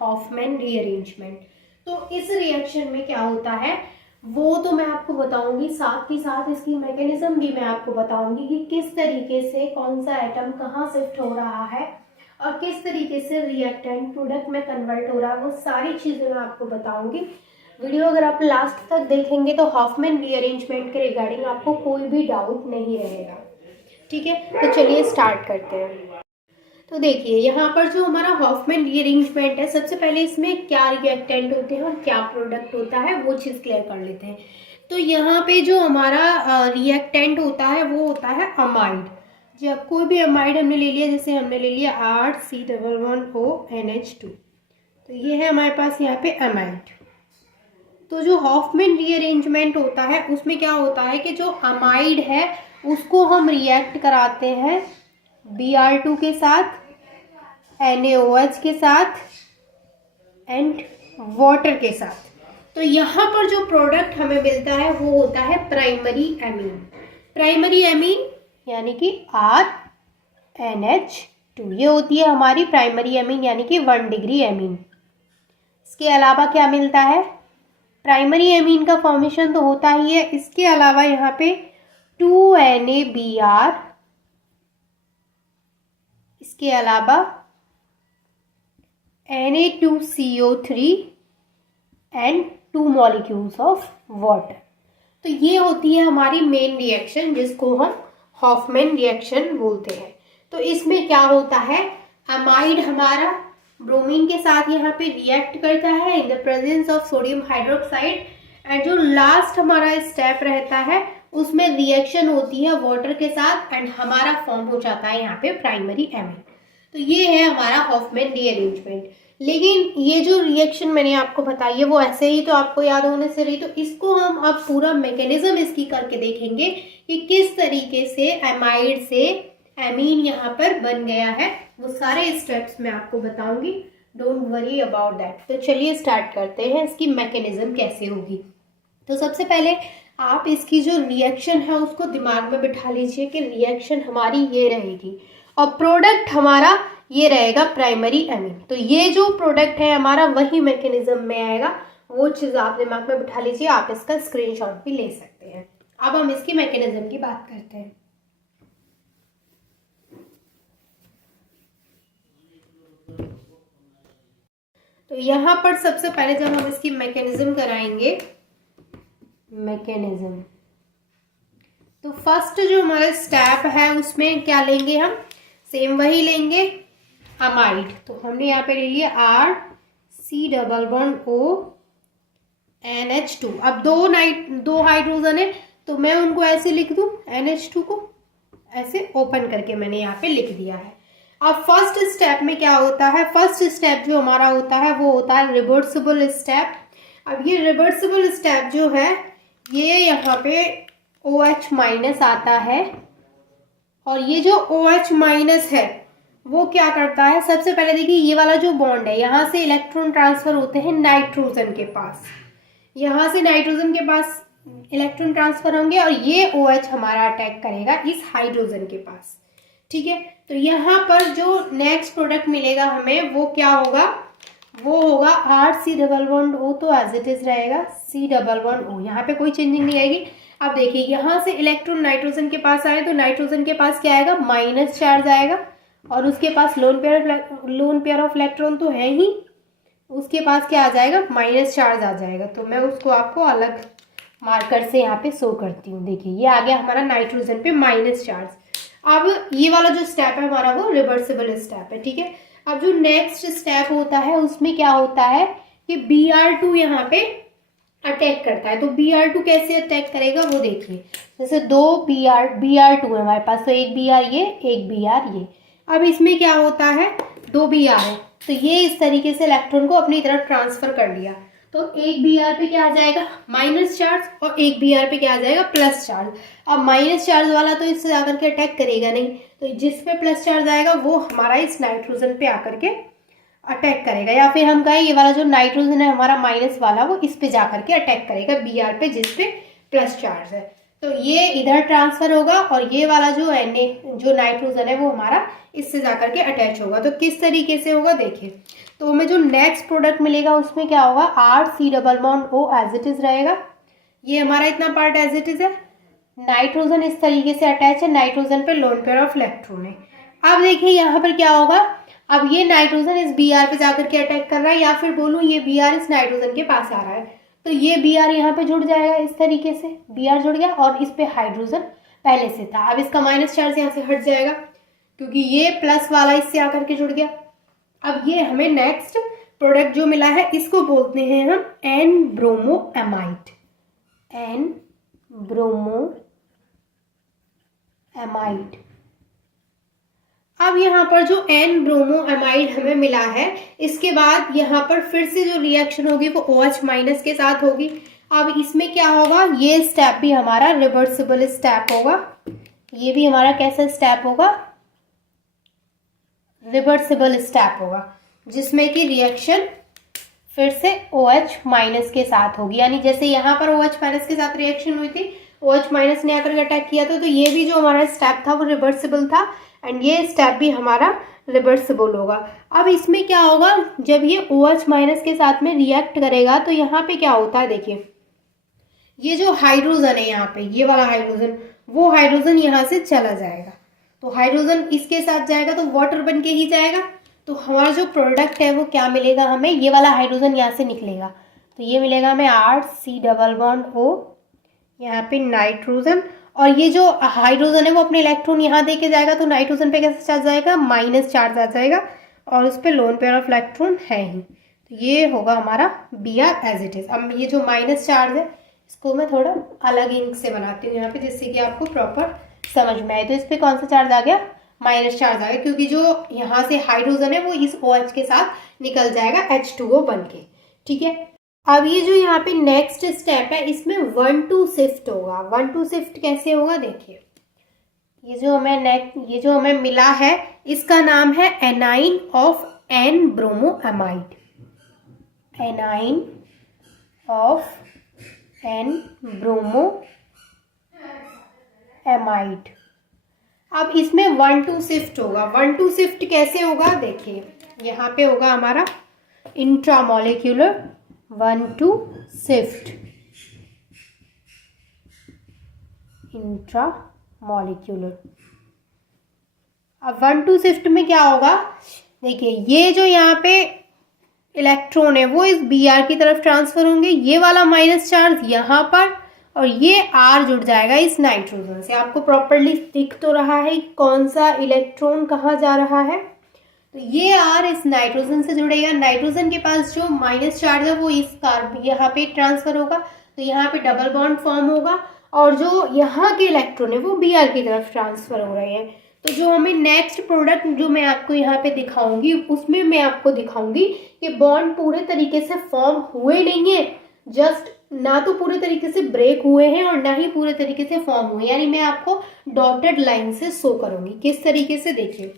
हॉफमैन रीअरेंजमेंट। तो इस रिएक्शन में क्या होता है वो तो मैं आपको बताऊंगी, साथ ही साथ इसकी मैकेनिज्म भी मैं आपको बताऊंगी कि किस तरीके से कौन सा एटम कहाँ शिफ्ट हो रहा है और किस तरीके से रिएक्टेंट प्रोडक्ट में कन्वर्ट हो रहा है, वो सारी चीज़ें मैं आपको बताऊंगी। वीडियो अगर आप लास्ट तक देखेंगे तो हॉफमैन रीअरेंजमेंट के रिगार्डिंग आपको कोई भी डाउट नहीं रहेगा। ठीक है, तो चलिए स्टार्ट करते हैं। तो देखिए, यहाँ पर जो हमारा हॉफमैन रीअरेंजमेंट है, सबसे पहले इसमें क्या रिएक्टेंट होते हैं और क्या प्रोडक्ट होता है वो चीज़ क्लियर कर लेते हैं। तो यहाँ पे जो हमारा रिएक्टेंट होता है वो होता है अमाइड। जब कोई भी अमाइड हमने ले लिया, जैसे हमने ले लिया RC11ONH2, तो ये है हमारे पास यहाँ पे अमाइड। तो जो हॉफमैन रीअरेंजमेंट होता है उसमें क्या होता है कि जो अमाइड है उसको हम रिएक्ट कराते हैं Br2 के साथ, NaOH के साथ एंड वाटर के साथ। तो यहाँ पर जो प्रोडक्ट हमें मिलता है वो होता है प्राइमरी एमीन। प्राइमरी एमीन यानी कि RNH2, ये होती है हमारी प्राइमरी एमीन यानी कि 1 डिग्री एमीन। इसके अलावा क्या मिलता है, प्राइमरी एमीन का फॉर्मेशन तो होता ही है, इसके अलावा यहाँ पे 2NaBr, इसके अलावा Na2CO3 and 2 molecules of water. तो ये होती है हमारी मेन रिएक्शन जिसको हम हॉफमैन रिएक्शन बोलते हैं। तो इसमें क्या होता है, अमाइड हमारा ब्रोमीन के साथ यहाँ पे रिएक्ट करता है in the presence of sodium hydroxide, and जो लास्ट हमारा स्टेप रहता है उसमें रिएक्शन होती है वाटर के साथ एंड हमारा फॉर्म हो जाता है यहाँ पे प्राइमरी एमीन। तो ये है हमारा हॉफमैन रीअरेंजमेंट। लेकिन ये जो रिएक्शन मैंने आपको बताई है वो ऐसे ही तो आपको याद होने से रही, तो इसको हम अब पूरा मैकेनिज्म इसकी करके देखेंगे कि किस तरीके से एमाइड से एमीन यहाँ पर बन गया है। वो सारे स्टेप्स मैं आपको बताऊंगी, डोंट वरी अबाउट दैट। तो चलिए स्टार्ट करते हैं, इसकी मैकेनिज्म कैसे होगी। तो सबसे पहले आप इसकी जो रिएक्शन है उसको दिमाग में बिठा लीजिए कि रिएक्शन हमारी ये रहेगी और प्रोडक्ट हमारा ये रहेगा प्राइमरी एमीन। तो ये जो प्रोडक्ट है हमारा वही मैकेनिज्म में आएगा, वो चीज़ आप दिमाग में बिठा लीजिए। आप इसका स्क्रीनशॉट भी ले सकते हैं। अब हम इसकी मैकेनिज्म की बात करते हैं। तो यहाँ पर सबसे पहले जब हम इसकी मैकेनिज्म कराएंगे, मैकेनिज्म, तो फर्स्ट जो हमारा स्टेप है उसमें क्या लेंगे हम, सेम वही लेंगे अमाइड। तो हमने यहाँ पे ले लिया RC≡O अब दो हाइड्रोजन है तो मैं उनको ऐसे लिख दूं, NH2 को ऐसे ओपन करके मैंने यहाँ पे लिख दिया है। अब फर्स्ट स्टेप में क्या होता है, फर्स्ट स्टेप जो हमारा होता है वो होता है रिवर्सिबल स्टेप। अब ये रिवर्सिबल स्टेप जो है ये यहाँ पे OH- आता है और ये जो OH- है वो क्या करता है, सबसे पहले देखिए ये वाला जो बॉन्ड है यहाँ से इलेक्ट्रॉन ट्रांसफर होते हैं नाइट्रोजन के पास, यहाँ से नाइट्रोजन के पास इलेक्ट्रॉन ट्रांसफर होंगे और ये OH हमारा अटैक करेगा इस हाइड्रोजन के पास। ठीक है, तो यहाँ पर जो नेक्स्ट प्रोडक्ट मिलेगा हमें वो क्या होगा, वो होगा RC≡O, तो एज इट इज रहेगा C≡O, यहाँ पे कोई चेंजिंग नहीं आएगी। अब देखिए यहाँ से इलेक्ट्रॉन नाइट्रोजन के पास आए तो नाइट्रोजन के पास क्या आएगा, माइनस चार्ज आएगा और उसके पास लोन पेयर ऑफ इलेक्ट्रॉन तो है ही, उसके पास क्या आ जाएगा, माइनस चार्ज आ जाएगा। तो मैं उसको आपको अलग मार्कर से यहाँ पे शो करती हूँ। देखिए ये आ गया हमारा नाइट्रोजन पे माइनस चार्ज। अब ये वाला जो स्टेप है हमारा वो रिवर्सिबल स्टेप है। ठीक है, अब जो नेक्स्ट स्टेप होता है उसमें क्या होता है कि Br2 यहाँ पे अटैक करता है। तो Br2 कैसे अटैक करेगा वो देखिए, जैसे दो Br2 है हमारे पास, तो एक Br ये, एक Br ये। अब इसमें क्या होता है, दो Br है तो ये इस तरीके से इलेक्ट्रॉन को अपनी तरफ ट्रांसफर कर लिया। तो एक Br पे क्या आ जाएगा, माइनस चार्ज, और एक Br पे क्या आ जाएगा, प्लस चार्ज। अब माइनस चार्ज वाला तो इससे आकर के अटैक करेगा नहीं, तो जिस पे प्लस चार्ज आएगा वो हमारा इस नाइट्रोजन पे आकर के अटैक करेगा, या फिर हम कहें ये वाला जो नाइट्रोजन है हमारा माइनस वाला वो इस पे जाकर के अटैक करेगा Br पे जिस पे प्लस चार्ज है। तो ये इधर ट्रांसफर होगा और ये वाला जो जो नाइट्रोजन है वो हमारा इससे जाकर के अटैच होगा। तो किस तरीके से होगा देखिए, तो हमें जो नेक्स्ट प्रोडक्ट मिलेगा उसमें क्या होगा, RC≡O एज इट इज रहेगा। ये हमारा इतना पार्ट एज इट इज है, नाइट्रोजन इस तरीके से अटैच है, नाइट्रोजन पे लोन पेयर ऑफ इलेक्ट्रॉन है। अब देखिए यहाँ पर क्या होगा, अब ये नाइट्रोजन इस Br पे जाकर के अटैक कर रहा है, या फिर बोलूँ ये Br इस नाइट्रोजन के पास आ रहा है, तो ये Br यहाँ पे जुड़ जाएगा इस तरीके से, Br जुड़ गया और इस पे हाइड्रोजन पहले से था। अब इसका माइनस चार्ज यहाँ से हट जाएगा क्योंकि ये प्लस वाला इससे आकर के जुड़ गया। अब ये हमें नेक्स्ट प्रोडक्ट जो मिला है इसको बोलते हैं हम N-ब्रोमोएमाइड, N-ब्रोमोएमाइड। अब यहाँ पर जो N-ब्रोमोएमाइड हमें मिला है, इसके बाद यहाँ पर फिर से जो रिएक्शन होगी वो OH- के साथ होगी। अब इसमें क्या होगा, ये स्टेप भी हमारा रिवर्सिबल स्टेप होगा, ये भी हमारा कैसा स्टेप होगा, रिवर्सिबल स्टेप होगा, जिसमें कि रिएक्शन फिर से OH- के साथ होगी। यानी जैसे यहाँ पर OH- के साथ रिएक्शन हुई थी, OH- ने आकर अटैक किया था, तो ये भी जो हमारा स्टेप था वो रिवर्सिबल था एंड ये स्टेप भी हमारा रिवर्सिबल होगा। अब इसमें क्या होगा, जब ये OH- के साथ में रिएक्ट करेगा तो यहाँ पे क्या होता है देखिए, ये जो हाइड्रोजन है यहाँ पे, ये वाला हाइड्रोजन, वो हाइड्रोजन यहाँ से चला जाएगा, तो हाइड्रोजन इसके साथ जाएगा तो वाटर बन के ही जाएगा। तो हमारा जो प्रोडक्ट है वो क्या मिलेगा हमें, ये वाला हाइड्रोजन यहाँ से निकलेगा, तो ये मिलेगा हमें RC≡O, यहाँ पे नाइट्रोजन, और ये जो हाइड्रोजन है वो अपने इलेक्ट्रॉन यहाँ दे के जाएगा, तो नाइट्रोजन पे कैसा चार्ज आएगा, माइनस चार्ज आ जाएगा और उस पर लोन पेयर ऑफ इलेक्ट्रॉन है ही, तो ये होगा हमारा Br एज इट इज। अब ये जो माइनस चार्ज है इसको मैं थोड़ा अलग इंक से बनाती हूँ यहाँ पे, जिससे कि आपको प्रॉपर समझ में आए। तो इस पर कौन सा चार्ज आ गया, माइनस चार्ज आएगा, क्योंकि जो यहाँ से हाइड्रोजन है वो इस OH के साथ निकल जाएगा H2O बन के। ठीक है, अब ये जो यहाँ पे नेक्स्ट स्टेप है इसमें 1,2 शिफ्ट होगा। 1,2 शिफ्ट कैसे होगा देखिए, ये जो हमें मिला है इसका नाम है anion of N bromoamide. Anion of N bromoamide. अब इसमें 1,2 शिफ्ट होगा। 1,2 शिफ्ट कैसे होगा देखिए, यहाँ पे होगा हमारा इंट्रामोलिक्यूलर 1,2 शिफ्ट। इंट्रामोलिक्यूलर। अब 1,2 शिफ्ट में क्या होगा देखिए, ये जो यहाँ पे इलेक्ट्रॉन है वो इस Br की तरफ ट्रांसफर होंगे, ये वाला माइनस चार्ज यहाँ पर, और ये R जुड़ जाएगा इस नाइट्रोजन से। आपको प्रॉपरली दिख तो रहा है कौन सा इलेक्ट्रॉन कहाँ जा रहा है, तो ये R इस नाइट्रोजन से जुड़ेगा। नाइट्रोजन के पास जो माइनस चार्ज है वो इस कार्बन यहाँ पे ट्रांसफर होगा, तो यहाँ पे डबल बॉन्ड फॉर्म होगा, और जो यहाँ के इलेक्ट्रॉन है वो Br की तरफ ट्रांसफर हो रहे हैं। तो जो हमें नेक्स्ट प्रोडक्ट जो मैं आपको यहाँ पे दिखाऊंगी उसमें मैं आपको दिखाऊंगी कि बॉन्ड पूरे तरीके से फॉर्म हुए नहीं है, जस्ट ना तो पूरे तरीके से ब्रेक हुए हैं और ना ही पूरे तरीके से फॉर्म हुए, यानी मैं आपको डॉटेड लाइन से शो करूंगी किस तरीके से। देखिए,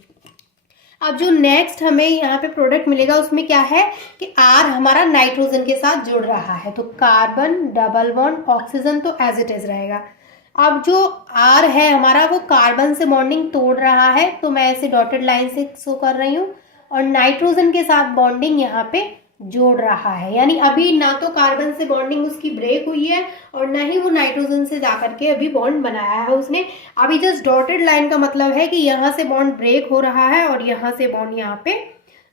अब जो नेक्स्ट हमें यहाँ पे प्रोडक्ट मिलेगा उसमें क्या है कि R हमारा नाइट्रोजन के साथ जुड़ रहा है, तो कार्बन डबल बॉन्ड ऑक्सीजन तो एज इट इज रहेगा। अब जो R है हमारा वो कार्बन से बॉन्डिंग तोड़ रहा है, तो मैं ऐसे डॉटेड लाइन से शो कर रही हूँ, और नाइट्रोजन के साथ बॉन्डिंग यहाँ पे जोड़ रहा है, यानी अभी ना तो कार्बन से बॉन्डिंग उसकी ब्रेक हुई है और ना ही वो नाइट्रोजन से जाकर के अभी बॉन्ड बनाया है उसने। अभी जस्ट डॉटेड लाइन का मतलब है कि यहाँ से बॉन्ड ब्रेक हो रहा है और यहाँ से बॉन्ड यहाँ पे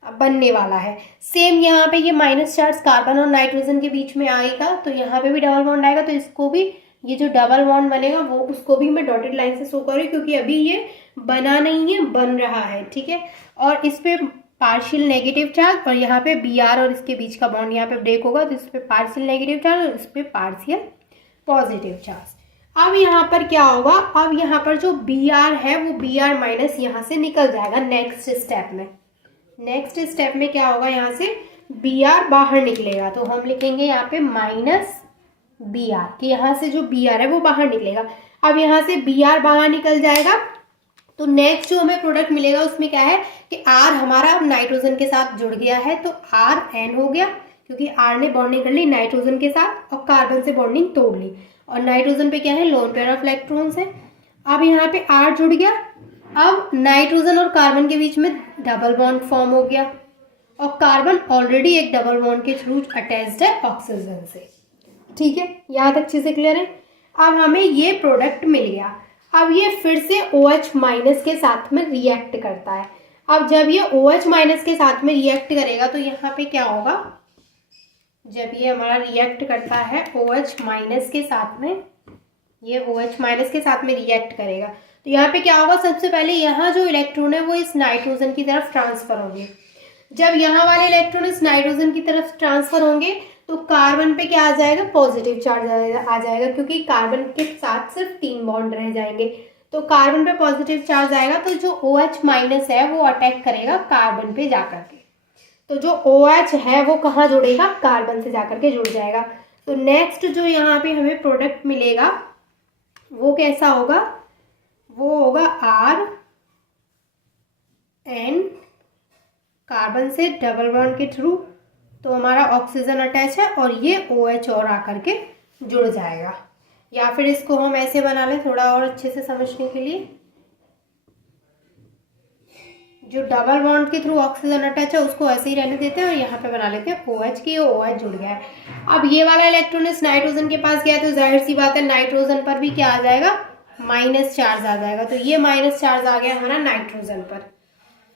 बनने वाला है। सेम यहाँ पे ये माइनस चार्ज कार्बन और नाइट्रोजन के बीच में आएगा, तो यहाँ पे भी डबल बॉन्ड आएगा, तो इसको भी ये जो डबल बॉन्ड बनेगा वो उसको भी मैं डॉटेड लाइन से शो कर रही हूँ, क्योंकि अभी ये बना नहीं है, बन रहा है। ठीक है, और इस पे पार्शियल नेगेटिव चार्ज, और यहाँ पे Br और इसके बीच का बॉन्ड यहाँ पे ब्रेक होगा, तो इस पे पार्शियल नेगेटिव चार्ज और इस पे पार्शियल पॉजिटिव चार्ज। अब यहाँ पर क्या होगा, अब यहाँ पर जो Br है वो Br माइनस यहाँ से निकल जाएगा नेक्स्ट स्टेप में। नेक्स्ट स्टेप में क्या होगा, यहाँ से Br बाहर निकलेगा, तो हम लिखेंगे यहाँ पे माइनस Br, कि यहाँ से जो Br है वो बाहर निकलेगा। अब यहाँ से Br बाहर निकल जाएगा, तो नेक्स्ट जो हमें प्रोडक्ट मिलेगा उसमें क्या है कि R हमारा नाइट्रोजन के साथ जुड़ गया है, तो RN हो गया, क्योंकि R ने बॉन्डिंग कर ली नाइट्रोजन के साथ और कार्बन से बॉन्डिंग तोड़ ली, और नाइट्रोजन पे क्या है लोन पेयर ऑफ इलेक्ट्रॉन्स है। अब यहाँ पे R जुड़ गया, अब नाइट्रोजन और कार्बन के बीच में डबल बॉन्ड फॉर्म हो गया, और कार्बन ऑलरेडी एक डबल बॉन्ड के थ्रू अटैच्ड है ऑक्सीजन से। ठीक है, यहाँ तक चीजें क्लियर है। अब हमें ये प्रोडक्ट मिल गया, अब ये फिर से OH माइनस के साथ में रिएक्ट करता है। अब जब ये OH माइनस के साथ में रिएक्ट करेगा तो यहाँ पे क्या होगा, जब ये हमारा रिएक्ट करता है OH माइनस के साथ में, ये OH माइनस के साथ में रिएक्ट करेगा, तो यहाँ पे क्या होगा, सबसे पहले यहाँ जो इलेक्ट्रॉन है वो इस नाइट्रोजन की तरफ ट्रांसफर होंगे। जब यहाँ वाले इलेक्ट्रॉन इस नाइट्रोजन की तरफ ट्रांसफर होंगे तो कार्बन पे क्या आ जाएगा, पॉजिटिव चार्ज आ जाएगा, क्योंकि कार्बन के साथ सिर्फ 3 बॉन्ड रह जाएंगे, तो कार्बन पे पॉजिटिव चार्ज आएगा, तो जो OH माइनस है वो अटैक करेगा कार्बन पे जाकर के, तो जो OH है वो कहाँ जुड़ेगा, कार्बन से जाकर के जुड़ जाएगा। तो नेक्स्ट जो यहाँ पे हमें प्रोडक्ट मिलेगा वो कैसा होगा, वो होगा RN, कार्बन से डबल बॉन्ड के थ्रू, तो हमारा ऑक्सीजन अटैच है और ये OH और आकर के जुड़ जाएगा। या फिर इसको हम ऐसे बना लें थोड़ा और अच्छे से समझने के लिए, जो डबल बॉन्ड के थ्रू ऑक्सीजन अटैच है उसको ऐसे ही रहने देते हैं और यहाँ पे बना लेते हैं OH की, OH जुड़ गया है। अब ये वाला इलेक्ट्रॉन इस नाइट्रोजन के पास गया, तो जाहिर सी बात है नाइट्रोजन पर भी क्या आ जाएगा, माइनस चार्ज आ जाएगा, तो ये माइनस चार्ज आ गया हमारा नाइट्रोजन पर।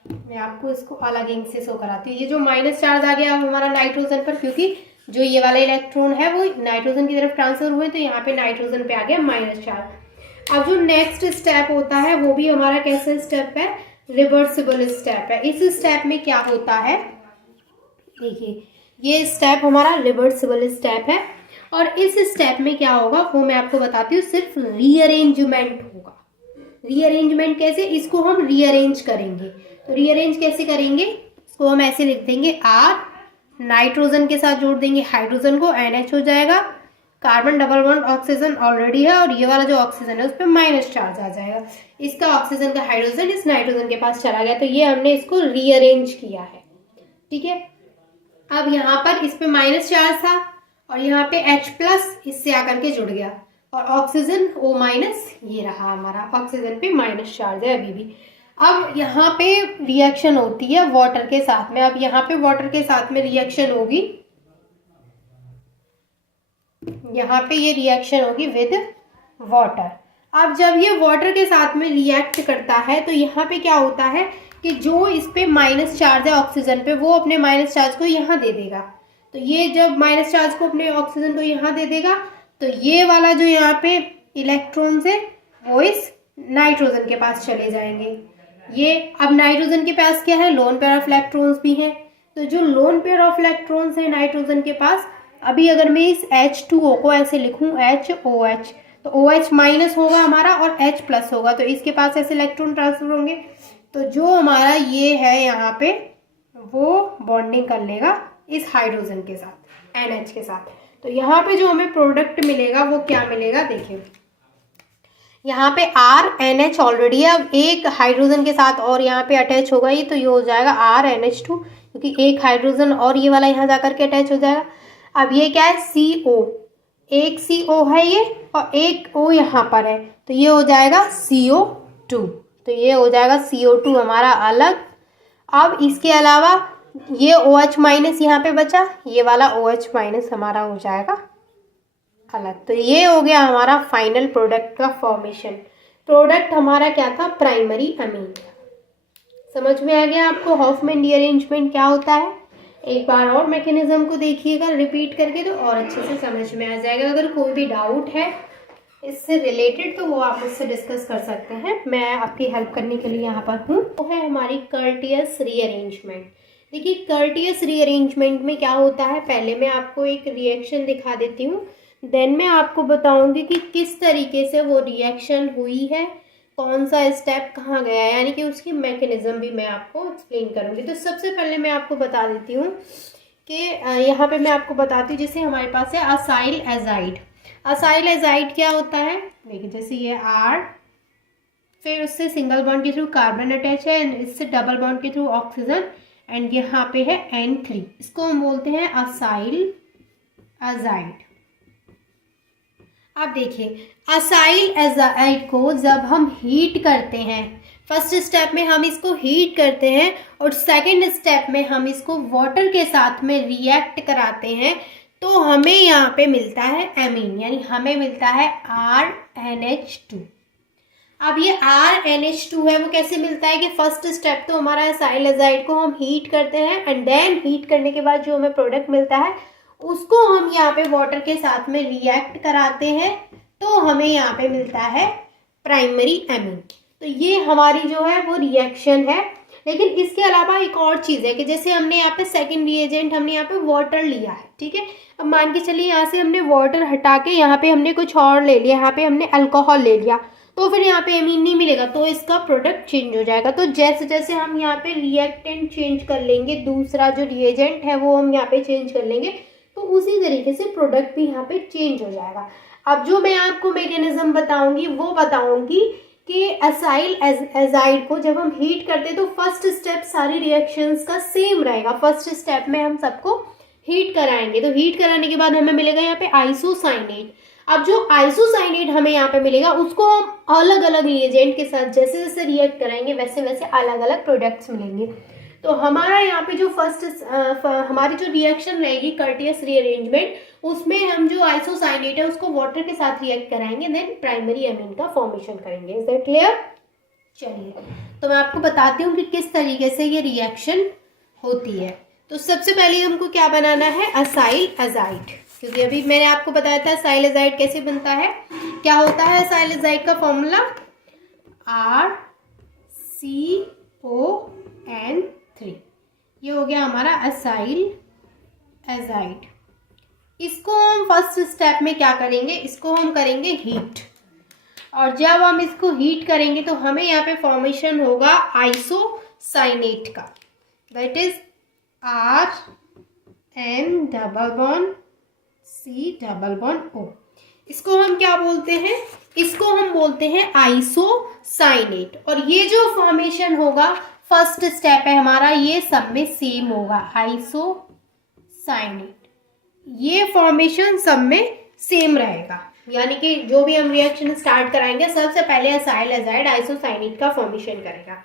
मैं आपको इसको अलग इंक से शो कराती हूँ। ये जो माइनस चार्ज आ गया हमारा नाइट्रोजन पर, क्योंकि जो ये वाला इलेक्ट्रॉन है वो नाइट्रोजन की तरफ ट्रांसफर हुए, तो यहाँ पे नाइट्रोजन पे आ गया माइनस चार्ज। अब जो नेक्स्ट स्टेप होता है वो भी हमारा कैसा स्टेप है, रिवर्सिबल स्टेप है। इस स्टेप में क्या होता है, देखिए ये स्टेप हमारा रिवर्सिबल स्टेप है, और इस स्टेप में क्या होगा वो मैं आपको बताती हूँ, सिर्फ रीअरेंजमेंट होगा। रीअरेंजमेंट कैसे, इसको हम रीअरेंज करेंगे। तो रीअरेंज कैसे करेंगे, इसको हम ऐसे लिख देंगे R, नाइट्रोजन के साथ जोड़ देंगे हाइड्रोजन को, NH हो जाएगा, carbon double bond oxygen already है और ये वाला जो ऑक्सीजन है उस पर माइनस चार्ज आ जाएगा, इसका ऑक्सीजन का हाइड्रोजन इस नाइट्रोजन के पास चला गया। तो ये हमने इसको रीअरेंज किया है, ठीक है। अब यहाँ पर इस पे माइनस चार्ज था और यहाँ पे H+ इससे आकर के जुड़ गया और ऑक्सीजन O-, ये रहा हमारा, ऑक्सीजन पे माइनस चार्ज है अभी भी। अब यहाँ पे रिएक्शन होती है वाटर के साथ में, अब यहाँ पे वाटर के साथ में रिएक्शन होगी, यहाँ पे ये रिएक्शन होगी विद वाटर। अब जब ये वाटर के साथ में रिएक्ट करता है तो यहाँ पे क्या होता है कि जो इस पे माइनस चार्ज है ऑक्सीजन पे, वो अपने माइनस चार्ज को यहाँ दे देगा। तो ये जब माइनस चार्ज को अपने ऑक्सीजन को यहाँ दे देगा तो ये वाला जो यहाँ पे इलेक्ट्रॉन्स है वो इस नाइट्रोजन के पास चले जाएंगे। ये अब नाइट्रोजन के पास क्या है, लोन पेयर ऑफ इलेक्ट्रॉन्स भी है। तो जो लोन पेयर ऑफ इलेक्ट्रॉन्स है नाइट्रोजन के पास, अभी अगर मैं इस H2O को ऐसे लिखूं HOH, तो OH- होगा हमारा और H+ होगा, तो इसके पास ऐसे इलेक्ट्रॉन ट्रांसफर होंगे। तो जो हमारा ये है यहाँ पे वो बॉन्डिंग कर लेगा इस हाइड्रोजन के साथ, NH के साथ। तो यहाँ पे जो हमें प्रोडक्ट मिलेगा वो क्या मिलेगा, देखिए यहाँ पे RNH ऑलरेडी है, अब एक हाइड्रोजन के साथ और यहाँ पे अटैच होगा ये, तो ये हो जाएगा RNH2, क्योंकि एक हाइड्रोजन और ये वाला यहाँ जाकर के अटैच हो जाएगा। अब ये क्या है, CO, एक CO है ये और एक O यहाँ पर है, तो ये हो जाएगा CO2, तो ये हो जाएगा CO2 हमारा अलग। अब इसके अलावा ये OH- यहाँ पे बचा, ये वाला OH- हमारा हो जाएगा अलग। तो ये हो गया हमारा फाइनल प्रोडक्ट का फॉर्मेशन। प्रोडक्ट हमारा क्या था, प्राइमरी अमीन। समझ में आ गया आपको हॉफमैन रीअरेंजमेंट क्या होता है। एक बार और मैकेनिज्म को देखिएगा रिपीट करके तो और अच्छे से समझ में आ जाएगा। अगर कोई भी डाउट है इससे रिलेटेड तो वो आप मुझसे डिस्कस कर सकते हैं, मैं आपकी हेल्प करने के लिए यहाँ पर हूँ। वो है हमारी कर्टियस रीअरेंजमेंट। देखिए कर्टियस रीअरेंजमेंट में क्या होता है, पहले मैं आपको एक रिएक्शन दिखा देती हूँ, देन मैं आपको बताऊंगी कि किस तरीके से वो रिएक्शन हुई है, कौन सा स्टेप कहाँ गया है, यानी कि उसकी मैकेनिज्म भी मैं आपको एक्सप्लेन करूंगी। तो सबसे पहले मैं आपको बता देती हूँ कि यहाँ पे मैं आपको बताती हूँ, जैसे हमारे पास है असाइल एजाइड। असाइल एजाइड क्या होता है, देखिए जैसे ये R, फिर उससे सिंगल बॉन्ड के थ्रू कार्बन अटैच है, इससे डबल बॉन्ड के थ्रू ऑक्सीजन, एंड यहाँ पे है N3, इसको हम बोलते हैं असाइल एजाइड। अब देखिए असाइल एजाइड को जब हम हीट करते हैं, फर्स्ट स्टेप में हम इसको हीट करते हैं और सेकंड स्टेप में हम इसको वाटर के साथ में रिएक्ट कराते हैं, तो हमें यहाँ पे मिलता है एमीन, यानी हमें मिलता है RNH2। अब ये RNH2 है वो कैसे मिलता है कि फर्स्ट स्टेप तो हमारा असाइल एजाइड को हम हीट करते हैं एंड देन हीट करने के बाद जो हमें प्रोडक्ट मिलता है उसको हम यहाँ पे वाटर के साथ में रिएक्ट कराते हैं, तो हमें यहाँ पे मिलता है प्राइमरी एमीन। तो ये हमारी जो है वो रिएक्शन है। लेकिन इसके अलावा एक और चीज़ है कि जैसे हमने यहाँ पे सेकंड रिएजेंट हमने यहाँ पे वाटर लिया है, ठीक है। अब मान के चलिए यहाँ से हमने वाटर हटा के यहाँ पे हमने कुछ और ले लिया, यहाँ पे हमने अल्कोहल ले लिया, तो फिर यहाँ पे एमीन नहीं मिलेगा, तो इसका प्रोडक्ट चेंज हो जाएगा। तो जैसे जैसे हम यहाँ पे रिएक्टेंट चेंज कर लेंगे, दूसरा जो रिएजेंट है वो हम यहाँ पे चेंज कर लेंगे, तो उसी तरीके से प्रोडक्ट भी यहाँ पे चेंज हो जाएगा। अब जो मैं आपको मैकेनिज्म बताऊंगी वो बताऊंगी कि असाइल एजाइड को जब हम हीट करते हैं तो फर्स्ट स्टेप सारी रिएक्शंस का सेम रहेगा। फर्स्ट स्टेप में हम सबको हीट कराएंगे, तो हीट कराने के बाद हमें मिलेगा यहाँ पे आइसोसाइनेट। अब जो आइसोसाइनेट हमें यहाँ पे मिलेगा उसको हम अलग अलग रिएजेंट के साथ जैसे जैसे रिएक्ट कराएंगे वैसे वैसे अलग अलग प्रोडक्ट्स मिलेंगे। तो हमारा यहाँ पे जो हमारी जो रिएक्शन रहेगी कर्टियस रीअरेंजमेंट, उसमें हम जो आइसोसाइनेट है उसको वाटर के साथ रिएक्ट कराएंगे, देन प्राइमरी एमीन का फॉर्मेशन करेंगे। Is that clear? चलिए तो मैं आपको बताती हूँ कि किस तरीके से ये रिएक्शन होती है। तो सबसे पहले हमको क्या बनाना है, असाइल एजाइड, क्योंकि अभी मैंने आपको बताया था असाइल एजाइड कैसे बनता है। क्या होता है असाइल एजाइड का फॉर्मूला, RCON3, ये हो गया हमारा असाइल एजाइड। इसको हम फर्स्ट स्टेप में क्या करेंगे, इसको हम करेंगे हीट। और जब हम इसको हीट करेंगे तो हमें यहाँ पे फॉर्मेशन होगा आइसोसाइनेट का, that is RN double bond C double bond O। इसको हम क्या बोलते हैं, इसको हम बोलते हैं आइसोसाइनेट। और ये जो फॉर्मेशन होगा फर्स्ट स्टेप है हमारा, ये सब में सेम होगा, आइसोसाइनेट, ये फॉर्मेशन सब में सेम रहेगा। यानी कि जो भी हम रिएक्शन स्टार्ट कराएंगे सबसे पहले असाइल एजाइड आइसोसाइनेट का फॉर्मेशन करेगा।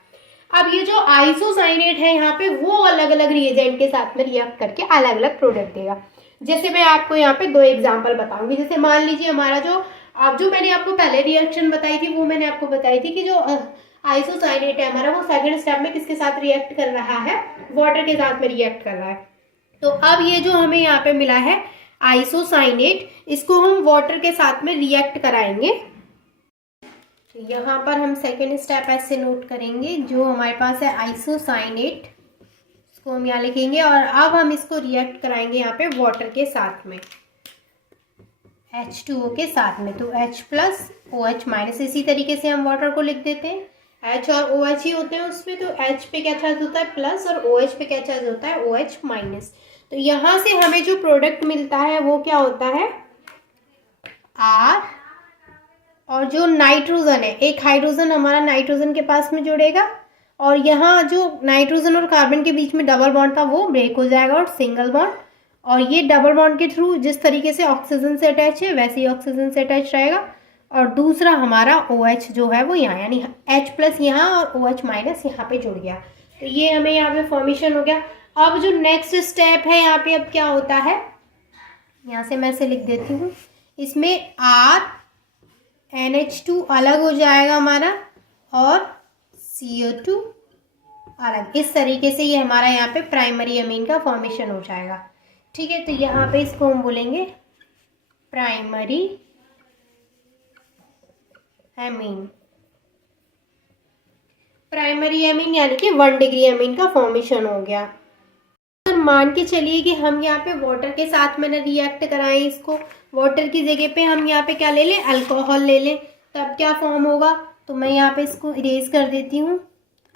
अब ये जो आइसोसाइनेट है यहाँ पे वो अलग अलग रिएजेंट के साथ में रिएक्ट करके अलग अलग प्रोडक्ट देगा। जैसे मैं आपको यहाँ पे 2 एग्जांपल बताऊंगी। जैसे मान लीजिए हमारा जो मैंने आपको पहले रिएक्शन बताई थी वो मैंने आपको बताई थी कि जो आइसोसाइनेट है हमारा वो सेकंड स्टेप में किसके साथ रिएक्ट कर रहा है, वाटर के साथ में रिएक्ट कर रहा है। तो अब ये जो हमें यहाँ पे मिला है आइसोसाइनेट, इसको हम वाटर के साथ में रिएक्ट कराएंगे। यहाँ पर हम सेकेंड स्टेप ऐसे नोट करेंगे, जो हमारे पास है आइसोसाइनेट, इसको हम यहाँ लिखेंगे। और अब हम इसको रिएक्ट कराएंगे यहाँ पे वाटर के साथ में, H2O के साथ में। तो H प्लस OH माइनस, इसी तरीके से हम वाटर को लिख देते हैं। H और OH ही होते हैं उसमें, तो H पे क्या चार्ज होता है प्लस और OH पे क्या चार्ज होता है OH माइनस। तो यहाँ से हमें जो प्रोडक्ट मिलता है वो क्या होता है R, और जो नाइट्रोजन है, एक हाइड्रोजन हमारा नाइट्रोजन के पास में जुड़ेगा, और यहाँ जो नाइट्रोजन और कार्बन के बीच में डबल बॉन्ड था वो ब्रेक हो जाएगा और सिंगल बॉन्ड, और ये डबल बॉन्ड के थ्रू जिस तरीके से ऑक्सीजन से अटैच है वैसे ही ऑक्सीजन से अटैच रहेगा। और दूसरा हमारा OH जो है वो यहाँ, यानी H प्लस यहाँ और OH माइनस यहाँ पे जुड़ गया। तो ये हमें यहाँ पे फॉर्मेशन हो गया। अब जो नेक्स्ट स्टेप है यहाँ पे अब क्या होता है, यहाँ से मैं इसे लिख देती हूँ, इसमें NH2 अलग हो जाएगा हमारा और CO2 अलग। इस तरीके से ये हमारा यहाँ पे प्राइमरी अमीन का फॉर्मेशन हो जाएगा। ठीक है, तो यहाँ पे इसको हम बोलेंगे प्राइमरी एमीन। प्राइमरी एमीन यानी कि 1 डिग्री एमीन का फॉर्मेशन हो गया। मान के चलिए कि हम यहाँ पे वाटर के साथ में ना रिएक्ट कराएं इसको, वाटर की जगह पे हम यहाँ पे क्या ले लें, अल्कोहल ले लें, तब क्या फॉर्म होगा। तो मैं यहाँ पे इसको इरेज कर देती हूँ।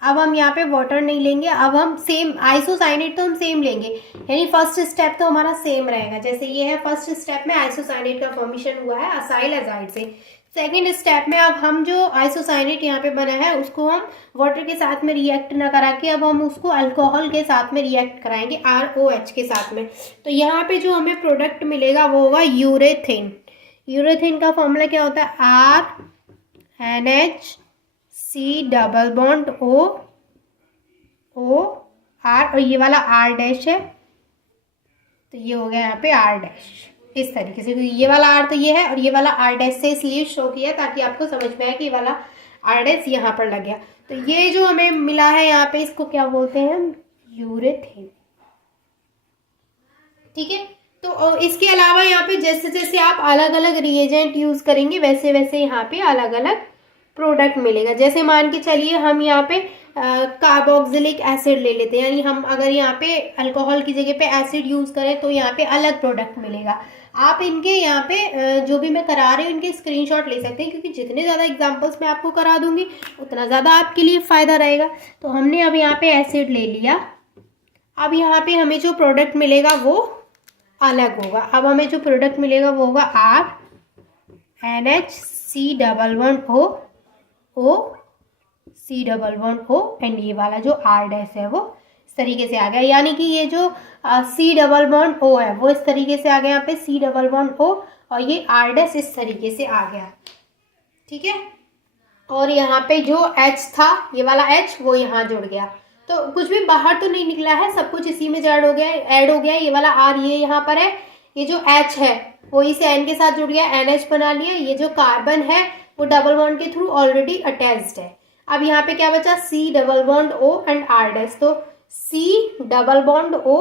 अब हम यहाँ पे वाटर नहीं लेंगे, अब हम सेम आइसोसाइनेट तो हम सेम लेंगे, यानी फर्स्ट स्टेप तो हमारा सेम रहेगा। जैसे ये है फर्स्ट स्टेप में आइसोसाइनेट का फॉर्मेशन हुआ है असाइल एजाइड से। सेकेंड स्टेप में अब हम जो आइसोसाइनेट यहाँ पे बना है उसको हम वाटर के साथ में रिएक्ट ना करा के अब हम उसको अल्कोहल के साथ में रिएक्ट कराएंगे, ROH के साथ में। तो यहाँ पे जो हमें प्रोडक्ट मिलेगा वो होगा यूरेथेन। यूरेथेन का फॉर्मूला क्या होता है, RNH C double bond O R, और ये वाला R डैश है, तो ये हो गया यहाँ पे R डैश इस तरीके से। ये वाला R तो ये है और ये वाला R डैश से इसलिए शो किया ताकि आपको समझ में आए कि ये वाला R डैश यहाँ पर लग गया। तो ये जो हमें मिला है यहाँ पे इसको क्या बोलते हैं हम, यूरेथेन। ठीक है, तो इसके अलावा यहाँ पे जैसे जैसे आप अलग अलग रिएजेंट यूज करेंगे वैसे वैसे यहाँ पे अलग अलग प्रोडक्ट मिलेगा। जैसे मान के चलिए हम यहाँ पे कार्बोक्सिलिक एसिड ले लेते हैं, यानी हम अगर यहाँ पे अल्कोहल की जगह पे एसिड यूज करें तो यहाँ पे अलग प्रोडक्ट मिलेगा। आप इनके यहाँ पे जो भी मैं करा रही हूँ इनके स्क्रीनशॉट ले सकते हैं, क्योंकि जितने ज़्यादा एग्जांपल्स मैं आपको करा दूंगी उतना ज़्यादा आपके लिए फ़ायदा रहेगा। तो हमने अब यहाँ पे एसिड ले लिया, अब यहाँ पे हमें जो प्रोडक्ट मिलेगा वो अलग होगा। अब हमें जो प्रोडक्ट मिलेगा वो होगा RNHC double bond O C double bond O, and ये वाला जो R डैश है वो इस तरीके से आ गया, यानी कि ये जो C डबल बॉन्ड O है वो इस तरीके से आ गया यहाँ पे C डबल बॉन्ड O, और ये R डैश इस तरीके से आ गया। ठीक है, और यहाँ पे जो H था ये वाला H वो यहाँ जुड़ गया, तो कुछ भी बाहर तो नहीं निकला है, सब कुछ इसी में ऐड हो गया। ये वाला R ये यहाँ पर है, ये जो H है वो इस N के साथ जुड़ गया, NH बना लिया। ये जो कार्बन है वो डबल बॉन्ड के थ्रू ऑलरेडी अटैच्ड है। अब यहाँ पे क्या बचा, C double bond O and R dash. तो C double bond O,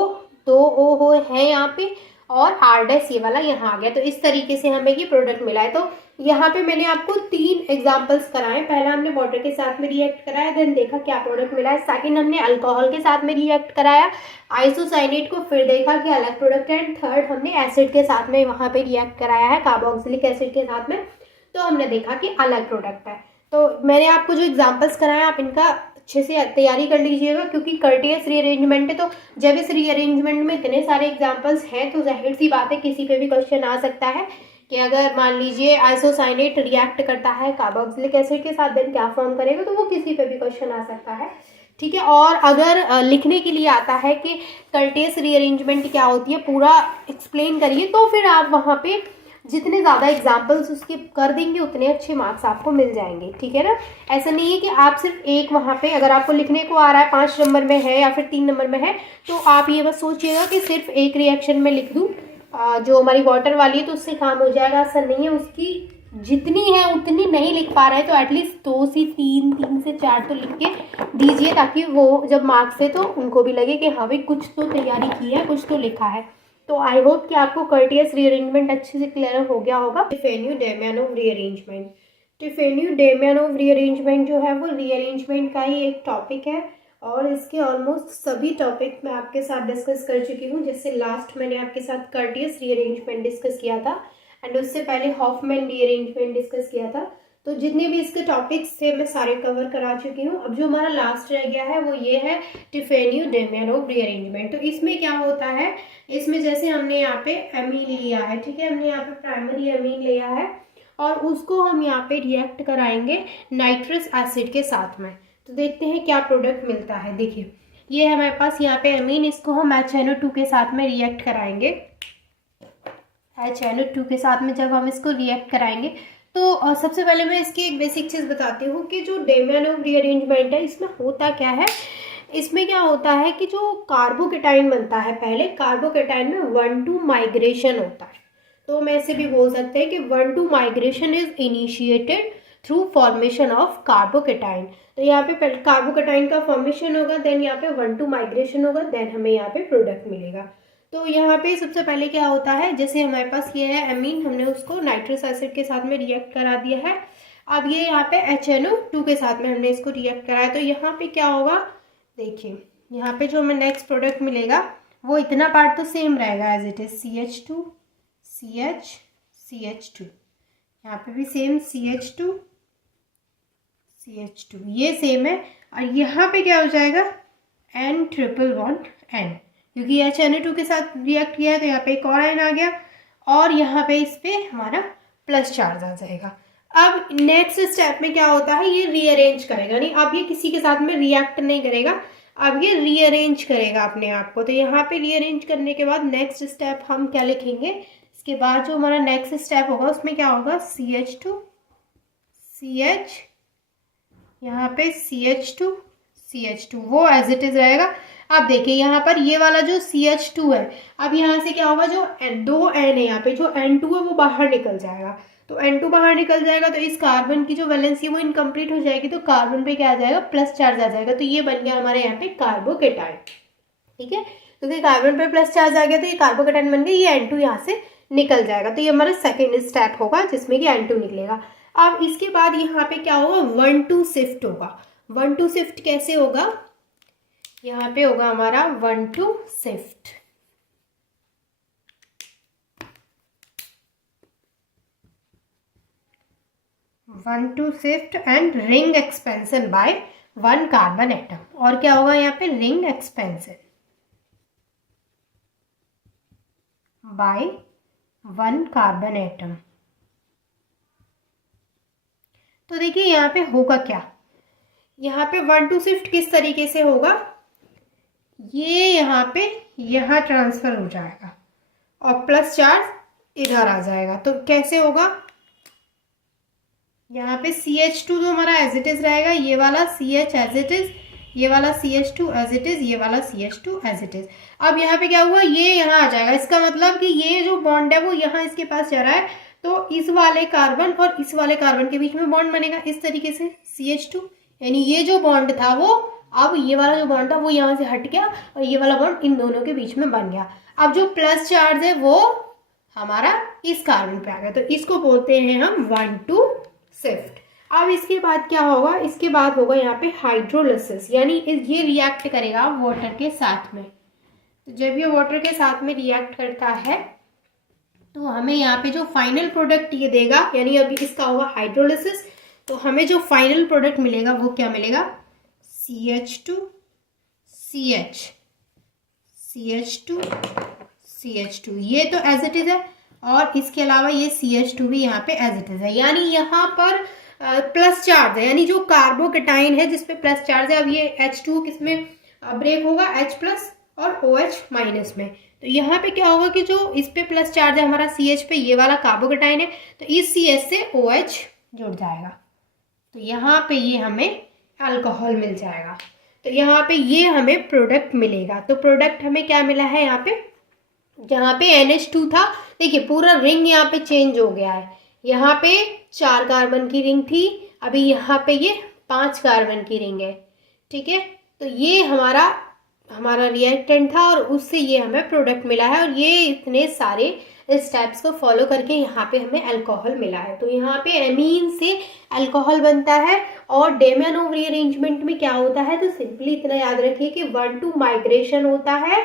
2 O हो है यहाँ पे, और R डैश ये वाला यहाँ आ गया। तो इस तरीके से हमें ये प्रोडक्ट मिला है। तो यहाँ पे मैंने आपको 3 एग्जांपल्स कराए। पहला हमने वाटर के साथ में रिएक्ट कराया, देन देखा क्या प्रोडक्ट मिला है। सेकंड हमने अल्कोहल के साथ में रिएक्ट कराया आइसोसाइनेट को, फिर देखा कि अलग प्रोडक्ट है। एंड थर्ड हमने एसिड के साथ में वहाँ पे रिएक्ट कराया है, कार्बोक्सिलिक एसिड के साथ में, तो हमने देखा कि अलग प्रोडक्ट है। तो मैंने आपको जो एग्जाम्पल्स कराया आप इनका अच्छे से तैयारी कर लीजिएगा, क्योंकि कर्टियस रीअरेंजमेंट है तो जब इस रीअरेंजमेंट में इतने सारे एग्जाम्पल्स हैं तो जाहिर सी बात है किसी पे भी क्वेश्चन आ सकता है कि अगर मान लीजिए आइसोसाइनेट रिएक्ट करता है कार्बोक्सिलिक एसिड के साथ देन क्या फॉर्म करेगा, तो वो किसी पे भी क्वेश्चन आ सकता है। ठीक है, और अगर लिखने के लिए आता है कि कर्टियस रीअरेंजमेंट क्या होती है पूरा एक्सप्लेन करिए, तो फिर आप वहाँ पे जितने ज़्यादा एग्जाम्पल्स उसके कर देंगे उतने अच्छे मार्क्स आपको मिल जाएंगे। ठीक है ना, ऐसा नहीं है कि आप सिर्फ एक वहाँ पे अगर आपको लिखने को आ रहा है 5 नंबर में है या फिर 3 नंबर में है तो आप ये बस सोचिएगा कि सिर्फ एक रिएक्शन में लिख दूँ जो हमारी वाटर वाली है तो उससे काम हो जाएगा। ऐसा नहीं है, उसकी जितनी है उतनी नहीं लिख पा रहे हैं तो एटलीस्ट 2 से 3 से 4 तो लिख के दीजिए, ताकि वो जब मार्क्स है तो उनको भी लगे कि हाँ भाई कुछ तो तैयारी की है, कुछ तो लिखा है। तो आई होप कि आपको कर्टियस रीअरेंजमेंट अच्छे से क्लियर हो गया होगा। टिफेन्यू-डेमियानोव रीअरेंजमेंट, टिफेन्यू-डेमियानोव रीअरेंजमेंट जो है वो रीअरेंजमेंट का ही एक टॉपिक है और इसके ऑलमोस्ट सभी टॉपिक मैं आपके साथ डिस्कस कर चुकी हूँ। जैसे लास्ट मैंने आपके साथ कर्टियस रीअरेंजमेंट डिस्कस किया था एंड उससे पहले हॉफमैन रीअरेंजमेंट डिस्कस किया था। तो जितने भी इसके टॉपिक्स थे मैं सारे कवर करा चुकी हूँ। अब जो हमारा लास्ट रह गया है वो ये है टिफेन्यू-डेमियानोव रीअरेंजमेंट। तो इसमें क्या होता है, इसमें जैसे हमने यहाँ पे एमीन लिया है, ठीक है, हमने यहाँ पे प्राइमरी एमीन लिया है और उसको हम यहाँ पे रिएक्ट कराएंगे नाइट्रस एसिड के साथ में। तो देखते हैं क्या प्रोडक्ट मिलता है। देखिए ये है हमारे पास यहाँ पे एमीन, इसको हम HNO2 के साथ में रिएक्ट कराएंगे। HNO2 के साथ में जब हम इसको रिएक्ट कराएंगे तो सबसे पहले मैं इसकी एक बेसिक चीज़ बताती हूँ कि जो डेमियानोव रीअरेंजमेंट है इसमें होता क्या है। इसमें क्या होता है कि जो कार्बोकेटाइन बनता है, पहले कार्बोकेटाइन में 1,2 माइग्रेशन होता है। तो हम ऐसे भी बोल सकते हैं कि 1,2 migration is initiated through formation of carbocation. तो यहाँ पे कार्बोकेटाइन का फॉर्मेशन होगा, देन यहाँ पे 1,2 माइग्रेशन होगा, देन हमें यहाँ पे प्रोडक्ट मिलेगा। तो यहाँ पे सबसे पहले क्या होता है, जैसे हमारे पास ये है एमीन, हमने उसको नाइट्रस एसिड के साथ में रिएक्ट करा दिया है। अब ये यहाँ पे HNO2 के साथ में हमने इसको रिएक्ट कराया, तो यहाँ पे क्या होगा, देखिए यहाँ पे जो हमें नेक्स्ट प्रोडक्ट मिलेगा वो इतना पार्ट तो सेम रहेगा as it is CH2 CH CH2, यहाँ पे भी सेम CH2 CH2 ये सेम है। और यहाँ पे क्या हो जाएगा N ट्रिपल बॉन्ड N, क्योंकि HNO2 के साथ रिएक्ट किया है तो यहाँ पे एक और आयन आ गया और यहाँ पे इस पे हमारा प्लस चार्ज आ जाएगा। अब नेक्स्ट स्टेप में क्या होता है, ये रीअरेंज करेगा, नहीं अब ये किसी के साथ में रिएक्ट नहीं करेगा, अब ये रीअरेंज करेगा अपने आप को। तो यहाँ पे रीअरेंज करने के बाद नेक्स्ट स्टेप हम क्या लिखेंगे, इसके बाद जो हमारा नेक्स्ट स्टेप होगा उसमें क्या होगा CH2 CH, यहाँ पे CH2 CH2 वो एज इट इज रहेगा। अब देखिए यहाँ पर ये वाला जो CH2 है, अब यहाँ से क्या होगा, जो दो N है यहाँ पे, जो N2 है वो बाहर निकल जाएगा। तो N2 बाहर निकल जाएगा तो इस कार्बन की जो वैलेंसी वो इनकम्प्लीट हो जाएगी, तो कार्बन पे क्या आ जाएगा, प्लस चार्ज आ जाएगा। तो ये बन गया हमारे यहाँ पे कार्बोकेटाइन। ठीक है, क्योंकि कार्बन पे प्लस चार्ज आ गया तो ये कार्बोकेटाइन बन गया, ये N2 यहाँ से निकल जाएगा। तो ये हमारा सेकेंड स्टेप होगा जिसमें कि N2 निकलेगा। अब इसके बाद यहाँ पे क्या होगा, 1,2 शिफ्ट होगा। 1,2 शिफ्ट कैसे होगा, यहाँ पे होगा हमारा 1,2 shift. One two shift and ring expansion by 1 carbon atom. और क्या होगा यहाँ पे, ring expansion by 1 carbon atom. तो देखिए यहाँ पे होगा क्या, यहाँ पे 1,2 शिफ्ट किस तरीके से होगा, ये यहाँ पे यहाँ ट्रांसफर हो जाएगा और प्लस चार्ज इधर आ जाएगा। तो कैसे होगा, यहाँ पे CH2 जो हमारा एज इट इज रहेगा, ये वाला CH एज इट इज, ये वाला CH2 एज इट इज, ये वाला CH2 एज इट इज। अब यहाँ पे क्या हुआ, ये यहाँ आ जाएगा, इसका मतलब कि ये जो बॉन्ड है वो यहाँ इसके पास जा रहा है, तो इस वाले कार्बन और इस वाले कार्बन के बीच में बॉन्ड बनेगा इस तरीके से CH2, यानी ये जो बॉन्ड था वो, अब ये वाला जो बॉन्ड था वो यहाँ से हट गया और ये वाला बॉन्ड इन दोनों के बीच में बन गया। अब जो प्लस चार्ज है वो हमारा इस कार्बन पे आ गया, तो इसको बोलते हैं हम 1,2 शिफ्ट। अब इसके बाद क्या होगा, इसके बाद होगा यहाँ पे हाइड्रोलिसिस, यानी ये रिएक्ट करेगा वाटर के साथ में। तो जब ये वाटर के साथ में रिएक्ट करता है तो हमें यहाँ पे जो फाइनल प्रोडक्ट ये देगा, यानी अभी इसका होगा हाइड्रोलिसिस, तो हमें जो फाइनल प्रोडक्ट मिलेगा वो क्या मिलेगा, CH2 CH CH2 CH2, ये तो एज इट इज है, और इसके अलावा ये CH2 भी यहाँ पे एज इट इज है। यानी यहाँ पर प्लस चार्ज है, यानी जो कार्बोकेटाइन है जिसपे प्लस चार्ज है, अब ये H2 किसमें ब्रेक होगा, H प्लस और OH माइनस में। तो यहाँ पे क्या होगा कि जो इस पे प्लस चार्ज है हमारा CH पे, ये वाला कार्बोकेटाइन है, तो इस CH से OH जुड़ जाएगा, तो यहाँ पे ये हमें अल्कोहल मिल जाएगा। तो यहाँ पे ये हमें प्रोडक्ट मिलेगा। तो प्रोडक्ट हमें क्या मिला है यहाँ पे, जहाँ पे NH2 था, देखिए पूरा रिंग यहाँ पे चेंज हो गया है। यहाँ पे 4 कार्बन की रिंग थी, अभी यहाँ पे ये 5 कार्बन की रिंग है, ठीक है। तो ये हमारा रिएक्टेंट था और उससे ये हमें प्रोडक्ट मिला है, और ये इतने सारे स्टेप्स को फॉलो करके यहाँ पे हमें अल्कोहल मिला है। तो यहाँ पे एमीन से अल्कोहल बनता है। और डेमियानोव रीअरेंजमेंट में क्या होता है, तो सिंपली इतना याद रखिए कि 1-2 माइग्रेशन होता है,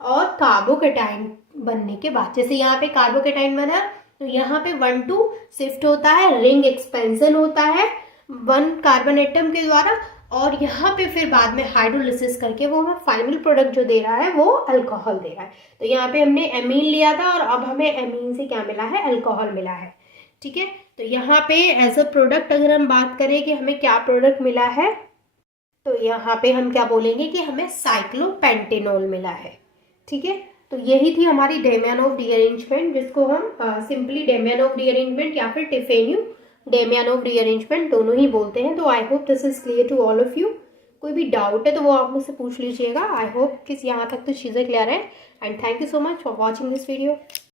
और कार्बोकेटाइन बनने के बाद, जैसे यहाँ पे कार्बोकेटाइन बना तो यहाँ पे 1-2 शिफ्ट होता है, रिंग एक्सपेंशन होता है 1 कार्बन एटम के द्वारा, और यहाँ पे फिर बाद में हाइड्रोलिसिस करके वो हमें फाइनल प्रोडक्ट जो दे रहा है वो अल्कोहल दे रहा है। तो यहाँ पे हमने एमीन लिया था और अब हमें एमीन से क्या मिला है, अल्कोहल मिला है, ठीक है। तो यहाँ पे एज अ प्रोडक्ट अगर हम बात करें कि हमें क्या प्रोडक्ट मिला है, तो यहाँ पे हम क्या बोलेंगे कि हमें साइक्लोपेंटेनॉल मिला है, ठीक है। तो यही थी हमारी डेमियानोव रीअरेंजमेंट, जिसको हम सिंपली डेमियानोव रीअरेंजमेंट या फिर टिफेन्यू डेमियानोव रीअरेंजमेंट दोनों ही बोलते हैं। तो I hope this is clear to all of you. कोई भी डाउट है तो वो आप मुझसे पूछ लीजिएगा। आई होप कि यहाँ तक तो चीज़ें क्लियर है, and thank you so much for watching this video.